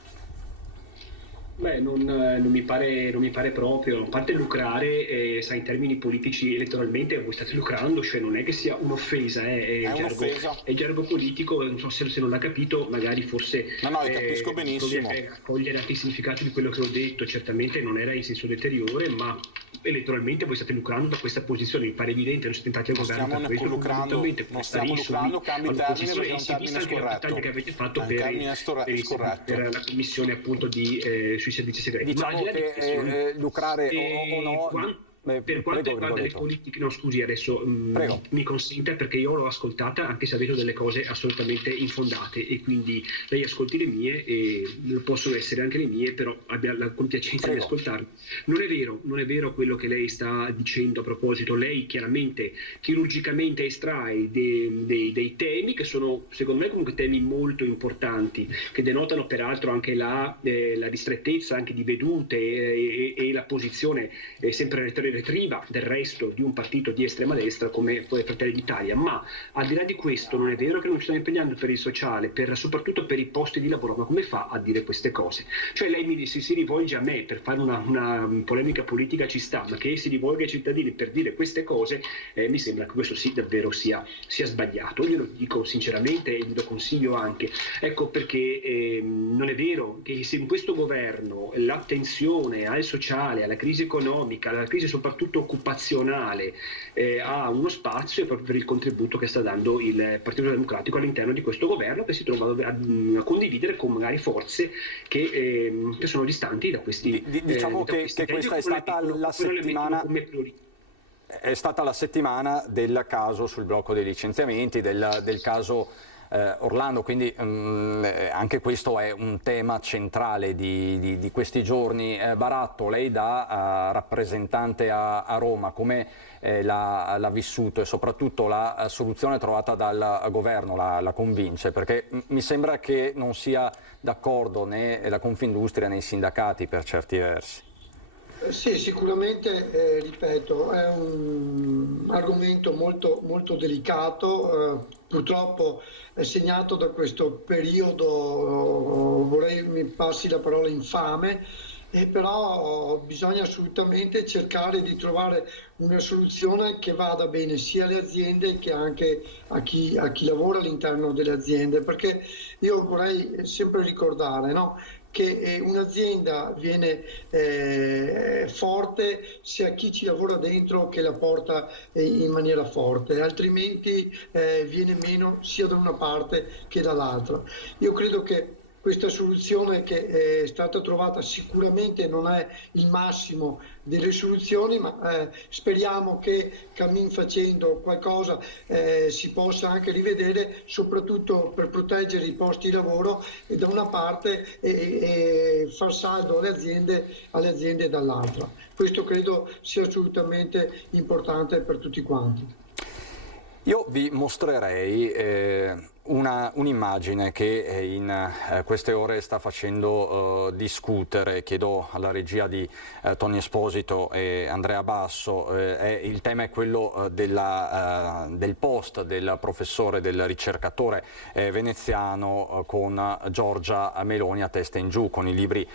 Beh, non mi pare proprio. A parte lucrare, sai, in termini politici elettoralmente voi state lucrando, cioè non è che sia un'offesa, è gergo politico, non so se non l'ha capito, magari forse capisco benissimo. Cogliere anche i significati di quello che ho detto. Certamente non era in senso deteriore, ma elettoralmente voi state lucrando da questa posizione, mi pare evidente, non siete entrati al governo per questo, non stiamo lucrando, cambi termine perché è un termine scorretto, che avete fatto per la commissione appunto sui servizi segreti. Diciamo che lucrare o no... Per quanto riguarda le politiche, no scusi, adesso mi consente, perché io l'ho ascoltata anche se avevo delle cose assolutamente infondate, e quindi lei ascolti le mie e possono essere anche le mie, però abbia la compiacenza di ascoltarle. Non è vero quello che lei sta dicendo a proposito. Lei chiaramente chirurgicamente estrae dei temi che sono secondo me comunque temi molto importanti, che denotano peraltro anche la ristrettezza anche di vedute e la posizione sempre retriva del resto di un partito di estrema destra come poi Fratelli d'Italia. Ma al di là di questo non è vero che non ci stiamo impegnando per il sociale, soprattutto per i posti di lavoro. Ma come fa a dire queste cose? Cioè lei si rivolge a me per fare una polemica politica, ci sta, ma che si rivolga ai cittadini per dire queste cose, mi sembra che questo davvero sia sbagliato. Io lo dico sinceramente e glielo consiglio anche. Ecco perché non è vero che se in questo governo l'attenzione al sociale, alla crisi economica, alla crisi soprattutto occupazionale ha uno spazio, è proprio per il contributo che sta dando il Partito Democratico all'interno di questo governo, che si trova a condividere con magari forze che sono distanti da questi diciamo che questa è stata la settimana. È stata la settimana del caso sul blocco dei licenziamenti, del caso Orlando, quindi anche questo è un tema centrale di questi giorni. Baratto, lei da rappresentante a Roma, come l'ha vissuto, e soprattutto la soluzione trovata dal governo la convince? Perché mi sembra che non sia d'accordo né la Confindustria né i sindacati per certi versi. Sì, sicuramente, ripeto, è un argomento molto, molto delicato, purtroppo è segnato da questo periodo, mi passi la parola, infame, però bisogna assolutamente cercare di trovare una soluzione che vada bene sia alle aziende che anche a chi lavora all'interno delle aziende, perché io vorrei sempre ricordare, no? Che un'azienda viene forte se a chi ci lavora dentro che la porta in maniera forte, altrimenti viene meno sia da una parte che dall'altra. Io credo che questa soluzione che è stata trovata sicuramente non è il massimo delle soluzioni, ma speriamo che cammin facendo qualcosa si possa anche rivedere, soprattutto per proteggere i posti di lavoro e da una parte e far saldo alle aziende dall'altra. Questo credo sia assolutamente importante per tutti quanti. Io vi mostrerei un'immagine che in queste ore sta facendo discutere, chiedo alla regia di Tony Esposito e Andrea Basso, il tema è quello del post del professore, del ricercatore veneziano con Giorgia Meloni a testa in giù, con i libri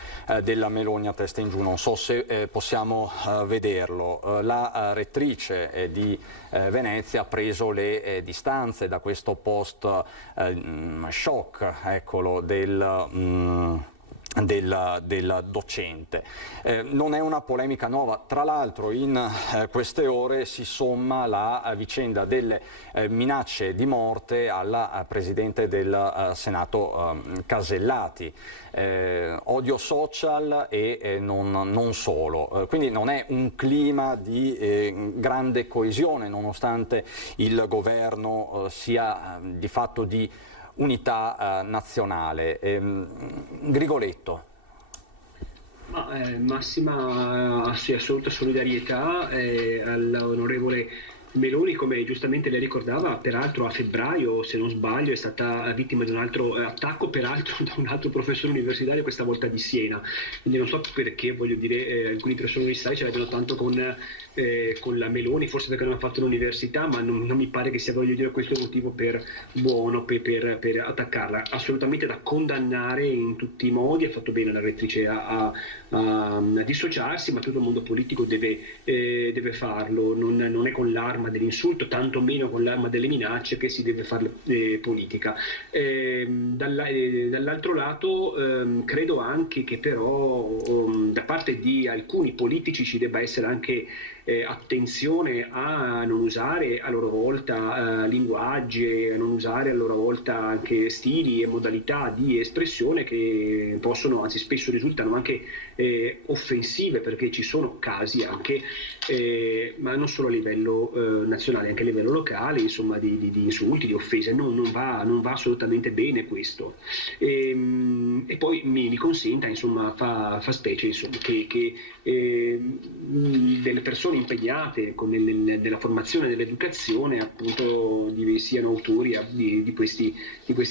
della Meloni a testa in giù. Non so se possiamo vederlo. La rettrice di Venezia ha preso le distanze da questo post shock, eccolo, del docente. Non è una polemica nuova, tra l'altro in queste ore si somma la vicenda delle minacce di morte alla Presidente del Senato Casellati. Odio social e non solo, quindi non è un clima di grande coesione, nonostante il governo sia di fatto di unità nazionale. Grigoletto. Massima assoluta solidarietà all'onorevole Meloni, come giustamente lei ricordava, peraltro a febbraio, se non sbaglio, è stata vittima di un altro attacco, peraltro da un altro professore universitario, questa volta di Siena. Quindi non so perché, voglio dire, alcuni professori universitari ce l'abbiano tanto con la Meloni, forse perché non ha fatto l'università, ma non mi pare che sia, voglio dire, questo motivo per attaccarla. Assolutamente da condannare in tutti i modi, ha fatto bene la rettrice a dissociarsi, ma tutto il mondo politico deve farlo, non è con l'arma dell'insulto, tanto meno con l'arma delle minacce che si deve fare politica. Dall'altro lato credo anche che però da parte di alcuni politici ci debba essere anche attenzione a non usare a loro volta linguaggi, a non usare a loro volta anche stili e modalità di espressione che possono, anzi spesso risultano anche offensive, perché ci sono casi anche, ma non solo a livello nazionale, anche a livello locale, insomma, di insulti, di offese. Non va assolutamente bene questo. E poi mi consenta, insomma, fa specie, insomma, che delle persone impegnate nella formazione e nell'educazione appunto siano autori di questi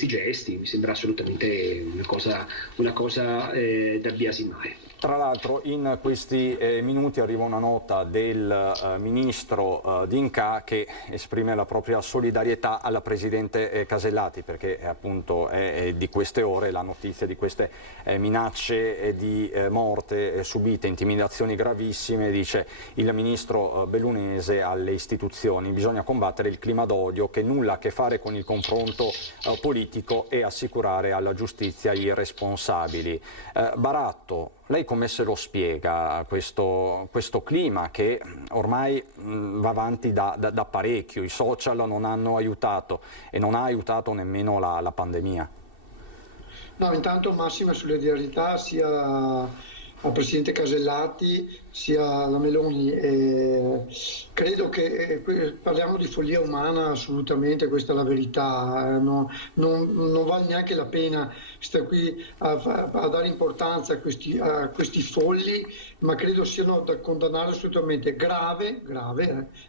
gesti. Mi sembra assolutamente una cosa da biasimare. Tra l'altro in questi minuti arriva una nota del ministro D'Incà che esprime la propria solidarietà alla Presidente Casellati, perché appunto è di queste ore la notizia di queste minacce di morte subite, intimidazioni gravissime. Dice il ministro Bellunese alle istituzioni: bisogna combattere il clima d'odio che nulla ha a che fare con il confronto politico e assicurare alla giustizia i responsabili. Baratto, lei come se lo spiega questo clima che ormai va avanti da parecchio? I social non hanno aiutato e non ha aiutato nemmeno la pandemia. No, intanto massima solidarietà sia al Presidente Casellati sia alla Meloni. Credo che parliamo di follia umana, assolutamente, questa è la verità. Non vale neanche la pena stare qui a dare importanza a questi folli, ma credo siano da condannare assolutamente. Grave,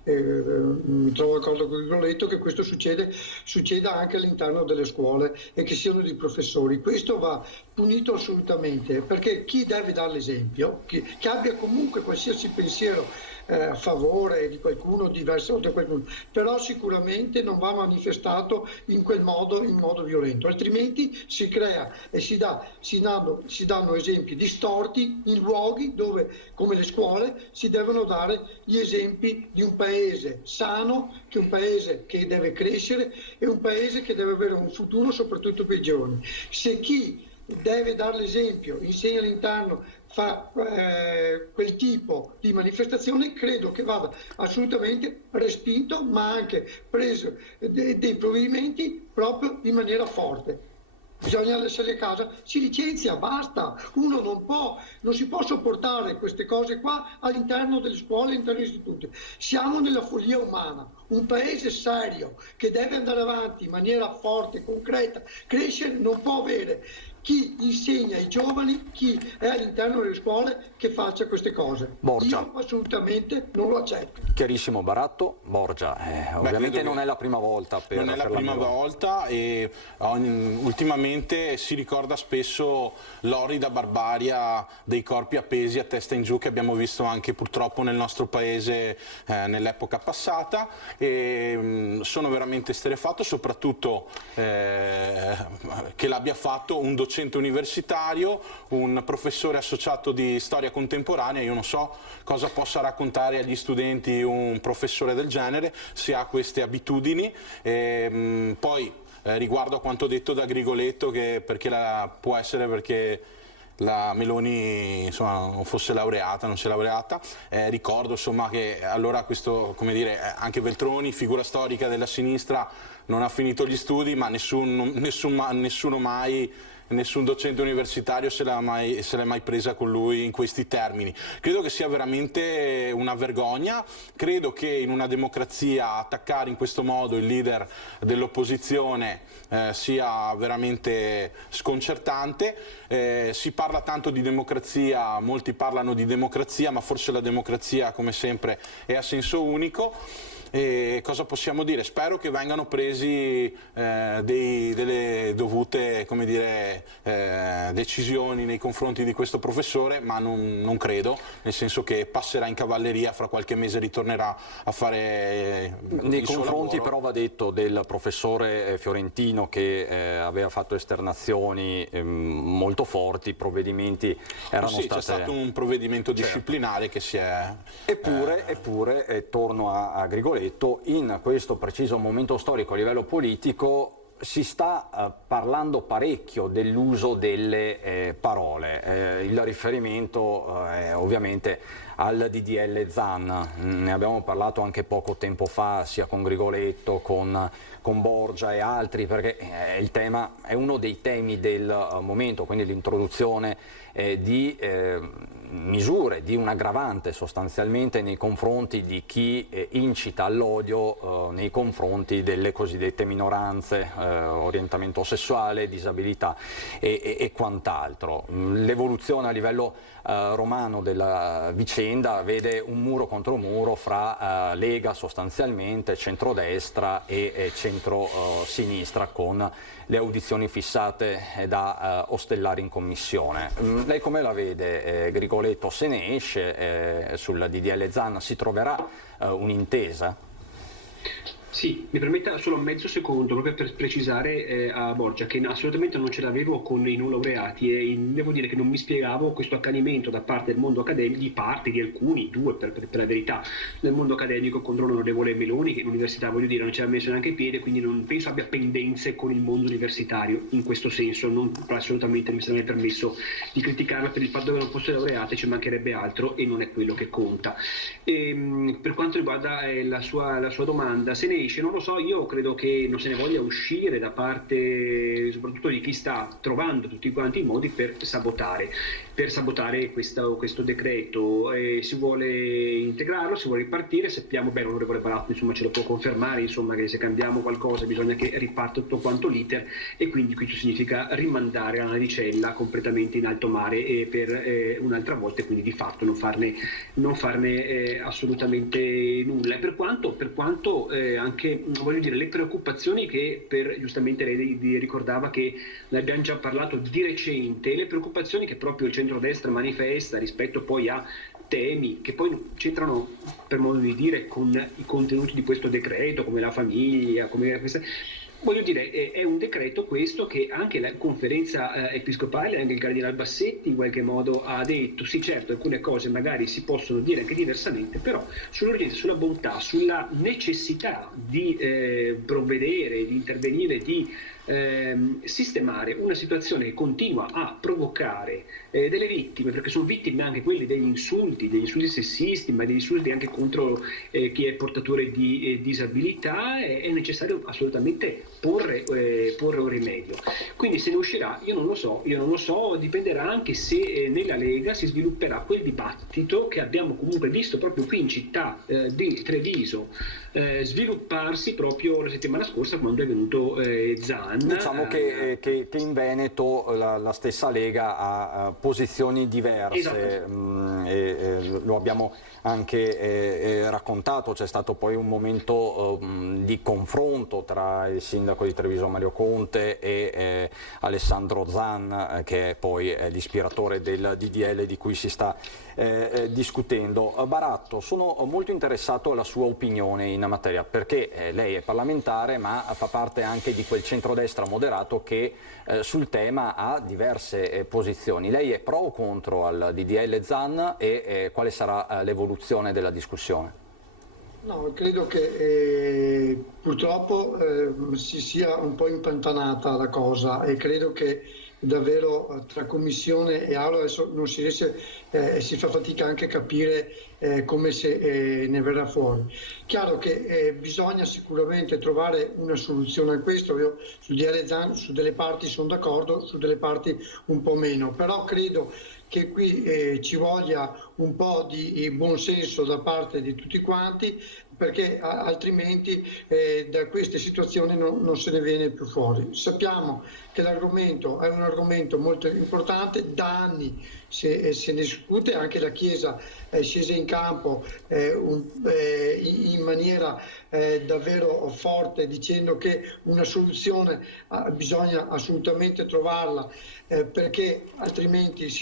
mi trovo d'accordo con il Grigoletto che questo succeda anche all'interno delle scuole e che siano dei professori. Questo va punito assolutamente, perché chi deve dare l'esempio, che abbia comunque qualsiasi pensiero a favore di qualcuno diverso da qualcuno, però sicuramente non va manifestato in quel modo, in modo violento, altrimenti si crea e si danno esempi distorti in luoghi dove, come le scuole, si devono dare gli esempi di un paese sano, che è un paese che deve crescere e un paese che deve avere un futuro soprattutto per i giovani. Se chi deve dare l'esempio, insegna all'interno, fa quel tipo di manifestazione, credo che vada assolutamente respinto, ma anche preso dei provvedimenti proprio in maniera forte. Bisogna essere a casa, si licenzia, basta. Uno non si può sopportare queste cose qua all'interno delle scuole, all'interno degli istituti. Siamo nella follia umana, un paese serio che deve andare avanti in maniera forte, concreta, crescere, non può avere chi insegna ai giovani, chi è all'interno delle scuole che faccia queste cose. Borgia. Io assolutamente non lo accetto. Chiarissimo Baratto. Borgia, ovviamente non è la prima volta. Non è la prima volta e ultimamente si ricorda spesso l'orrida barbaria dei corpi appesi a testa in giù che abbiamo visto anche purtroppo nel nostro paese nell'epoca passata, e sono veramente esterrefatto, soprattutto che l'abbia fatto un docente universitario, un professore associato di storia contemporanea. Io non so cosa possa raccontare agli studenti un professore del genere, se ha queste abitudini. Poi riguardo a quanto detto da Grigoletto, che può essere perché la Meloni insomma, non fosse laureata, non si è laureata, ricordo insomma, che allora questo, come dire, anche Veltroni, figura storica della sinistra, non ha finito gli studi, ma nessun docente universitario se l'è mai presa con lui in questi termini. Credo che sia veramente una vergogna, credo che in una democrazia attaccare in questo modo il leader dell'opposizione sia veramente sconcertante. Si parla tanto di democrazia, molti parlano di democrazia, ma forse la democrazia come sempre è a senso unico. E cosa possiamo dire? Spero che vengano presi delle dovute, come dire, decisioni nei confronti di questo professore, ma non credo, nel senso che passerà in cavalleria, fra qualche mese ritornerà a fare nei confronti, però va detto, del professore fiorentino che aveva fatto esternazioni molto forti, provvedimenti erano sì, state... c'è stato un provvedimento disciplinare che si è... Eppure, torno a Grigoletto, in questo preciso momento storico a livello politico si sta parlando parecchio dell'uso delle parole. Il riferimento è ovviamente al DDL Zan, ne abbiamo parlato anche poco tempo fa sia con Grigoletto, con Borgia e altri, perché il tema è uno dei temi del momento, quindi l'introduzione di misure, di un aggravante sostanzialmente nei confronti di chi incita all'odio nei confronti delle cosiddette minoranze, orientamento sessuale, disabilità e quant'altro. L'evoluzione a livello romano della vicenda vede un muro contro muro fra Lega sostanzialmente, centrodestra e centrosinistra, con le audizioni fissate da ostellare in commissione. Lei come la vede, Grigoletto? Se ne esce sul DDL Zan? Si troverà un'intesa? Sì, mi permetta solo mezzo secondo proprio per precisare a Borgia che assolutamente non ce l'avevo con i non laureati e devo dire che non mi spiegavo questo accanimento da parte del mondo accademico, di alcuni, due per la verità, del mondo accademico contro l'onorevole Meloni, che in università, voglio dire, non ci ha messo neanche piede, quindi non penso abbia pendenze con il mondo universitario in questo senso. Non assolutamente mi sarebbe permesso di criticarla per il fatto che non fosse laureata, ci mancherebbe altro e non è quello che conta. Per quanto riguarda la sua domanda, se ne esce, non lo so, io credo che non se ne voglia uscire da parte soprattutto di chi sta trovando tutti quanti i modi per sabotare questo decreto. Si vuole integrarlo, si vuole ripartire, sappiamo bene, l'onorevole Baratto insomma ce lo può confermare, insomma, che se cambiamo qualcosa bisogna che riparta tutto quanto l'iter, e quindi questo significa rimandare la navicella completamente in alto mare per un'altra volta, e quindi di fatto non farne assolutamente nulla. E per quanto anche, voglio dire, le preoccupazioni che giustamente lei ricordava che ne abbiamo già parlato di recente, le preoccupazioni che proprio il centrodestra manifesta rispetto poi a temi che poi c'entrano, per modo di dire, con i contenuti di questo decreto, come la famiglia, come questa... Voglio dire, è un decreto questo che anche la conferenza episcopale, anche il cardinale Bassetti in qualche modo ha detto, sì certo, alcune cose magari si possono dire anche diversamente, però sull'urgenza, sulla bontà, sulla necessità di provvedere, di intervenire, di sistemare una situazione che continua a provocare delle vittime, perché sono vittime anche quelli degli insulti sessisti, ma degli insulti anche contro chi è portatore di disabilità. È necessario assolutamente porre un rimedio. Quindi se ne uscirà, io non lo so, dipenderà anche se nella Lega si svilupperà quel dibattito che abbiamo comunque visto proprio qui in città di Treviso svilupparsi proprio la settimana scorsa, quando è venuto Zan, Diciamo che in Veneto la stessa Lega ha posizioni diverse, Esatto. E lo abbiamo anche raccontato. C'è stato poi un momento di confronto tra il sindaco di Treviso Mario Conte e Alessandro Zan, che è poi l'ispiratore del DDL di cui si sta discutendo. Baratto, sono molto interessato alla sua opinione in materia, perché lei è parlamentare ma fa parte anche di quel centrodestra moderato che sul tema ha diverse posizioni. Lei è pro o contro al DDL Zan e quale sarà l'evoluzione della discussione? No, credo che purtroppo si sia un po' impantanata la cosa, e credo che davvero tra commissione e aula adesso non si riesce, si fa fatica anche a capire come se ne verrà fuori. Chiaro che bisogna sicuramente trovare una soluzione a questo. Io su DDL Zan su delle parti sono d'accordo, su delle parti un po' meno, però credo che qui ci voglia un po' di buonsenso da parte di tutti quanti, perché altrimenti da queste situazioni non se ne viene più fuori. Sappiamo che l'argomento è un argomento molto importante, da anni se ne discute, anche la Chiesa è scesa in campo in maniera davvero forte, dicendo che una soluzione bisogna assolutamente trovarla, perché altrimenti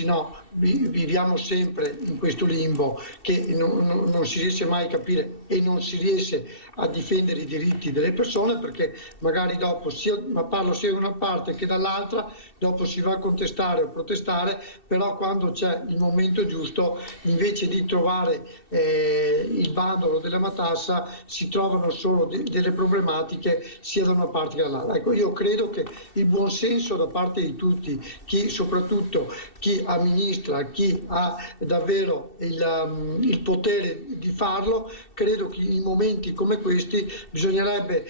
viviamo sempre in questo limbo che non si riesce mai a capire e non si riesce a difendere i diritti delle persone, perché magari dopo ma parlo sia da una parte che dall'altra, dopo si va a contestare o protestare, però quando c'è il momento giusto, invece di trovare il bandolo della matassa, si trovano solo delle problematiche sia da una parte che dall'altra. Ecco, io credo che il buonsenso da parte di tutti, soprattutto chi amministra, chi ha davvero il potere di farlo, credo che in momenti come questi bisognerebbe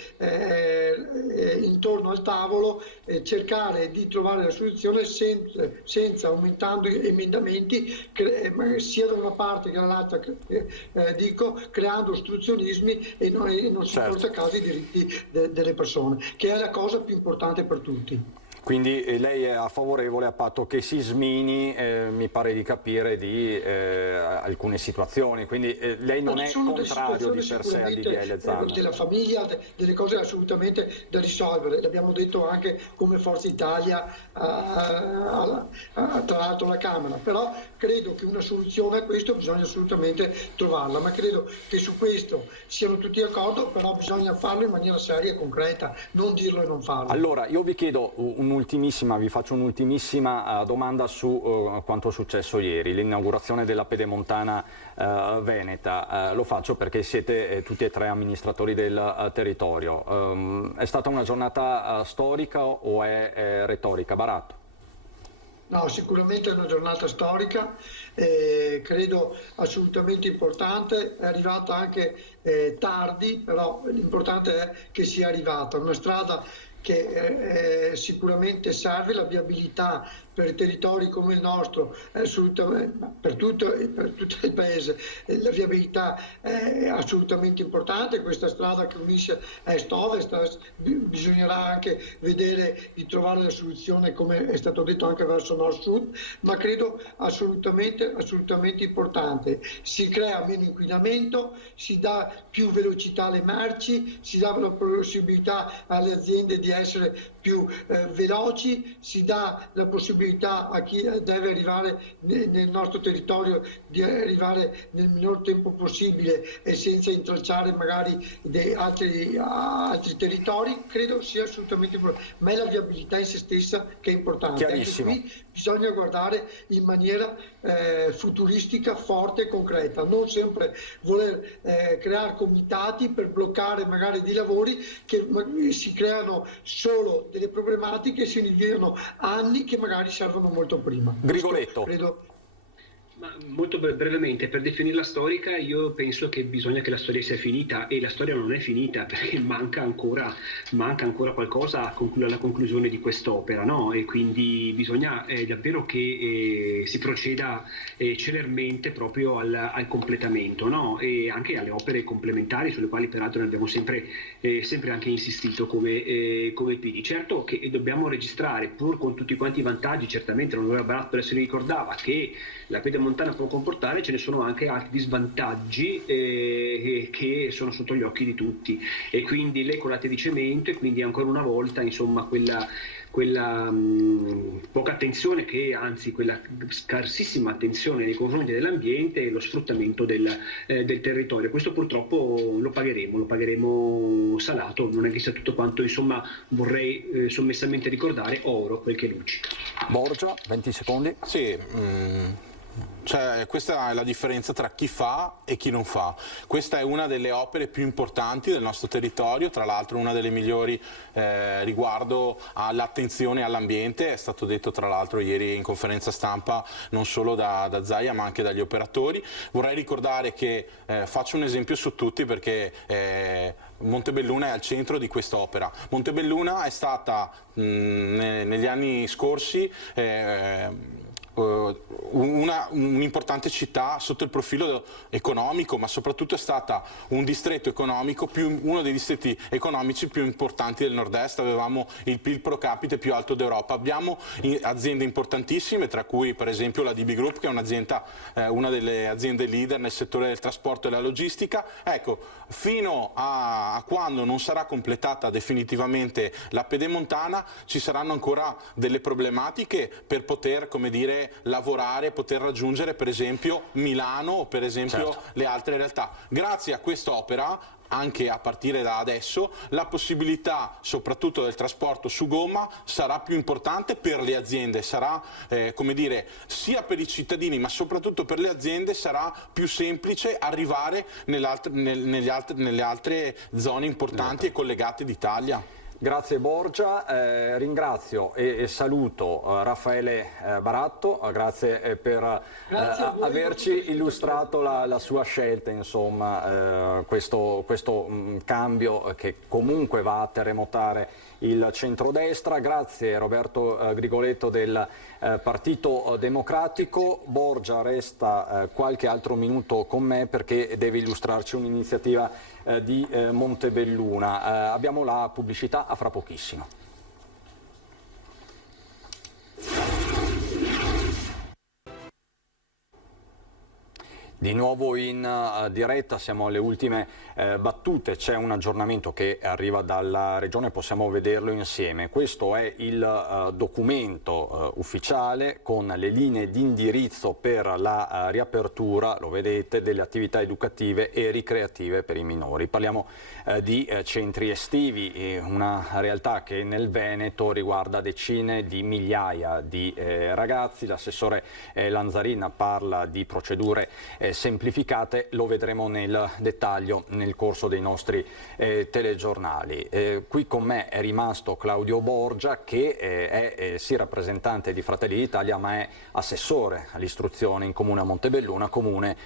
intorno al tavolo cercare di trovare la soluzione senza aumentando emendamenti, sia da una parte che dall'altra, creando ostruzionismi e non si porta a casa i diritti delle persone, che è la cosa più importante per tutti. Quindi lei è favorevole a patto che si smini, mi pare di capire, di alcune situazioni, quindi lei non è contrario di per sé al DDL Zan? Della famiglia, delle cose assolutamente da risolvere, l'abbiamo detto anche come Forza Italia, tra l'altro alla Camera, però credo che una soluzione a questo bisogna assolutamente trovarla, ma credo che su questo siano tutti d'accordo, però bisogna farlo in maniera seria e concreta, non dirlo e non farlo. Allora, io vi chiedo vi faccio un'ultimissima domanda su quanto è successo ieri, l'inaugurazione della pedemontana veneta. Lo faccio perché siete tutti e tre amministratori del territorio. È stata una giornata storica o è retorica? Baratto? No, sicuramente è una giornata storica, credo assolutamente importante, è arrivata anche tardi, però l'importante è che sia arrivata. Una strada che sicuramente serve, la viabilità per territori come il nostro, assolutamente, per tutto il paese, la viabilità è assolutamente importante. Questa strada che unisce est-ovest, bisognerà anche vedere di trovare la soluzione, come è stato detto, anche verso nord-sud, ma credo assolutamente importante. Si crea meno inquinamento, si dà più velocità alle merci, si dà la possibilità alle aziende di essere più veloci, si dà la possibilità a chi deve arrivare nel nostro territorio di arrivare nel minor tempo possibile e senza intralciare magari altri territori. Credo sia assolutamente importante, ma è la viabilità in se stessa che è importante. Chiarissimo. Anche qui bisogna guardare in maniera futuristica, forte e concreta, non sempre voler creare comitati per bloccare magari dei lavori che si creano solo delle problematiche e si rinviano anni che magari servono molto prima. Grigoletto. Credo. Ma molto brevemente, per definirla storica, io penso che bisogna che la storia sia finita, e la storia non è finita perché manca ancora qualcosa alla conclusione di quest'opera, no? E quindi bisogna davvero che si proceda celermente proprio al completamento, no? E anche alle opere complementari, sulle quali peraltro ne abbiamo sempre anche insistito come PD. Certo che dobbiamo registrare, pur con tutti quanti i vantaggi, certamente l'onorevole Baratto adesso ricordava che la pedemontana può comportare, ce ne sono anche altri svantaggi che sono sotto gli occhi di tutti, e quindi le colate di cemento, e quindi ancora una volta insomma quella poca attenzione, quella scarsissima attenzione nei confronti dell'ambiente e lo sfruttamento del territorio. Questo purtroppo lo pagheremo salato, non è che sia tutto quanto, insomma, vorrei sommessamente ricordare oro quel che luccica. Borgia, 20 secondi. Sì, cioè, questa è la differenza tra chi fa e chi non fa. Questa è una delle opere più importanti del nostro territorio, tra l'altro una delle migliori riguardo all'attenzione all'ambiente, è stato detto tra l'altro ieri in conferenza stampa non solo da Zaia ma anche dagli operatori. Vorrei ricordare che faccio un esempio su tutti, perché Montebelluna è al centro di quest'opera. Montebelluna è stata negli anni scorsi un'importante città sotto il profilo economico, ma soprattutto è stata un distretto economico, uno dei distretti economici più importanti del nord-est. Avevamo il PIL pro capite più alto d'Europa. Abbiamo aziende importantissime, tra cui per esempio la DB Group, che è una delle aziende leader nel settore del trasporto e della logistica. Ecco, fino a quando non sarà completata definitivamente la pedemontana ci saranno ancora delle problematiche per poter, come dire, lavorare, poter raggiungere per esempio Milano o per esempio le altre realtà. Grazie a quest'opera, anche a partire da adesso, la possibilità soprattutto del trasporto su gomma sarà più importante per le aziende, sarà come dire, sia per i cittadini ma soprattutto per le aziende sarà più semplice arrivare nelle altre zone importanti e collegate d'Italia. Grazie Borgia, ringrazio e saluto Raffaele Baratto, grazie per averci illustrato la sua scelta, insomma, questo cambio che comunque va a terremotare il centrodestra. Grazie Roberto Grigoletto del Partito Democratico. Borgia resta qualche altro minuto con me perché deve illustrarci un'iniziativa di Montebelluna. Abbiamo la pubblicità, a fra pochissimo. Di nuovo in diretta, siamo alle ultime battute, c'è un aggiornamento che arriva dalla Regione, possiamo vederlo insieme. Questo è il documento ufficiale con le linee di indirizzo per la riapertura, lo vedete, delle attività educative e ricreative per i minori. Parliamo di centri estivi, una realtà che nel Veneto riguarda decine di migliaia di ragazzi. L'assessore Lanzarina parla di procedure semplificate, lo vedremo nel dettaglio nel corso dei nostri telegiornali. Qui con me è rimasto Claudio Borgia, che è sì rappresentante di Fratelli d'Italia ma è assessore all'istruzione in comune a Montebelluna, comune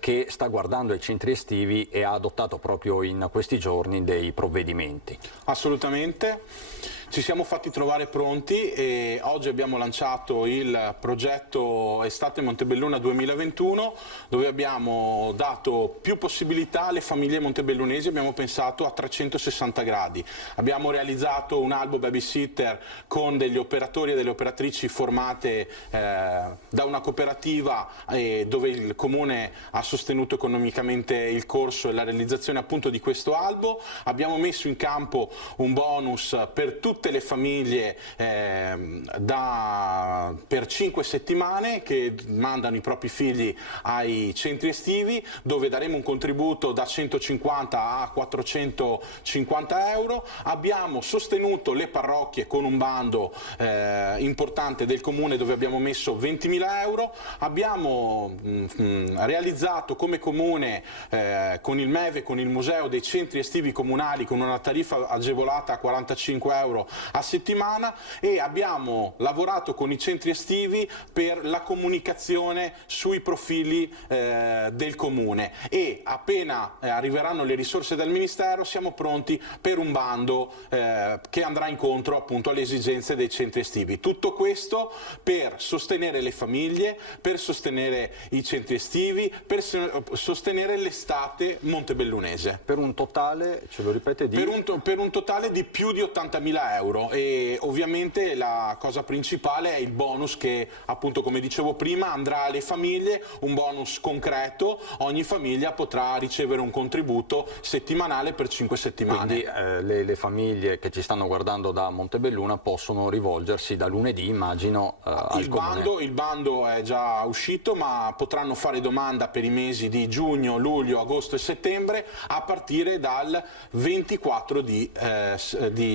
che sta guardando ai centri estivi e ha adottato proprio in questi giorni dei provvedimenti. Assolutamente. Ci siamo fatti trovare pronti e oggi abbiamo lanciato il progetto Estate Montebelluna 2021, dove abbiamo dato più possibilità alle famiglie montebellunesi, abbiamo pensato a 360 gradi. Abbiamo realizzato un albo babysitter con degli operatori e delle operatrici formate da una cooperativa dove il Comune ha sostenuto economicamente il corso e la realizzazione appunto di questo albo. Abbiamo messo in campo un bonus per tutte le famiglie per 5 settimane che mandano i propri figli ai centri estivi, dove daremo un contributo da 150 a 450 euro. Abbiamo sostenuto le parrocchie con un bando importante del Comune dove abbiamo messo 20.000 euro. Abbiamo realizzato come Comune con il MEVE, con il Museo, dei centri estivi comunali con una tariffa agevolata a 45 euro euro a settimana, e abbiamo lavorato con i centri estivi per la comunicazione sui profili del comune, e appena arriveranno le risorse dal Ministero siamo pronti per un bando che andrà incontro appunto alle esigenze dei centri estivi. Tutto questo per sostenere le famiglie, per sostenere i centri estivi, per sostenere l'estate montebellunese. Per un totale, ce lo ripete, di? Per un totale di più di 80.000 euro, e ovviamente la cosa principale è il bonus che appunto, come dicevo prima, andrà alle famiglie, un bonus concreto. Ogni famiglia potrà ricevere un contributo settimanale per 5 settimane. Quindi le famiglie che ci stanno guardando da Montebelluna possono rivolgersi da lunedì, immagino, al comune. Il bando è già uscito, ma potranno fare domanda per i mesi di giugno, luglio, agosto e settembre a partire dal 24 di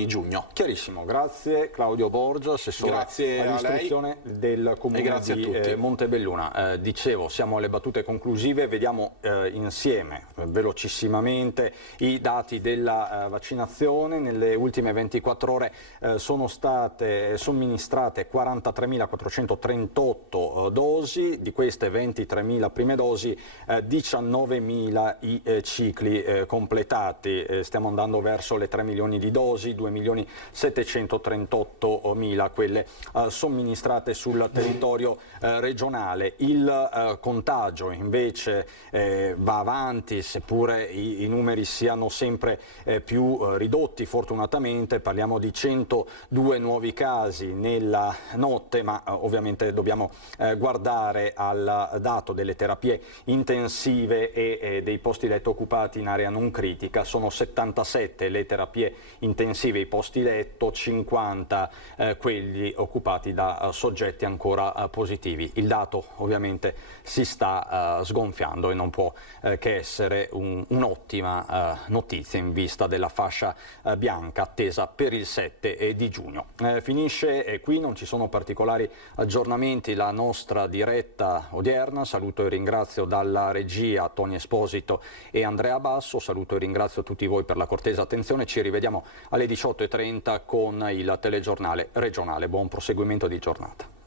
giugno. Chiarissimo, grazie Claudio Borgia, assessore all'istruzione del comune di Montebelluna. Dicevo, siamo alle battute conclusive, vediamo insieme velocissimamente i dati della vaccinazione. Nelle ultime 24 ore sono state somministrate 43.438 dosi, di queste 23.000 prime dosi, 19.000 i cicli completati. Stiamo andando verso le 3 milioni di dosi, 2.738.000 quelle somministrate sul territorio regionale. Il contagio invece va avanti, seppure i numeri siano sempre più ridotti fortunatamente. Parliamo di 102 nuovi casi nella notte, ma ovviamente dobbiamo guardare al dato delle terapie intensive e dei posti letto occupati in area non critica. Sono 77 le terapie intensive, i posti letto, 50 quelli occupati da soggetti ancora positivi. Il dato ovviamente si sta sgonfiando e non può che essere un'ottima notizia in vista della fascia bianca attesa per il 7 di giugno. Finisce qui, non ci sono particolari aggiornamenti la nostra diretta odierna. Saluto e ringrazio dalla regia Tony Esposito e Andrea Basso, saluto e ringrazio tutti voi per la cortese attenzione. Ci rivediamo alle 18:30 con il telegiornale regionale. Buon proseguimento di giornata.